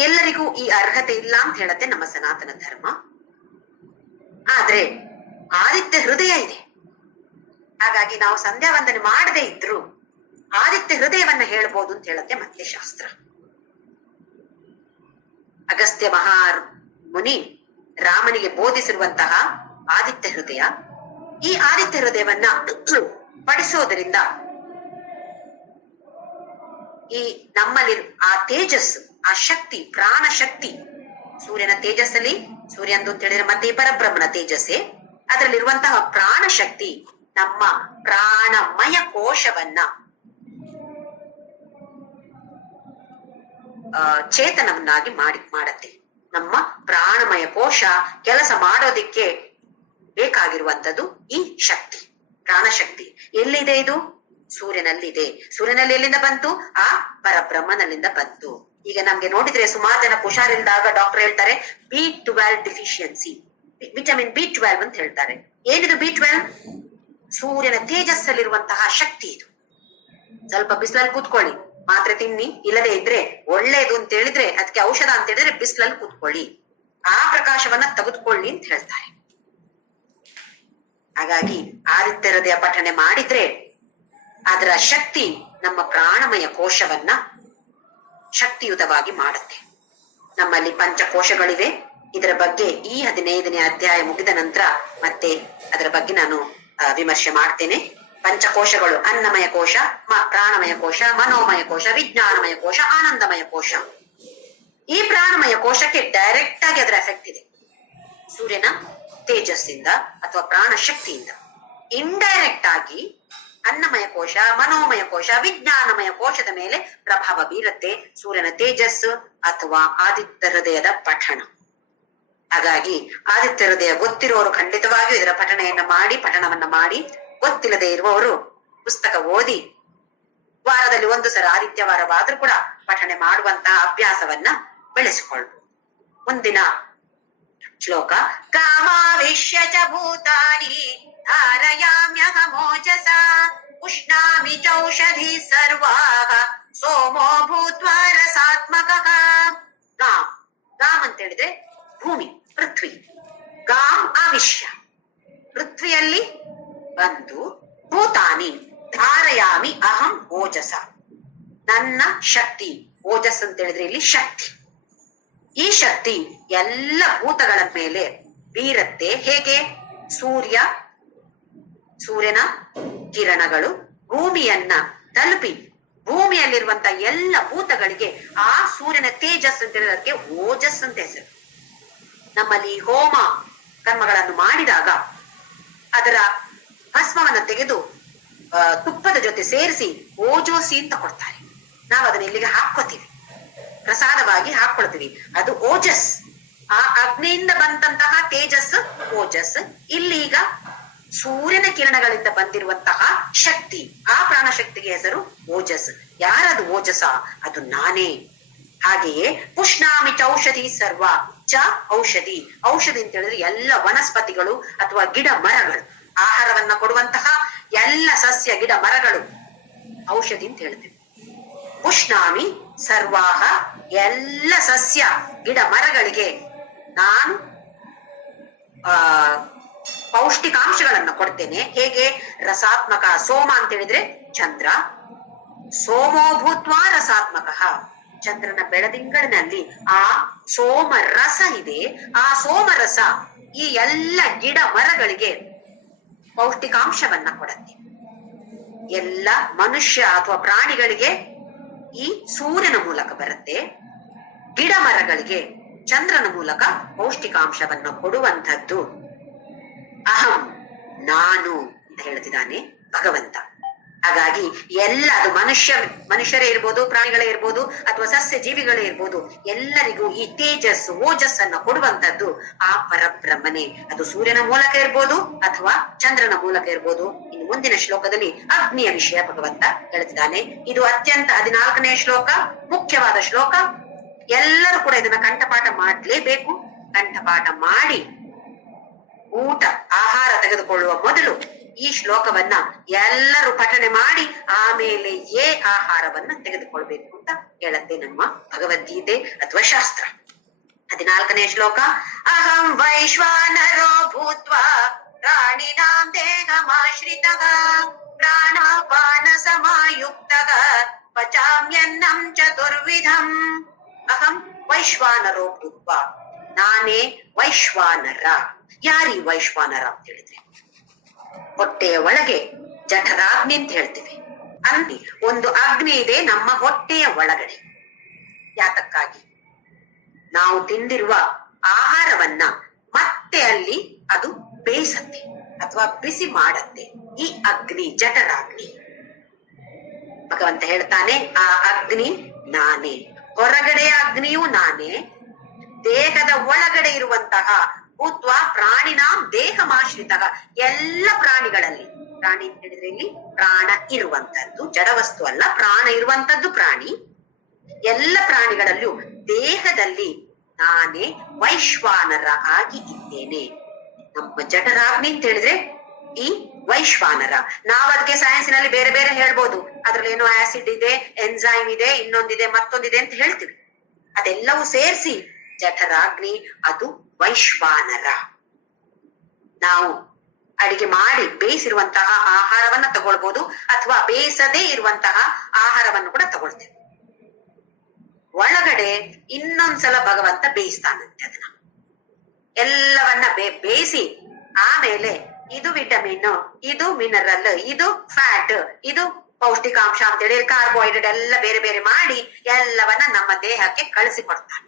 ಎಲ್ಲರಿಗೂ ಈ ಅರ್ಹತೆ ಇಲ್ಲ ಅಂತ ಹೇಳತ್ತೆ ನಮ್ಮ ಸನಾತನ ಧರ್ಮ. ಆದ್ರೆ ಆದಿತ್ಯ ಹೃದಯ ಇದೆ. ಹಾಗಾಗಿ ನಾವು ಸಂಧ್ಯಾ ವಂದನೆ ಮಾಡದೇ ಇದ್ರು ಆದಿತ್ಯ ಹೃದಯವನ್ನ ಹೇಳ್ಬೋದು ಅಂತ ಹೇಳತ್ತೆ ಮತ್ತೆ ಶಾಸ್ತ್ರ. ಅಗಸ್ತ್ಯ ಮುನಿ ರಾಮನಿಗೆ ಬೋಧಿಸಿರುವಂತಹ ಆದಿತ್ಯ ಹೃದಯ, ಈ ಆದಿತ್ಯ ಹೃದಯವನ್ನ ಪಡಿಸೋದ್ರಿಂದ ಈ ನಮ್ಮಲ್ಲಿ ಆ ತೇಜಸ್ಸು, ಆ ಶಕ್ತಿ, ಪ್ರಾಣ ಶಕ್ತಿ, ಸೂರ್ಯನ ತೇಜಸ್ಸಲ್ಲಿ, ಸೂರ್ಯಂದು ಅಂತ ಹೇಳಿದ್ರೆ ಮತ್ತೆ ಪರಬ್ರಹ್ಮನ ತೇಜಸ್ಸೇ, ಅದರಲ್ಲಿರುವಂತಹ ಪ್ರಾಣ ಶಕ್ತಿ ನಮ್ಮ ಪ್ರಾಣಮಯ ಕೋಶವನ್ನ ಚೇತನವನ್ನಾಗಿ ಮಾಡತ್ತೆ. ನಮ್ಮ ಪ್ರಾಣಮಯ ಕೋಶ ಕೆಲಸ ಮಾಡೋದಿಕ್ಕೆ ಬೇಕಾಗಿರುವಂತದ್ದು ಈ ಶಕ್ತಿ, ಪ್ರಾಣಶಕ್ತಿ. ಎಲ್ಲಿದೆ ಇದು? ಸೂರ್ಯನಲ್ಲಿದೆ. ಸೂರ್ಯನಲ್ಲಿ ಎಲ್ಲಿಂದ ಬಂತು? ಆ ಪರಬ್ರಹ್ಮನಲ್ಲಿಂದ ಬಂತು. ಈಗ ನಮ್ಗೆ ನೋಡಿದ್ರೆ ಸುಮಾರು ಜನ ಹುಷಾರಿಲ್ದಾಗ ಡಾಕ್ಟರ್ ಹೇಳ್ತಾರೆ B12 ಡಿಫಿಷಿಯನ್ಸಿ, ವಿಟಮಿನ್ B12 ಅಂತ ಹೇಳ್ತಾರೆ. ಏನಿದು B12? ಸೂರ್ಯನ ತೇಜಸ್ಸಲ್ಲಿರುವಂತಹ ಶಕ್ತಿ ಇದು. ಸ್ವಲ್ಪ ಬಿಸಿಲಲ್ಲಿ ಕೂತ್ಕೊಳ್ಳಿ, ಮಾತ್ರೆ ತಿನ್ನಿ, ಇಲ್ಲದೆ ಇದ್ರೆ ಒಳ್ಳೇದು ಅಂತ ಹೇಳಿದ್ರೆ, ಅದಕ್ಕೆ ಔಷಧ ಅಂತ ಹೇಳಿದ್ರೆ ಬಿಸಿಲಲ್ಲಿ ಕೂತ್ಕೊಳ್ಳಿ, ಆ ಪ್ರಕಾಶವನ್ನ ತೆಗೆದುಕೊಳ್ಳಿ ಅಂತ ಹೇಳ್ತಾರೆ. ಹಾಗಾಗಿ ಆದಿತ್ಯ ಹೃದಯ ಪಠನೆ ಮಾಡಿದ್ರೆ ಅದರ ಶಕ್ತಿ ನಮ್ಮ ಪ್ರಾಣಮಯ ಕೋಶವನ್ನ ಶಕ್ತಿಯುತವಾಗಿ ಮಾಡುತ್ತೆ. ನಮ್ಮಲ್ಲಿ ಪಂಚಕೋಶಗಳಿವೆ. ಇದರ ಬಗ್ಗೆ ಈ 15ನೇ ಅಧ್ಯಾಯ ಮುಗಿದ ನಂತರ ಮತ್ತೆ ಅದರ ಬಗ್ಗೆ ನಾನು ವಿಮರ್ಶೆ ಮಾಡ್ತೇನೆ. ಪಂಚಕೋಶಗಳು: ಅನ್ನಮಯ ಕೋಶ, ಪ್ರಾಣಮಯ ಕೋಶ, ಮನೋಮಯ ಕೋಶ, ವಿಜ್ಞಾನಮಯ ಕೋಶ, ಆನಂದಮಯ ಕೋಶ. ಈ ಪ್ರಾಣಮಯ ಕೋಶಕ್ಕೆ ಡೈರೆಕ್ಟ್ ಆಗಿ ಅದರ ಎಫೆಕ್ಟ್ ಇದೆ ಸೂರ್ಯನ ತೇಜಸ್ಸಿಂದ ಅಥವಾ ಪ್ರಾಣ ಶಕ್ತಿಯಿಂದ. ಇಂಡೈರೆಕ್ಟ್ ಆಗಿ ಅನ್ನಮಯ ಕೋಶ, ಮನೋಮಯ ಕೋಶ, ವಿಜ್ಞಾನಮಯ ಕೋಶದ ಮೇಲೆ ಪ್ರಭಾವ ಬೀರುತ್ತೆ ಸೂರ್ಯನ ತೇಜಸ್ಸು ಅಥವಾ ಆದಿತ್ಯ ಹೃದಯದ ಪಠಣ. ಹಾಗಾಗಿ ಆದಿತ್ಯ ಹೃದಯ ಗೊತ್ತಿರುವವರು ಖಂಡಿತವಾಗಿಯೂ ಇದರ ಪಠಣವನ್ನ ಮಾಡಿ, ಗೊತ್ತಿಲ್ಲದೆ ಇರುವವರು ಪುಸ್ತಕ ಓದಿ ವಾರದಲ್ಲಿ 1 ಸಲ ಆದಿತ್ಯವಾರವಾದ್ರೂ ಕೂಡ ಪಠಣೆ ಮಾಡುವಂತಹ ಅಭ್ಯಾಸವನ್ನ ಬೆಳೆಸಿಕೊಳ್ಳಬಹುದು. ಮುಂದಿನ ಶ್ಲೋಕ: ಕಾಮಾವಿಶ್ಯ ಚ ಭೂತಾನಿ ಧಾರಯಾಮ್ಯಹಮೋಜಸ ಉಷ್ಣಾಮಿ ಚೌಷಧಿ ಸರ್ವಾಃ ಸೋಮೋ ಭೂತ್ವಾ ರಸಾತ್ಮಕಃ. ಗಾಮ್, ಗಾಮ್ ಅಂತ ಹೇಳಿದ್ರೆ ಭೂಮಿ, ಪೃಥ್ವಿ. ಗಾಮ್ ಆವಿಶ್ಯ, ಪೃಥ್ವಿಯಲ್ಲಿ ಬಂದು, ಭೂತಾನಿ ಧಾರಯಾಮಿ ಅಹಂ ಓಜಸ, ನನ್ನ ಶಕ್ತಿ. ಓಜಸ್ ಅಂತ ಹೇಳಿದ್ರೆ ಇಲ್ಲಿ ಶಕ್ತಿ. ಈ ಶಕ್ತಿ ಎಲ್ಲ ಭೂತಗಳ ಮೇಲೆ ಬೀರತ್ತೆ. ಹೇಗೆ? ಸೂರ್ಯನ ಕಿರಣಗಳು ಭೂಮಿಯನ್ನ ತಲುಪಿ ಭೂಮಿಯಲ್ಲಿರುವಂತ ಎಲ್ಲ ಭೂತಗಳಿಗೆ ಆ ಸೂರ್ಯನ ತೇಜಸ್ ಅಂತ ಹೇಳಿದಕ್ಕೆ ಓಜಸ್ ಅಂತ ಹೆಸರು. ನಮ್ಮಲ್ಲಿ ಹೋಮ ಕರ್ಮಗಳನ್ನು ಮಾಡಿದಾಗ ಅದರ ಭಸ್ಮವನ್ನ ತೆಗೆದು ತುಪ್ಪದ ಜೊತೆ ಸೇರಿಸಿ ಓಜೋಸಿ ಅಂತ ಕೊಡ್ತಾರೆ. ನಾವು ಅದನ್ನ ಇಲ್ಲಿಗೆ ಹಾಕೋತೀವಿ, ಪ್ರಸಾದವಾಗಿ ಹಾಕೊಳ್ತೀವಿ. ಅದು ಓಜಸ್. ಆ ಅಗ್ನಿಯಿಂದ ಬಂದಂತಹ ತೇಜಸ್ ಓಜಸ್. ಇಲ್ಲಿ ಈಗ ಸೂರ್ಯನ ಕಿರಣಗಳಿಂದ ಬಂದಿರುವಂತಹ ಶಕ್ತಿ, ಆ ಪ್ರಾಣಶಕ್ತಿಗೆ ಹೆಸರು ಓಜಸ್. ಯಾರದು ಓಜಸ? ಅದು ನಾನೇ. ಹಾಗೆಯೇ ಪುಷ್ಣಾಮಿ ಚೌಷಧಿ ಸರ್ವ ಚ ಔಷಧಿ. ಔಷಧಿ ಅಂತ ಹೇಳಿದ್ರೆ ಎಲ್ಲ ವನಸ್ಪತಿಗಳು ಅಥವಾ ಗಿಡ ಮರಗಳು, ಆಹಾರವನ್ನ ಕೊಡುವಂತಹ ಎಲ್ಲ ಸಸ್ಯ ಗಿಡ ಮರಗಳು ಔಷಧಿ ಅಂತ ಹೇಳ್ತೀವಿ. ಪುಷ್ಣಾಮಿ ಸರ್ವಾಹ, ಎಲ್ಲ ಸಸ್ಯ ಗಿಡ ಮರಗಳಿಗೆ ನಾನು ಪೌಷ್ಟಿಕಾಂಶಗಳನ್ನ ಕೊಡ್ತೇನೆ. ಹೇಗೆ? ರಸಾತ್ಮಕ. ಸೋಮ ಅಂತ ಹೇಳಿದ್ರೆ ಚಂದ್ರ. ಸೋಮೋ ಭೂತ್ವಾ ರಸಾತ್ಮಕ. ಚಂದ್ರನ ಬೆಳದಿಂಗಳಿನಲ್ಲಿ ಆ ಸೋಮ ರಸ ಇದೆ. ಆ ಸೋಮರಸ ಈ ಎಲ್ಲ ಗಿಡ ಮರಗಳಿಗೆ ಪೌಷ್ಟಿಕಾಂಶವನ್ನ ಕೊಡುತ್ತೆ. ಎಲ್ಲ ಮನುಷ್ಯ ಅಥವಾ ಪ್ರಾಣಿಗಳಿಗೆ ಈ ಸೂರ್ಯನ ಮೂಲಕ ಬರುತ್ತೆ. ಗಿಡ ಮರಗಳಿಗೆ ಚಂದ್ರನ ಮೂಲಕ ಪೌಷ್ಟಿಕಾಂಶವನ್ನು ಕೊಡುವಂಥದ್ದು ಅಹಂ, ನಾನು ಅಂತ ಹೇಳ್ತಿದ್ದಾನೆ ಭಗವಂತ. ಹಾಗಾಗಿ ಎಲ್ಲ ಅದು ಮನುಷ್ಯರೇ ಇರ್ಬೋದು, ಪ್ರಾಣಿಗಳೇ ಇರ್ಬೋದು, ಅಥವಾ ಸಸ್ಯ ಜೀವಿಗಳೇ ಇರ್ಬೋದು, ಎಲ್ಲರಿಗೂ ಈ ತೇಜಸ್ ಓಜಸ್ ಅನ್ನ ಕೊಡುವಂತದ್ದು ಆ ಪರಬ್ರಹ್ಮನೇ. ಅದು ಸೂರ್ಯನ ಮೂಲಕ ಇರ್ಬೋದು ಅಥವಾ ಚಂದ್ರನ ಮೂಲಕ ಇರ್ಬೋದು. ಇನ್ನು ಮುಂದಿನ ಶ್ಲೋಕದಲ್ಲಿ ಅಗ್ನಿಯ ವಿಷಯ ಭಗವಂತ ಹೇಳ್ತಿದ್ದಾನೆ. ಇದು ಅತ್ಯಂತ 14ನೇ ಶ್ಲೋಕ, ಮುಖ್ಯವಾದ ಶ್ಲೋಕ. ಎಲ್ಲರೂ ಕೂಡ ಇದನ್ನ ಕಂಠಪಾಠ ಮಾಡ್ಲೇಬೇಕು. ಕಂಠಪಾಠ ಮಾಡಿ ಊಟ ಆಹಾರ ತೆಗೆದುಕೊಳ್ಳುವ ಮೊದಲು ಈ ಶ್ಲೋಕವನ್ನ ಎಲ್ಲರೂ ಪಠನೆ ಮಾಡಿ ಆಮೇಲೆ ಆಹಾರವನ್ನ ತೆಗೆದುಕೊಳ್ಬೇಕು ಅಂತ ಹೇಳತ್ತೆ ನಮ್ಮ ಭಗವದ್ಗೀತೆ ಅಥವಾ ಶಾಸ್ತ್ರ. 14ನೇ ಶ್ಲೋಕ. ಅಹಂ ವೈಶ್ವಾನರೋ ಭೂತ್ವಾ ಪ್ರಾಣಿನಾಂ ದೇಹಮಾಶ್ರಿತಃ ಪ್ರಾಣಾಪಾನ ಸಮಾಯುಕ್ತಃ ಪಚಾಮ್ಯನ್ನಂ ಚತುರ್ವಿಧಂ. ಅಹಂ ವೈಶ್ವಾನರೋ ಭೂತ್ವಾ, ನಾನೇ ವೈಶ್ವಾನರ. ಯಾರೀ ವೈಶ್ವಾನರ ಅಂತ ಹೇಳಿದ್ರೆ ಹೊಟ್ಟೆಯ ಒಳಗೆ ಜಠರಾಗ್ನಿ ಅಂತ ಹೇಳ್ತೀವಿ. ಅಲ್ಲಿ ಒಂದು ಅಗ್ನಿ ಇದೆ ನಮ್ಮ ಹೊಟ್ಟೆಯ ಒಳಗಡೆ. ಯಾತಕ್ಕಾಗಿ? ನಾವು ತಿಂದಿರುವ ಆಹಾರವನ್ನ ಮತ್ತೆ ಅಲ್ಲಿ ಅದು ಬೇಯಿಸತ್ತೆ ಅಥವಾ ಬಿಸಿ ಮಾಡತ್ತೆ. ಈ ಅಗ್ನಿ ಜಠರಾಗ್ನಿ. ಭಗವಂತ ಹೇಳ್ತಾನೆ ಆ ಅಗ್ನಿ ನಾನೇ. ಹೊರಗಡೆಯ ಅಗ್ನಿಯೂ ನಾನೇ. ದೇಹದ ಒಳಗಡೆ ಇರುವಂತಹ ಭೂತ್ವ ಪ್ರಾಣಿನಾಂ ದೇಹಮಾಶ್ರಿತ, ಎಲ್ಲ ಪ್ರಾಣಿಗಳಲ್ಲಿ, ಪ್ರಾಣಿ ಅಂತ ಹೇಳಿದ್ರೆ ಇಲ್ಲಿ ಪ್ರಾಣ ಇರುವಂತದ್ದು, ಜಡವಸ್ತು ಅಲ್ಲ, ಪ್ರಾಣ ಇರುವಂತದ್ದು ಪ್ರಾಣಿ. ಎಲ್ಲ ಪ್ರಾಣಿಗಳಲ್ಲೂ ದೇಹದಲ್ಲಿ ನಾನೇ ವೈಶ್ವಾನರ ಆಗಿ ಇದ್ದೇನೆ. ನಮ್ಮ ಜಠರಾಗ್ನಿ ಅಂತ ಹೇಳಿದ್ರೆ ಈ ವೈಶ್ವಾನರ. ನಾವ್ ಅದಕ್ಕೆ ಸೈನ್ಸಿನಲ್ಲಿ ಬೇರೆ ಬೇರೆ ಹೇಳ್ಬೋದು, ಅದ್ರಲ್ಲಿ ಏನೋ ಆಸಿಡ್ ಇದೆ, ಎನ್ಸೈಮ್ ಇದೆ, ಇನ್ನೊಂದಿದೆ, ಮತ್ತೊಂದಿದೆ ಅಂತ ಹೇಳ್ತೀವಿ. ಅದೆಲ್ಲವೂ ಸೇರಿಸಿ ಜಠರಾಗ್ನಿ, ಅದು ವೈಶ್ವಾನರ. ನಾವು ಅಡಿಗೆ ಮಾಡಿ ಬೇಯಿಸಿರುವಂತಹ ಆಹಾರವನ್ನ ತಗೊಳ್ಬಹುದು ಅಥವಾ ಬೇಯಿಸದೇ ಇರುವಂತಹ ಆಹಾರವನ್ನು ಕೂಡ ತಗೊಳ್ತೇವೆ. ಒಳಗಡೆ ಇನ್ನೊಂದ್ಸಲ ಭಗವಂತ ಬೇಯಿಸ್ತಾನಂತೆ ಅದನ್ನ ಎಲ್ಲವನ್ನ ಬೇಯಿಸಿ ಆಮೇಲೆ ಇದು ವಿಟಮಿನ್, ಇದು ಮಿನರಲ್, ಇದು ಫ್ಯಾಟ್, ಇದು ಪೌಷ್ಟಿಕಾಂಶ ಅಂತೇಳಿ ಕಾರ್ಬೋಹೈಡ್ರೇಟ್ ಎಲ್ಲ ಬೇರೆ ಬೇರೆ ಮಾಡಿ ಎಲ್ಲವನ್ನ ನಮ್ಮ ದೇಹಕ್ಕೆ ಕಳಿಸಿಕೊಡ್ತಾನೆ.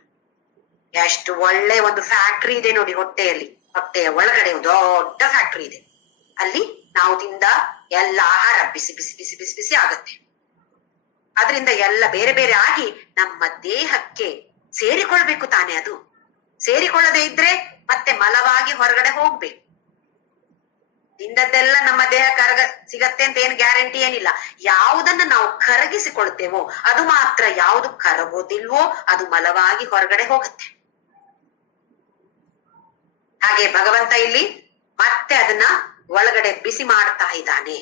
ಎಷ್ಟು ಒಳ್ಳೆ ಒಂದು ಫ್ಯಾಕ್ಟ್ರಿ ಇದೆ ನೋಡಿ ಹೊಟ್ಟೆಯಲ್ಲಿ. ಹೊಟ್ಟೆಯ ಒಳಗಡೆ ಒಂದು ದೊಡ್ಡ ಫ್ಯಾಕ್ಟ್ರಿ ಇದೆ. ಅಲ್ಲಿ ನಾವು ತಿಂದ ಎಲ್ಲ ಆಹಾರ ಬಿಸಿ ಬಿಸಿ ಬಿಸಿ ಬಿಸಿ ಬಿಸಿ ಆಗತ್ತೆ. ಅದರಿಂದ ಎಲ್ಲ ಬೇರೆ ಬೇರೆ ಆಗಿ ನಮ್ಮ ದೇಹಕ್ಕೆ ಸೇರಿಕೊಳ್ಬೇಕು ತಾನೆ. ಅದು ಸೇರಿಕೊಳ್ಳದೆ ಇದ್ರೆ ಮತ್ತೆ ಮಲವಾಗಿ ಹೊರಗಡೆ ಹೋಗ್ಬೇಕು. ತಿಂದದ್ದೆಲ್ಲ ನಮ್ಮ ದೇಹ ಸಿಗತ್ತೆ ಅಂತ ಏನ್ ಗ್ಯಾರಂಟಿ ಏನಿಲ್ಲ. ಯಾವುದನ್ನ ನಾವು ಕರಗಿಸಿಕೊಳ್ತೇವೋ ಅದು ಮಾತ್ರ, ಯಾವುದು ಕರಗೋದಿಲ್ವೋ ಅದು ಮಲವಾಗಿ ಹೊರಗಡೆ ಹೋಗುತ್ತೆ. ಹಾಗೆ ಭಗವಂತ ಇಲ್ಲಿ ಮತ್ತೆ ಅದನ್ನ ಒಳಗಡೆ ಬಿಸಿ ಮಾಡ್ತಾ ಇದ್ದಾನೆ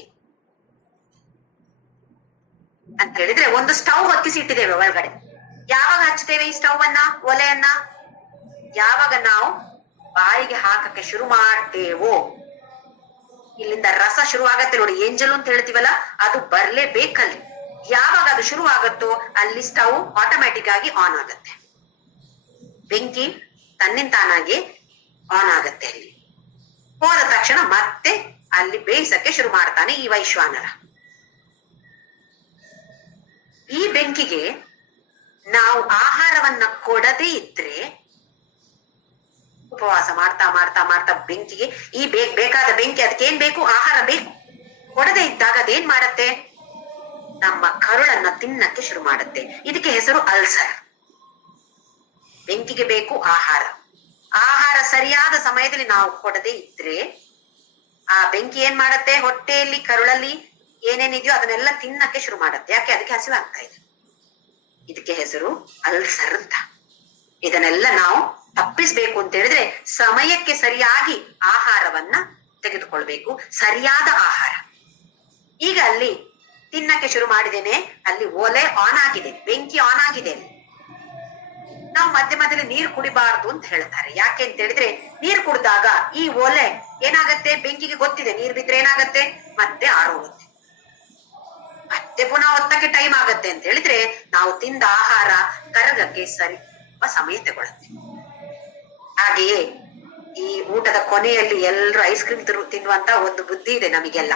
ಅಂತ ಹೇಳಿದ್ರೆ, ಒಂದು ಸ್ಟವ್ ಹೊತ್ತಿಸಿಟ್ಟಿದ್ದೇವೆ ಒಳಗಡೆ. ಯಾವಾಗ ಹಚ್ತೇವೆ ಈ ಸ್ಟವ್ ಅನ್ನ, ಒಲೆಯನ್ನ? ಯಾವಾಗ ನಾವು ಬಾಯಿಗೆ ಹಾಕಕ್ಕೆ ಶುರು ಮಾಡ್ತೇವೋ, ಇಲ್ಲಿಂದ ರಸ ಶುರುವಾಗತ್ತೆ ನೋಡಿ, ಎಂಜಲು ಅಂತ ಹೇಳ್ತೀವಲ್ಲ, ಅದು ಬರ್ಲೇಬೇಕಲ್ಲಿ. ಯಾವಾಗ ಅದು ಶುರು ಆಗತ್ತೋ ಅಲ್ಲಿ ಸ್ಟವ್ ಆಟೋಮ್ಯಾಟಿಕ್ ಆಗಿ ಆನ್ ಆಗತ್ತೆ. ಬೆಂಕಿ ತನ್ನಿಂತಾನಾಗಿ ಆನ್ ಆಗತ್ತೆ. ಅಲ್ಲಿ ಹೋದ ತಕ್ಷಣ ಮತ್ತೆ ಅಲ್ಲಿ ಬೇಯಿಸಕ್ಕೆ ಶುರು ಮಾಡ್ತಾನೆ ಈ ವೈಶ್ವಾನರ. ಈ ಬೆಂಕಿಗೆ ನಾವು ಆಹಾರವನ್ನ ಕೊಡದೇ ಇದ್ರೆ, ಉಪವಾಸ ಮಾಡ್ತಾ ಮಾಡ್ತಾ ಮಾಡ್ತಾ ಬೆಂಕಿಗೆ ಈ ಬೇಕಾದ ಬೆಂಕಿ, ಅದಕ್ಕೇನ್ ಬೇಕು, ಆಹಾರ ಬೇಕು. ಕೊಡದೇ ಇದ್ದಾಗ ಅದೇನ್ ಮಾಡತ್ತೆ, ನಮ್ಮ ಕರುಳನ್ನ ತಿನ್ನಕ್ಕೆ ಶುರು ಮಾಡುತ್ತೆ. ಇದಕ್ಕೆ ಹೆಸರು ಅಲ್ಸರ್. ಬೆಂಕಿಗೆ ಬೇಕು ಆಹಾರ. ಆಹಾರ ಸರಿಯಾದ ಸಮಯದಲ್ಲಿ ನಾವು ಕೊಡದೇ ಇದ್ರೆ ಆ ಬೆಂಕಿ ಏನ್ ಮಾಡತ್ತೆ, ಹೊಟ್ಟೆಯಲ್ಲಿ ಕರುಳಲ್ಲಿ ಏನೇನಿದೆಯೋ ಅದನ್ನೆಲ್ಲ ತಿನ್ನಕ್ಕೆ ಶುರು ಮಾಡತ್ತೆ. ಯಾಕೆ, ಅದಕ್ಕೆ ಹಸಿವಾಗ್ತಾ ಇದೆ. ಇದಕ್ಕೆ ಹೆಸರು ಅಲ್ಸರ್ ಅಂತ. ಇದನ್ನೆಲ್ಲ ನಾವು ತಪ್ಪಿಸ್ಬೇಕು ಅಂತ ಹೇಳಿದ್ರೆ ಸಮಯಕ್ಕೆ ಸರಿಯಾಗಿ ಆಹಾರವನ್ನ ತೆಗೆದುಕೊಳ್ಬೇಕು, ಸರಿಯಾದ ಆಹಾರ. ಈಗ ಅಲ್ಲಿ ತಿನ್ನಕ್ಕೆ ಶುರು ಮಾಡಿದ್ದೇನೆ, ಅಲ್ಲಿ ಒಲೆ ಆನ್ ಆಗಿದೆ, ಬೆಂಕಿ ಆನ್ ಆಗಿದೆ. ನಾವು ಮಧ್ಯೆ ಮಧ್ಯದಲ್ಲಿ ನೀರು ಕುಡಿಬಾರ್ದು ಅಂತ ಹೇಳ್ತಾರೆ. ಯಾಕೆ ಅಂತ ಹೇಳಿದ್ರೆ ನೀರು ಕುಡಿದಾಗ ಈ ಒಲೆ ಏನಾಗತ್ತೆ, ಬೆಂಕಿಗೆ ಗೊತ್ತಿದೆ ನೀರು ಬಿದ್ರೆ ಏನಾಗತ್ತೆ, ಮತ್ತೆ ಆರೋಗುತ್ತೆ, ಮತ್ತೆ ಪುನಃ ಒತ್ತಕ್ಕೆ ಟೈಮ್ ಆಗತ್ತೆ ಅಂತ ಹೇಳಿದ್ರೆ ನಾವು ತಿಂದ ಆಹಾರ ಕರಗಕ್ಕೆ ಸಮಯ ತಗೊಳುತ್ತೆ. ಹಾಗೆಯೇ ಈ ಊಟದ ಕೊನೆಯಲ್ಲಿ ಎಲ್ರು ಐಸ್ ಕ್ರೀಮ್ ತಿನ್ನುವಂತ ಒಂದು ಬುದ್ಧಿ ಇದೆ ನಮಗೆಲ್ಲ.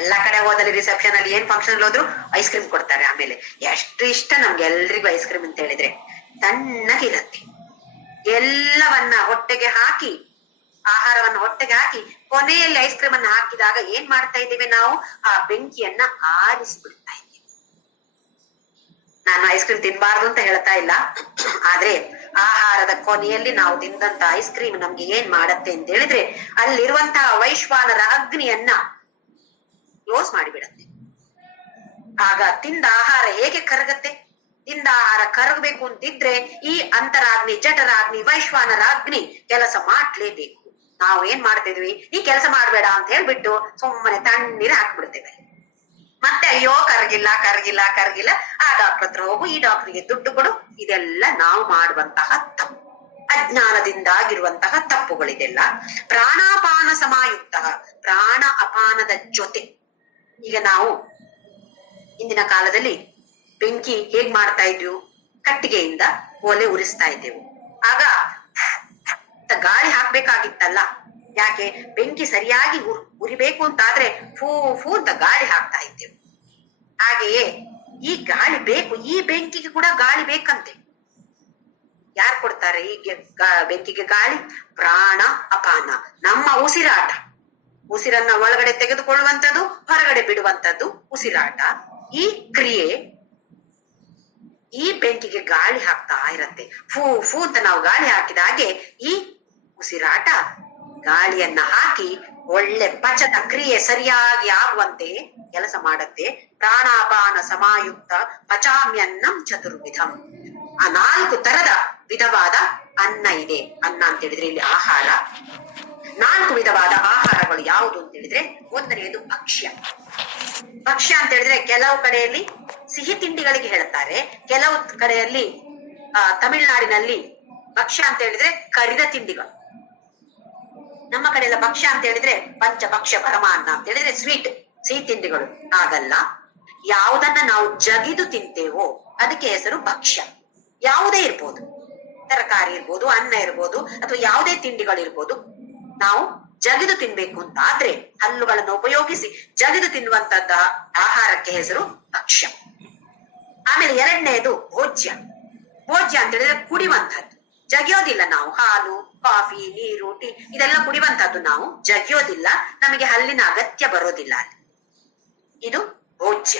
ಎಲ್ಲಾ ಕಡೆ ಹೋದಲ್ಲಿ ರಿಸೆಪ್ಷನ್ ಅಲ್ಲಿ ಏನ್ ಫಂಕ್ಷನ್ ಅಲ್ಲಿ ಹೋದ್ರು ಐಸ್ ಕ್ರೀಮ್ ಕೊಡ್ತಾರೆ. ಆಮೇಲೆ ಎಷ್ಟು ಇಷ್ಟ ನಮ್ಗೆ ಎಲ್ರಿಗೂ ಐಸ್ ಕ್ರೀಮ್ ಅಂತ ಹೇಳಿದ್ರೆ, ತಣ್ಣಗಿರತ್ತೆ. ಎಲ್ಲವನ್ನ ಹೊಟ್ಟೆಗೆ ಹಾಕಿ, ಆಹಾರವನ್ನ ಹೊಟ್ಟೆಗೆ ಹಾಕಿ ಕೊನೆಯಲ್ಲಿ ಐಸ್ ಕ್ರೀಮ್ ಅನ್ನ ಹಾಕಿದಾಗ ಏನ್ ಮಾಡ್ತಾ ಇದ್ದೇವೆ, ನಾವು ಆ ಬೆಂಕಿಯನ್ನ ಆರಿಸ್ಬಿಡ್ತಾ ಇದ್ದೇವೆ. ನಾನು ಐಸ್ ಕ್ರೀಮ್ ತಿನ್ಬಾರ್ದು ಅಂತ ಹೇಳ್ತಾ ಇಲ್ಲ, ಆದ್ರೆ ಆಹಾರದ ಕೊನೆಯಲ್ಲಿ ನಾವು ತಿಂದಂತ ಐಸ್ ಕ್ರೀಮ್ ನಮ್ಗೆ ಏನ್ ಮಾಡತ್ತೆ ಅಂತ ಹೇಳಿದ್ರೆ ಅಲ್ಲಿರುವಂತಹ ವೈಶ್ವಾನರ ಅಗ್ನಿಯನ್ನ ಕ್ಲೋಸ್ ಮಾಡಿಬಿಡತ್ತೆ. ಆಗ ತಿಂದ ಆಹಾರ ಹೇಗೆ ಕರಗತ್ತೆ, ತಿಂದ ಆಹಾರ ಕರಗಬೇಕು ಅಂತಿದ್ರೆ ಈ ಅಂತರಾಗ್ನಿ, ಜಠರಾಗ್ನಿ, ವೈಶ್ವಾನರ ಅಗ್ನಿ ಕೆಲಸ ಮಾಡ್ಲೇಬೇಕು. ನಾವು ಏನ್ ಮಾಡ್ತಿದ್ವಿ, ಈ ಕೆಲಸ ಮಾಡ್ಬೇಡ ಅಂತ ಹೇಳ್ಬಿಟ್ಟು ಸುಮ್ಮನೆ ತಣ್ಣೀರು ಹಾಕ್ಬಿಡ್ತೇವೆ. ಮತ್ತೆ ಅಯ್ಯೋ ಕರಗಿಲ್ಲ ಕರಗಿಲ್ಲ ಕರಗಿಲ್ಲ, ಆ ಡಾಕ್ಟರ್ ಹತ್ರ ಹೋಗು, ಈ ಡಾಕ್ಟರ್ಗೆ ದುಡ್ಡು ಕೊಡು. ಇದೆಲ್ಲ ನಾವು ಮಾಡುವಂತಹ ತಪ್ಪು, ಅಜ್ಞಾನದಿಂದಾಗಿರುವಂತಹ ತಪ್ಪುಗಳಿದೆಲ್ಲ. ಪ್ರಾಣಾಪಾನ ಸಮಾಯುಕ್ತ, ಪ್ರಾಣ ಅಪಾನದ ಜೊತೆ. ಈಗ ನಾವು ಇಂದಿನ ಕಾಲದಲ್ಲಿ ಬೆಂಕಿ ಹೇಗ್ ಮಾಡ್ತಾ ಇದ್ವು, ಕಟ್ಟಿಗೆಯಿಂದ ಒಲೆ ಉರಿಸ್ತಾ ಇದ್ದೆವು. ಆಗ ಗಾಳಿ ಹಾಕ್ಬೇಕಾಗಿತ್ತಲ್ಲ, ಯಾಕೆ, ಬೆಂಕಿ ಸರಿಯಾಗಿ ಉರಿಬೇಕು ಅಂತಾದ್ರೆ ಫೂ ಫೂ ಅಂತ ಗಾಳಿ ಹಾಕ್ತಾ ಇದ್ದೆವು. ಹಾಗೆಯೇ ಈ ಗಾಳಿ ಬೇಕು, ಈ ಬೆಂಕಿಗೆ ಕೂಡ ಗಾಳಿ ಬೇಕಂತೆ. ಯಾರು ಕೊಡ್ತಾರೆ ಈ ಬೆಂಕಿಗೆ ಗಾಳಿ? ಪ್ರಾಣ ಅಪಾನ, ನಮ್ಮ ಉಸಿರಾಟ. ಉಸಿರನ್ನ ಒಳಗಡೆ ತೆಗೆದುಕೊಳ್ಳುವಂಥದ್ದು, ಹೊರಗಡೆ ಬಿಡುವಂಥದ್ದು ಉಸಿರಾಟ. ಈ ಕ್ರಿಯೆ ಈ ಬೆಂಕಿಗೆ ಗಾಳಿ ಹಾಕ್ತಾ ಇರತ್ತೆ. ಫೂ ಫೂ ಅಂತ ನಾವು ಗಾಳಿ ಹಾಕಿದ ಹಾಗೆ ಈ ಉಸಿರಾಟ ಗಾಳಿಯನ್ನ ಹಾಕಿ ಒಳ್ಳೆ ಪಚನ ಕ್ರಿಯೆ ಸರಿಯಾಗಿ ಆಗುವಂತೆ ಕೆಲಸ ಮಾಡತ್ತೆ. ಪ್ರಾಣಾಪಾನ ಸಮಾಯುಕ್ತ ಪಚಾಮ್ಯನ್ನಂ ಚತುರ್ವಿಧಂ. ಆ 4 ತರದ ವಿಧವಾದ ಅನ್ನ ಇದೆ. ಅನ್ನ ಅಂತ ಹೇಳಿದ್ರೆ ಇಲ್ಲಿ ಆಹಾರ. 4 ವಿಧವಾದ ಆಹಾರಗಳು ಯಾವುದು ಅಂತ ಹೇಳಿದ್ರೆ, ಒಂದನೆಯದು ಭಕ್ಷ್ಯ. ಭಕ್ಷ್ಯ ಅಂತ ಹೇಳಿದ್ರೆ ಕೆಲವು ಕಡೆಯಲ್ಲಿ ಸಿಹಿ ತಿಂಡಿಗಳಿಗೆ ಹೇಳ್ತಾರೆ, ಕೆಲವು ಕಡೆಯಲ್ಲಿ ತಮಿಳುನಾಡಿನಲ್ಲಿ ಭಕ್ಷ್ಯ ಅಂತ ಹೇಳಿದ್ರೆ ಕರಿದ ತಿಂಡಿಗಳು. ನಮ್ಮ ಕಡೆ ಎಲ್ಲ ಭಕ್ಷ್ಯ ಅಂತ ಹೇಳಿದ್ರೆ ಪಂಚಭಕ್ಷ್ಯ ಪರಮಾನ್ನ ಅಂತ ಹೇಳಿದ್ರೆ ಸ್ವೀಟ್, ಸಿಹಿ ತಿಂಡಿಗಳು. ಆಗಲ್ಲ, ಯಾವುದನ್ನ ನಾವು ಜಗಿದು ತಿಂತೇವೋ ಅದಕ್ಕೆ ಹೆಸರು ಭಕ್ಷ್ಯ. ಯಾವುದೇ ಇರ್ಬೋದು, ತರಕಾರಿ ಇರ್ಬೋದು, ಅನ್ನ ಇರ್ಬೋದು, ಅಥವಾ ಯಾವುದೇ ತಿಂಡಿಗಳಿರ್ಬೋದು. ನಾವು ಜಗಿದು ತಿನ್ಬೇಕು ಅಂತ ಆದ್ರೆ ಹಲ್ಲುಗಳನ್ನು ಉಪಯೋಗಿಸಿ ಜಗಿದು ತಿನ್ನುವಂತದ್ದ ಆಹಾರಕ್ಕೆ ಹೆಸರು ಭಕ್ಷ್ಯ. ಆಮೇಲೆ ಎರಡನೇದು ಭೋಜ್ಯ. ಭೋಜ್ಯ ಅಂತ ಹೇಳಿದ್ರೆ ಕುಡಿಯುವಂತದ್ದು, ಜಗಿಯೋದಿಲ್ಲ ನಾವು. ಹಾಲು, ಕಾಫಿ, ನೀರು, ಟೀ ಇದೆಲ್ಲ ಕುಡಿಯುವಂತದ್ದು, ನಾವು ಜಗಿಯೋದಿಲ್ಲ, ನಮಗೆ ಹಲ್ಲಿನ ಅಗತ್ಯ ಬರೋದಿಲ್ಲ ಅಲ್ಲಿ. ಇದು ಭೋಜ್ಯ.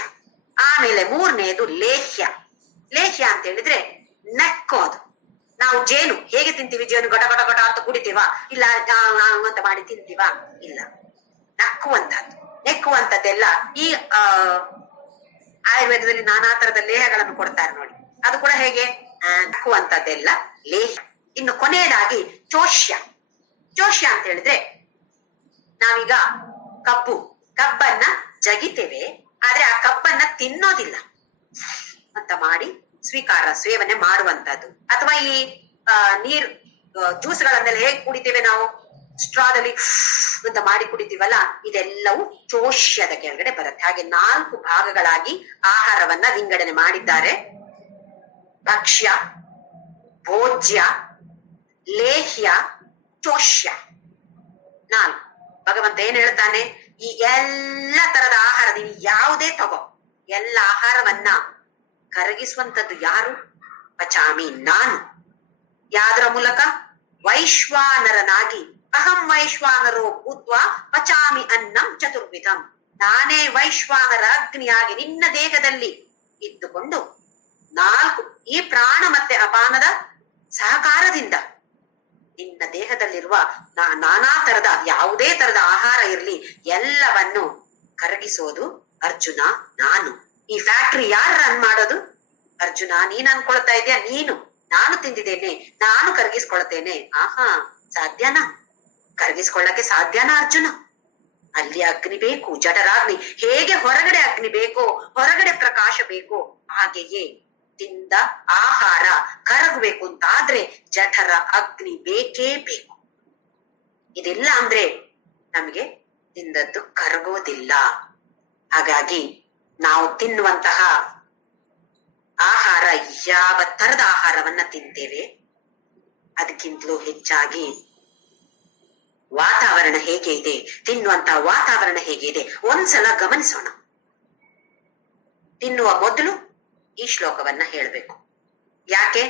ಆಮೇಲೆ ಮೂರನೇದು ಲೇಹ್ಯ. ಲೇಹ್ಯ ಅಂತ ಹೇಳಿದ್ರೆ ನೆಕ್ಕೋದು. ನಾವು ಜೇನು ಹೇಗೆ ತಿಂತೀವಿ, ಜೇನು ಗಟ ಗಟ ಗಟ ಅಂತ ಕುಡಿತೀವ, ಇಲ್ಲ ಅಂತ ಮಾಡಿ ತಿಂತೀವ? ಇಲ್ಲ, ನಕ್ಕುವಂತದ್ದು. ನೆಕ್ಕುವಂತದ್ದೆಲ್ಲ ಈ ಆಯುರ್ವೇದದಲ್ಲಿ ನಾನಾ ತರದ ಲೇಹಗಳನ್ನು ಕೊಡ್ತಾರೆ ನೋಡಿ, ಅದು ಕೂಡ ಹೇಗೆ ನಕ್ಕುವಂತದ್ದೆಲ್ಲ ಲೇಹ್ಯ. ಇನ್ನು ಕೊನೆಯದಾಗಿ ಚೋಷ್ಯ. ಚೋಷ್ಯ ಅಂತ ಹೇಳಿದ್ರೆ ನಾವೀಗ ಕಬ್ಬನ್ನ ಜಗಿತೇವೆ, ಆದ್ರೆ ಆ ಕಬ್ಬನ್ನ ತಿನ್ನೋದಿಲ್ಲ ಅಂತ ಮಾಡಿ ಸೇವನೆ ಮಾಡುವಂತದ್ದು. ಅಥವಾ ಈ ಜ್ಯೂಸ್ಗಳನ್ನೆಲ್ಲ ಹೇಗೆ ಕುಡಿತೇವೆ ನಾವು, ಸ್ಟ್ರಾದಲ್ಲಿ ಅಂತ ಮಾಡಿ ಕುಡಿತೀವಲ್ಲ, ಇದೆಲ್ಲವೂ ಚೋಷ್ಯದ ಕೆಳಗಡೆ ಬರುತ್ತೆ. ಹಾಗೆ 4 ಭಾಗಗಳಾಗಿ ಆಹಾರವನ್ನ ವಿಂಗಡಣೆ ಮಾಡಿದ್ದಾರೆ. ಭಕ್ಷ್ಯ, ಭೋಜ್ಯ, ಲೇಹ್ಯ, ಚೋಷ್ಯ. 4 ಭಗವಂತ ಏನ್ ಹೇಳ್ತಾನೆ, ಈ ಎಲ್ಲ ತರದ ಆಹಾರ ನೀವು ಯಾವುದೇ ತಗೋ, ಎಲ್ಲ ಆಹಾರವನ್ನ ಕರಗಿಸುವಂತದ್ದು ಯಾರು? ಪಚಾಮಿ, ನಾನು. ಯಾವ್ದ್ರ ಮೂಲಕ? ವೈಶ್ವಾನರನಾಗಿ, ಅಹಂ ವೈಶ್ವಾನರೋ ಭೂತ್ವ ಪಚಾಮಿ ಅನ್ನಂ ಚತುರ್ವಿಧಂ. ನಾನೇ ವೈಶ್ವಾನರ ಅಗ್ನಿಯಾಗಿ ನಿನ್ನ ದೇಹದಲ್ಲಿ ಇದ್ದುಕೊಂಡು ನಾಲ್ಕು, ಈ ಪ್ರಾಣ ಮತ್ತೆ ಅಪಾನದ ಸಹಕಾರದಿಂದ ನಿನ್ನ ದೇಹದಲ್ಲಿರುವ ನಾನಾ ತರದ ಯಾವುದೇ ತರದ ಆಹಾರ ಇರ್ಲಿ ಎಲ್ಲವನ್ನು ಕರಗಿಸೋದು ಅರ್ಜುನ ನಾನು. ಈ ಫ್ಯಾಕ್ಟ್ರಿ ಯಾರು ರನ್ ಮಾಡೋದು? ಅರ್ಜುನ. ನೀನ್ ಅನ್ಕೊಳ್ತಾ ಇದೆಯಾ ನೀನು ನಾನು ತಿಂದಿದ್ದೇನೆ, ನಾನು ಕರಗಿಸ್ಕೊಳ್ತೇನೆ. ಆಹಾ, ಸಾಧ್ಯನಾ? ಕರಗಿಸ್ಕೊಳ್ಳಕ್ಕೆ ಸಾಧ್ಯನಾ ಅರ್ಜುನ? ಅಲ್ಲಿ ಅಗ್ನಿ ಬೇಕು, ಜಠರಾಗ್ನಿ. ಹೇಗೆ ಹೊರಗಡೆ ಅಗ್ನಿ ಬೇಕೋ, ಹೊರಗಡೆ ಪ್ರಕಾಶ ಬೇಕೋ, ಹಾಗೆಯೇ ತಿಂದ ಆಹಾರ ಕರಗಬೇಕು ಅಂತಾದ್ರೆ ಜಠರ ಅಗ್ನಿ ಬೇಕೇ ಬೇಕು. ಇದಿಲ್ಲ ಅಂದ್ರೆ ನಮಗೆ ತಿಂದದ್ದು ಕರಗೋದಿಲ್ಲ. ಹಾಗಾಗಿ ನಾವು ತಿನ್ನುವಂತಹ ಆಹಾರ ಯಾವ ತರದ ಆಹಾರವನ್ನ ತಿಂತೇವೆ, ಅದಕ್ಕಿಂತಲೂ ಹೆಚ್ಚಾಗಿ ವಾತಾವರಣ ಹೇಗೆ ಇದೆ, ತಿನ್ನುವಂತಹ ವಾತಾವರಣ ಹೇಗೆ ಇದೆ ಒಂದ್ಸಲ ಗಮನಿಸೋಣ. ತಿನ್ನುವ ಮೊದಲು ಈ ಶ್ಲೋಕವನ್ನ ಹೇಳ್ಬೇಕು. ಯಾಕೆ?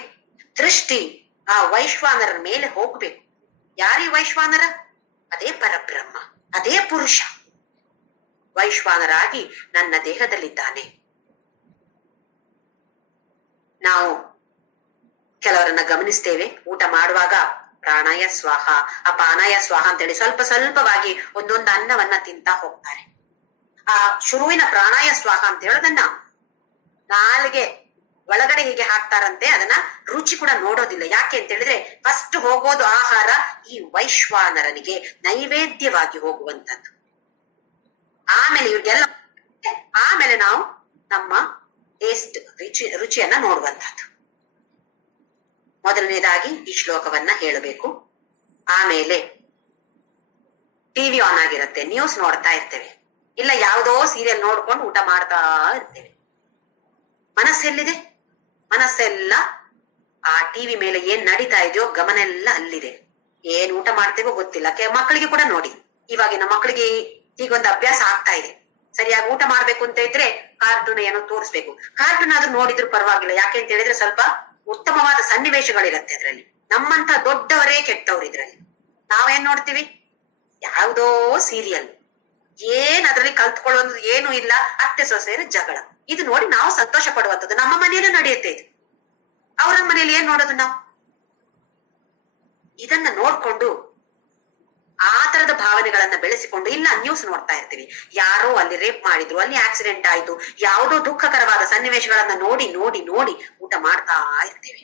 ದೃಷ್ಟಿ ಆ ವೈಶ್ವಾನರ ಮೇಲೆ ಹೋಗ್ಬೇಕು. ಯಾರೀ ವೈಶ್ವಾನರ? ಅದೇ ಪರಬ್ರಹ್ಮ, ಅದೇ ಪುರುಷ ವೈಶ್ವಾನರಾಗಿ ನನ್ನ ದೇಹದಲ್ಲಿದ್ದಾನೆ. ನಾವು ಕೆಲವರನ್ನ ಗಮನಿಸ್ತೇವೆ, ಊಟ ಮಾಡುವಾಗ ಪ್ರಾಣಾಯ ಸ್ವಾಹ, ಅಪಾನಾಯ ಸ್ವಾಹ ಅಂತೇಳಿ ಸ್ವಲ್ಪ ಸ್ವಲ್ಪವಾಗಿ ಒಂದೊಂದು ಅನ್ನವನ್ನ ತಿಂತಾ ಹೋಗ್ತಾರೆ. ಆ ಶುರುವಿನ ಪ್ರಾಣಾಯ ಸ್ವಾಹ ಅಂತ ಹೇಳೋದನ್ನ ನಾಲಿಗೆ ಒಳಗಡೆ ಹೀಗೆ ಹಾಕ್ತಾರಂತೆ, ಅದನ್ನ ರುಚಿ ಕೂಡ ನೋಡೋದಿಲ್ಲ. ಯಾಕೆ ಅಂತ ಹೇಳಿದ್ರೆ ಫಸ್ಟ್ ಹೋಗೋದು ಆಹಾರ ಈ ವೈಶ್ವಾನರನಿಗೆ ನೈವೇದ್ಯವಾಗಿ ಹೋಗುವಂತದ್ದು. ಆಮೇಲೆ ಇವ್ರಿಗೆಲ್ಲ, ಆಮೇಲೆ ನಾವು ನಮ್ಮ ಟೇಸ್ಟ್ ರುಚಿಯನ್ನ ನೋಡುವಂತದ್ದು. ಮೊದಲನೇದಾಗಿ ಈ ಶ್ಲೋಕವನ್ನ ಹೇಳಬೇಕು. ಆಮೇಲೆ ಟಿವಿ ಆನ್ ಆಗಿರುತ್ತೆ, ನ್ಯೂಸ್ ನೋಡ್ತಾ ಇರ್ತೇವೆ, ಇಲ್ಲ ಯಾವುದೋ ಸೀರಿಯಲ್ ನೋಡ್ಕೊಂಡು ಊಟ ಮಾಡ್ತಾ ಇರ್ತೇವೆ. ಮನಸ್ಸೆಲ್ಲಿದೆ? ಮನಸ್ಸೆಲ್ಲ ಆ ಟಿವಿ ಮೇಲೆ ಏನ್ ನಡೀತಾ ಇದೆಯೋ ಗಮನ ಎಲ್ಲ ಅಲ್ಲಿದೆ. ಏನ್ ಊಟ ಮಾಡ್ತೇವೋ ಗೊತ್ತಿಲ್ಲ. ಮಕ್ಕಳಿಗೆ ಕೂಡ ನೋಡಿ, ಇವಾಗಿನ ಮಕ್ಕಳಿಗೆ ಈಗೊಂದು ಅಭ್ಯಾಸ ಆಗ್ತಾ ಇದೆ. ಸರಿಯಾಗಿ ಊಟ ಮಾಡ್ಬೇಕು ಅಂತ ಇದ್ರೆ ಕಾರ್ಟೂನ್ ಏನೋ ತೋರಿಸ್ಬೇಕು. ಕಾರ್ಟೂನ್ ಆದ್ರೂ ನೋಡಿದ್ರು ಪರವಾಗಿಲ್ಲ. ಯಾಕೆ ಅಂತ ಹೇಳಿದ್ರೆ ಸ್ವಲ್ಪ ಉತ್ತಮವಾದ ಸನ್ನಿವೇಶಗಳಿರತ್ತೆ ಅದ್ರಲ್ಲಿ. ನಮ್ಮಂತ ದೊಡ್ಡವರೇ ಕೆಟ್ಟವ್ರು ಇದ್ರಲ್ಲಿ. ನಾವೇನ್ ನೋಡ್ತೀವಿ? ಯಾವುದೋ ಸೀರಿಯಲ್, ಏನ್ ಅದ್ರಲ್ಲಿ ಕಲ್ತ್ಕೊಳ್ಳೋದು ಏನು ಇಲ್ಲ, ಅತ್ತೆ ಸೊಸೆಯರ ಜಗಳ. ಇದು ನೋಡಿ ನಾವು ಸಂತೋಷ ಪಡುವಂಥದ್ದು. ನಮ್ಮ ಮನೆಯಲ್ಲೂ ನಡೆಯುತ್ತೆ ಇದು. ಅವರ ಮನೆಯಲ್ಲಿ ಏನ್ ನೋಡೋದು ನಾವು? ಇದನ್ನ ನೋಡ್ಕೊಂಡು ಆ ತರದ ಭಾವನೆಗಳನ್ನ ಬೆಳೆಸಿಕೊಂಡು, ಇಲ್ಲ ನ್ಯೂಸ್ ನೋಡ್ತಾ ಇರ್ತೀವಿ, ಯಾರೋ ಅಲ್ಲಿ ರೇಪ್ ಮಾಡಿದ್ರು, ಅಲ್ಲಿ ಆಕ್ಸಿಡೆಂಟ್ ಆಯ್ತು, ಯಾವುದೋ ದುಃಖಕರವಾದ ಸನ್ನಿವೇಶಗಳನ್ನ ನೋಡಿ ನೋಡಿ ನೋಡಿ ಊಟ ಮಾಡ್ತಾ ಇರ್ತೇವೆ.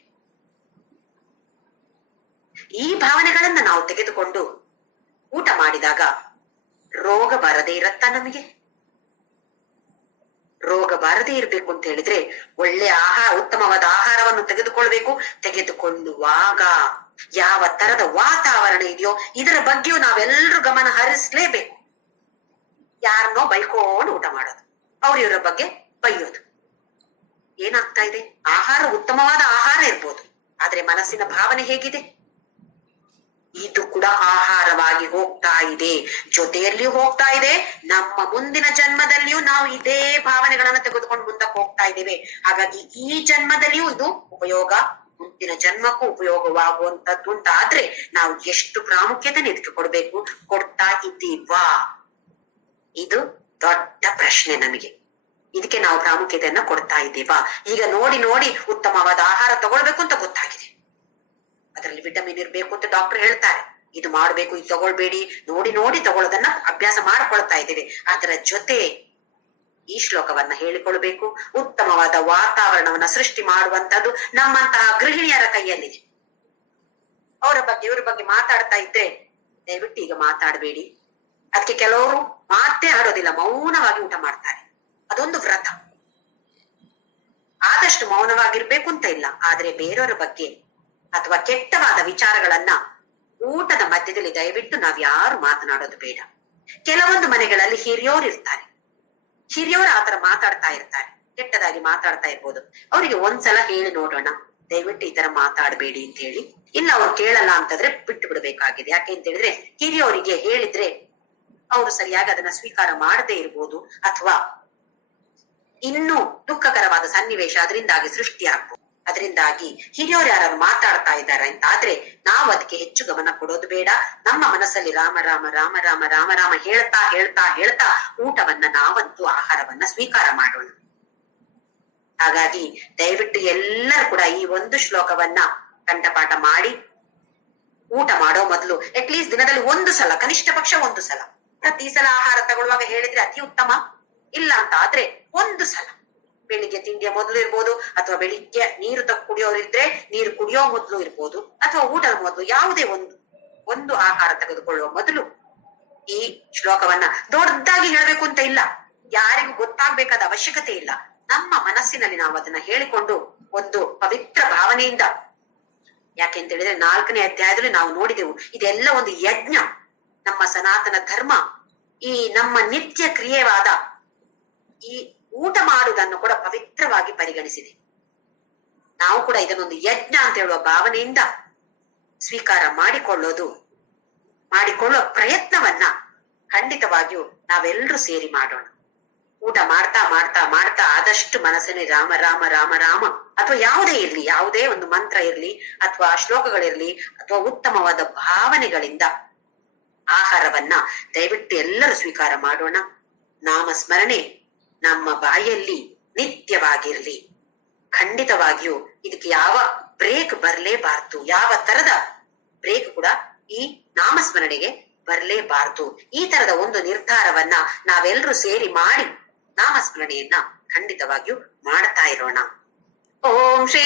ಈ ಭಾವನೆಗಳನ್ನ ನಾವು ತೆಗೆದುಕೊಂಡು ಊಟ ಮಾಡಿದಾಗ ರೋಗ ಬರದೇ ಇರತ್ತಾ ನಮಗೆ? ರೋಗ ಬಾರದೇ ಇರ್ಬೇಕು ಅಂತ ಹೇಳಿದ್ರೆ ಒಳ್ಳೆ ಉತ್ತಮವಾದ ಆಹಾರವನ್ನು ತೆಗೆದುಕೊಳ್ಬೇಕು. ತೆಗೆದುಕೊಳ್ಳುವಾಗ ಯಾವ ತರದ ವಾತಾವರಣ ಇದೆಯೋ ಇದರ ಬಗ್ಗೆಯೂ ನಾವೆಲ್ಲರೂ ಗಮನ ಹರಿಸ್ಲೇಬೇಕು. ಯಾರನ್ನೋ ಬೈಕೊಂಡು ಊಟ ಮಾಡೋದು, ಅವ್ರ ಬಗ್ಗೆ ಬೈಯೋದು. ಏನಾಗ್ತಾ ಇದೆ? ಆಹಾರ ಉತ್ತಮವಾದ ಆಹಾರ ಇರ್ಬೋದು, ಆದ್ರೆ ಮನಸ್ಸಿನ ಭಾವನೆ ಹೇಗಿದೆ? ಇದು ಕೂಡ ಆಹಾರವಾಗಿ ಹೋಗ್ತಾ ಇದೆ, ಜೊತೆಯಲ್ಲಿಯೂ ಹೋಗ್ತಾ ಇದೆ. ನಮ್ಮ ಮುಂದಿನ ಜನ್ಮದಲ್ಲಿಯೂ ನಾವು ಇದೇ ಭಾವನೆಗಳನ್ನ ತೆಗೆದುಕೊಂಡು ಮುಂದಕ್ಕೆ ಹೋಗ್ತಾ ಇದ್ದೇವೆ. ಹಾಗಾಗಿ ಈ ಜನ್ಮದಲ್ಲಿಯೂ ಇದು ಉಪಯೋಗ, ಮುಂದಿನ ಜನ್ಮಕ್ಕೂ ಉಪಯೋಗವಾಗುವಂತದ್ದು ಅಂತ ಆದ್ರೆ ನಾವು ಎಷ್ಟು ಪ್ರಾಮುಖ್ಯತೆ ಇದಕ್ಕೆ ಕೊಡ್ಬೇಕು, ಕೊಡ್ತಾ ಇದ್ದೀವಾ? ಇದು ದೊಡ್ಡ ಪ್ರಶ್ನೆ ನಮಗೆ. ಇದಕ್ಕೆ ನಾವು ಪ್ರಾಮುಖ್ಯತೆಯನ್ನ ಕೊಡ್ತಾ ಇದ್ದೀವಾ? ಈಗ ನೋಡಿ ನೋಡಿ ಉತ್ತಮವಾದ ಆಹಾರ ತಗೊಳ್ಬೇಕು ಅಂತ ಗೊತ್ತಾಗಿದೆ, ಅದರಲ್ಲಿ ವಿಟಮಿನ್ ಇರ್ಬೇಕು ಅಂತ ಡಾಕ್ಟರ್ ಹೇಳ್ತಾರೆ, ಇದು ಮಾಡ್ಬೇಕು, ಇದು ತಗೊಳ್ಬೇಡಿ, ನೋಡಿ ನೋಡಿ ತಗೊಳ್ಳೋದನ್ನ ಅಭ್ಯಾಸ ಮಾಡ್ಕೊಳ್ತಾ ಇದ್ದೇವೆ. ಅದರ ಜೊತೆ ಈ ಶ್ಲೋಕವನ್ನ ಹೇಳಿಕೊಳ್ಬೇಕು. ಉತ್ತಮವಾದ ವಾತಾವರಣವನ್ನ ಸೃಷ್ಟಿ ಮಾಡುವಂತದ್ದು ನಮ್ಮಂತಹ ಗೃಹಿಣಿಯರ ಕೈಯಲ್ಲಿದೆ. ಅವರ ಬಗ್ಗೆ ಇವ್ರ ಬಗ್ಗೆ ಮಾತಾಡ್ತಾ ಇದ್ರೆ ದಯವಿಟ್ಟು ಈಗ ಮಾತಾಡಬೇಡಿ. ಅದಕ್ಕೆ ಕೆಲವರು ಮಾತೇ ಆಡೋದಿಲ್ಲ, ಮೌನವಾಗಿ ಊಟ ಮಾಡ್ತಾರೆ. ಅದೊಂದು ವ್ರತ. ಆದಷ್ಟು ಮೌನವಾಗಿರ್ಬೇಕು ಅಂತ ಇಲ್ಲ, ಆದ್ರೆ ಬೇರೆಯವರ ಬಗ್ಗೆ ಅಥವಾ ಕೆಟ್ಟವಾದ ವಿಚಾರಗಳನ್ನ ಊಟದ ಮಧ್ಯದಲ್ಲಿ ದಯವಿಟ್ಟು ನಾವ್ ಯಾರು ಮಾತನಾಡೋದು ಬೇಡ. ಕೆಲವೊಂದು ಮನೆಗಳಲ್ಲಿ ಹಿರಿಯೋರು ಇರ್ತಾರೆ, ಹಿರಿಯೋರು ಆತರ ಮಾತಾಡ್ತಾ ಇರ್ತಾರೆ, ಕೆಟ್ಟದಾಗಿ ಮಾತಾಡ್ತಾ ಇರ್ಬೋದು. ಅವರಿಗೆ ಒಂದ್ಸಲ ಹೇಳಿ ನೋಡೋಣ, ದಯವಿಟ್ಟು ಈ ತರ ಮಾತಾಡ್ಬೇಡಿ ಅಂತ ಹೇಳಿ. ಇಲ್ಲ ಅವ್ರು ಕೇಳಲ್ಲ ಅಂತಂದ್ರೆ ಬಿಟ್ಟು ಬಿಡ್ಬೇಕಾಗಿದೆ. ಯಾಕೆ ಅಂತ ಹೇಳಿದ್ರೆ ಹಿರಿಯವರಿಗೆ ಹೇಳಿದ್ರೆ ಅವರು ಸರಿಯಾಗಿ ಅದನ್ನ ಸ್ವೀಕಾರ ಮಾಡದೇ ಇರ್ಬೋದು, ಅಥವಾ ಇನ್ನೂ ದುಃಖಕರವಾದ ಸನ್ನಿವೇಶ ಅದರಿಂದಾಗಿ ಸೃಷ್ಟಿಯಾಗ್ಬೋದು. ಅದರಿಂದಾಗಿ ಹಿರಿಯವರು ಯಾರು ಮಾತಾಡ್ತಾ ಇದ್ದಾರೆ ಅಂತ ಆದ್ರೆ ನಾವು ಅದಕ್ಕೆ ಹೆಚ್ಚು ಗಮನ ಕೊಡೋದು ಬೇಡ. ನಮ್ಮ ಮನಸ್ಸಲ್ಲಿ ರಾಮ ರಾಮ ರಾಮ ರಾಮ ರಾಮ ರಾಮ ಹೇಳ್ತಾ ಹೇಳ್ತಾ ಹೇಳ್ತಾ ಊಟವನ್ನ ನಾವಂತೂ ಆಹಾರವನ್ನ ಸ್ವೀಕಾರ ಮಾಡೋಣ. ಹಾಗಾಗಿ ದಯವಿಟ್ಟು ಎಲ್ಲರೂ ಕೂಡ ಈ ಒಂದು ಶ್ಲೋಕವನ್ನ ಕಂಠಪಾಠ ಮಾಡಿ ಊಟ ಮಾಡೋ ಮೊದಲು ಅಟ್ಲೀಸ್ಟ್ ದಿನದಲ್ಲಿ ಒಂದು ಸಲ, ಕನಿಷ್ಠ ಪಕ್ಷ ಒಂದು ಸಲ, ಪ್ರತಿ ಸಲ ಆಹಾರ ತಗೊಳ್ಳುವಾಗ ಹೇಳಿದ್ರೆ ಅತಿ ಉತ್ತಮ. ಇಲ್ಲ ಅಂತ ಆದ್ರೆ ಒಂದು ಸಲ, ಬೆಳಿಗ್ಗೆ ತಿಂಡಿಯ ಮೊದಲು ಇರ್ಬೋದು, ಅಥವಾ ಬೆಳಿಗ್ಗೆ ನೀರು ಕುಡಿಯೋರಿದ್ರೆ ನೀರು ಕುಡಿಯೋ ಮೊದಲು ಇರ್ಬೋದು, ಅಥವಾ ಊಟದ ಮೊದಲು, ಯಾವುದೇ ಒಂದು ಆಹಾರ ತೆಗೆದುಕೊಳ್ಳುವ ಮೊದಲು ಈ ಶ್ಲೋಕವನ್ನ ದೊಡ್ಡದಾಗಿ ಹೇಳ್ಬೇಕು ಅಂತ ಇಲ್ಲ, ಯಾರಿಗೂ ಗೊತ್ತಾಗ್ಬೇಕಾದ ಅವಶ್ಯಕತೆ ಇಲ್ಲ. ನಮ್ಮ ಮನಸ್ಸಿನಲ್ಲಿ ನಾವು ಅದನ್ನ ಹೇಳಿಕೊಂಡು ಒಂದು ಪವಿತ್ರ ಭಾವನೆಯಿಂದ, ಯಾಕೆಂತ ಹೇಳಿದ್ರೆ 4ನೇ ಅಧ್ಯಾಯದಲ್ಲಿ ನಾವು ನೋಡಿದೆವು, ಇದೆಲ್ಲ ಒಂದು ಯಜ್ಞ. ನಮ್ಮ ಸನಾತನ ಧರ್ಮ ಈ ನಮ್ಮ ನಿತ್ಯ ಕ್ರಿಯೆವಾದ ಈ ಊಟ ಮಾಡುವುದನ್ನು ಕೂಡ ಪವಿತ್ರವಾಗಿ ಪರಿಗಣಿಸಿದೆ. ನಾವು ಕೂಡ ಇದನ್ನೊಂದು ಯಜ್ಞ ಅಂತ ಹೇಳುವ ಭಾವನೆಯಿಂದ ಸ್ವೀಕಾರ ಮಾಡಿಕೊಳ್ಳುವ ಪ್ರಯತ್ನವನ್ನ ಖಂಡಿತವಾಗಿಯೂ ನಾವೆಲ್ಲರೂ ಸೇರಿ ಮಾಡೋಣ. ಊಟ ಮಾಡ್ತಾ ಮಾಡ್ತಾ ಮಾಡ್ತಾ ಆದಷ್ಟು ಮನಸ್ಸಿನಲ್ಲಿ ರಾಮ ರಾಮ ರಾಮ ರಾಮ, ಅಥವಾ ಯಾವುದೇ ಇರ್ಲಿ, ಯಾವುದೇ ಒಂದು ಮಂತ್ರ ಇರ್ಲಿ ಅಥವಾ ಶ್ಲೋಕಗಳಿರ್ಲಿ ಅಥವಾ ಉತ್ತಮವಾದ ಭಾವನೆಗಳಿಂದ ಆಹಾರವನ್ನ ದಯವಿಟ್ಟು ಎಲ್ಲರೂ ಸ್ವೀಕಾರ ಮಾಡೋಣ. ನಾಮಸ್ಮರಣೆ ನಮ್ಮ ಬಾಯಲ್ಲಿ ನಿತ್ಯವಾಗಿರ್ಲಿ. ಖಂಡಿತವಾಗಿಯೂ ಇದಕ್ಕೆ ಯಾವ ಬ್ರೇಕ್ ಬರ್ಲೇಬಾರ್ದು, ಯಾವ ತರದ ಬ್ರೇಕ್ ಕೂಡ ಈ ನಾಮಸ್ಮರಣೆಗೆ ಬರ್ಲೇಬಾರ್ದು. ಈ ತರದ ಒಂದು ನಿರ್ಧಾರವನ್ನ ನಾವೆಲ್ಲರೂ ಸೇರಿ ಮಾಡಿ ನಾಮಸ್ಮರಣೆಯನ್ನ ಖಂಡಿತವಾಗಿಯೂ ಮಾಡ್ತಾ ಇರೋಣ. ಓಂ ಶ್ರೀ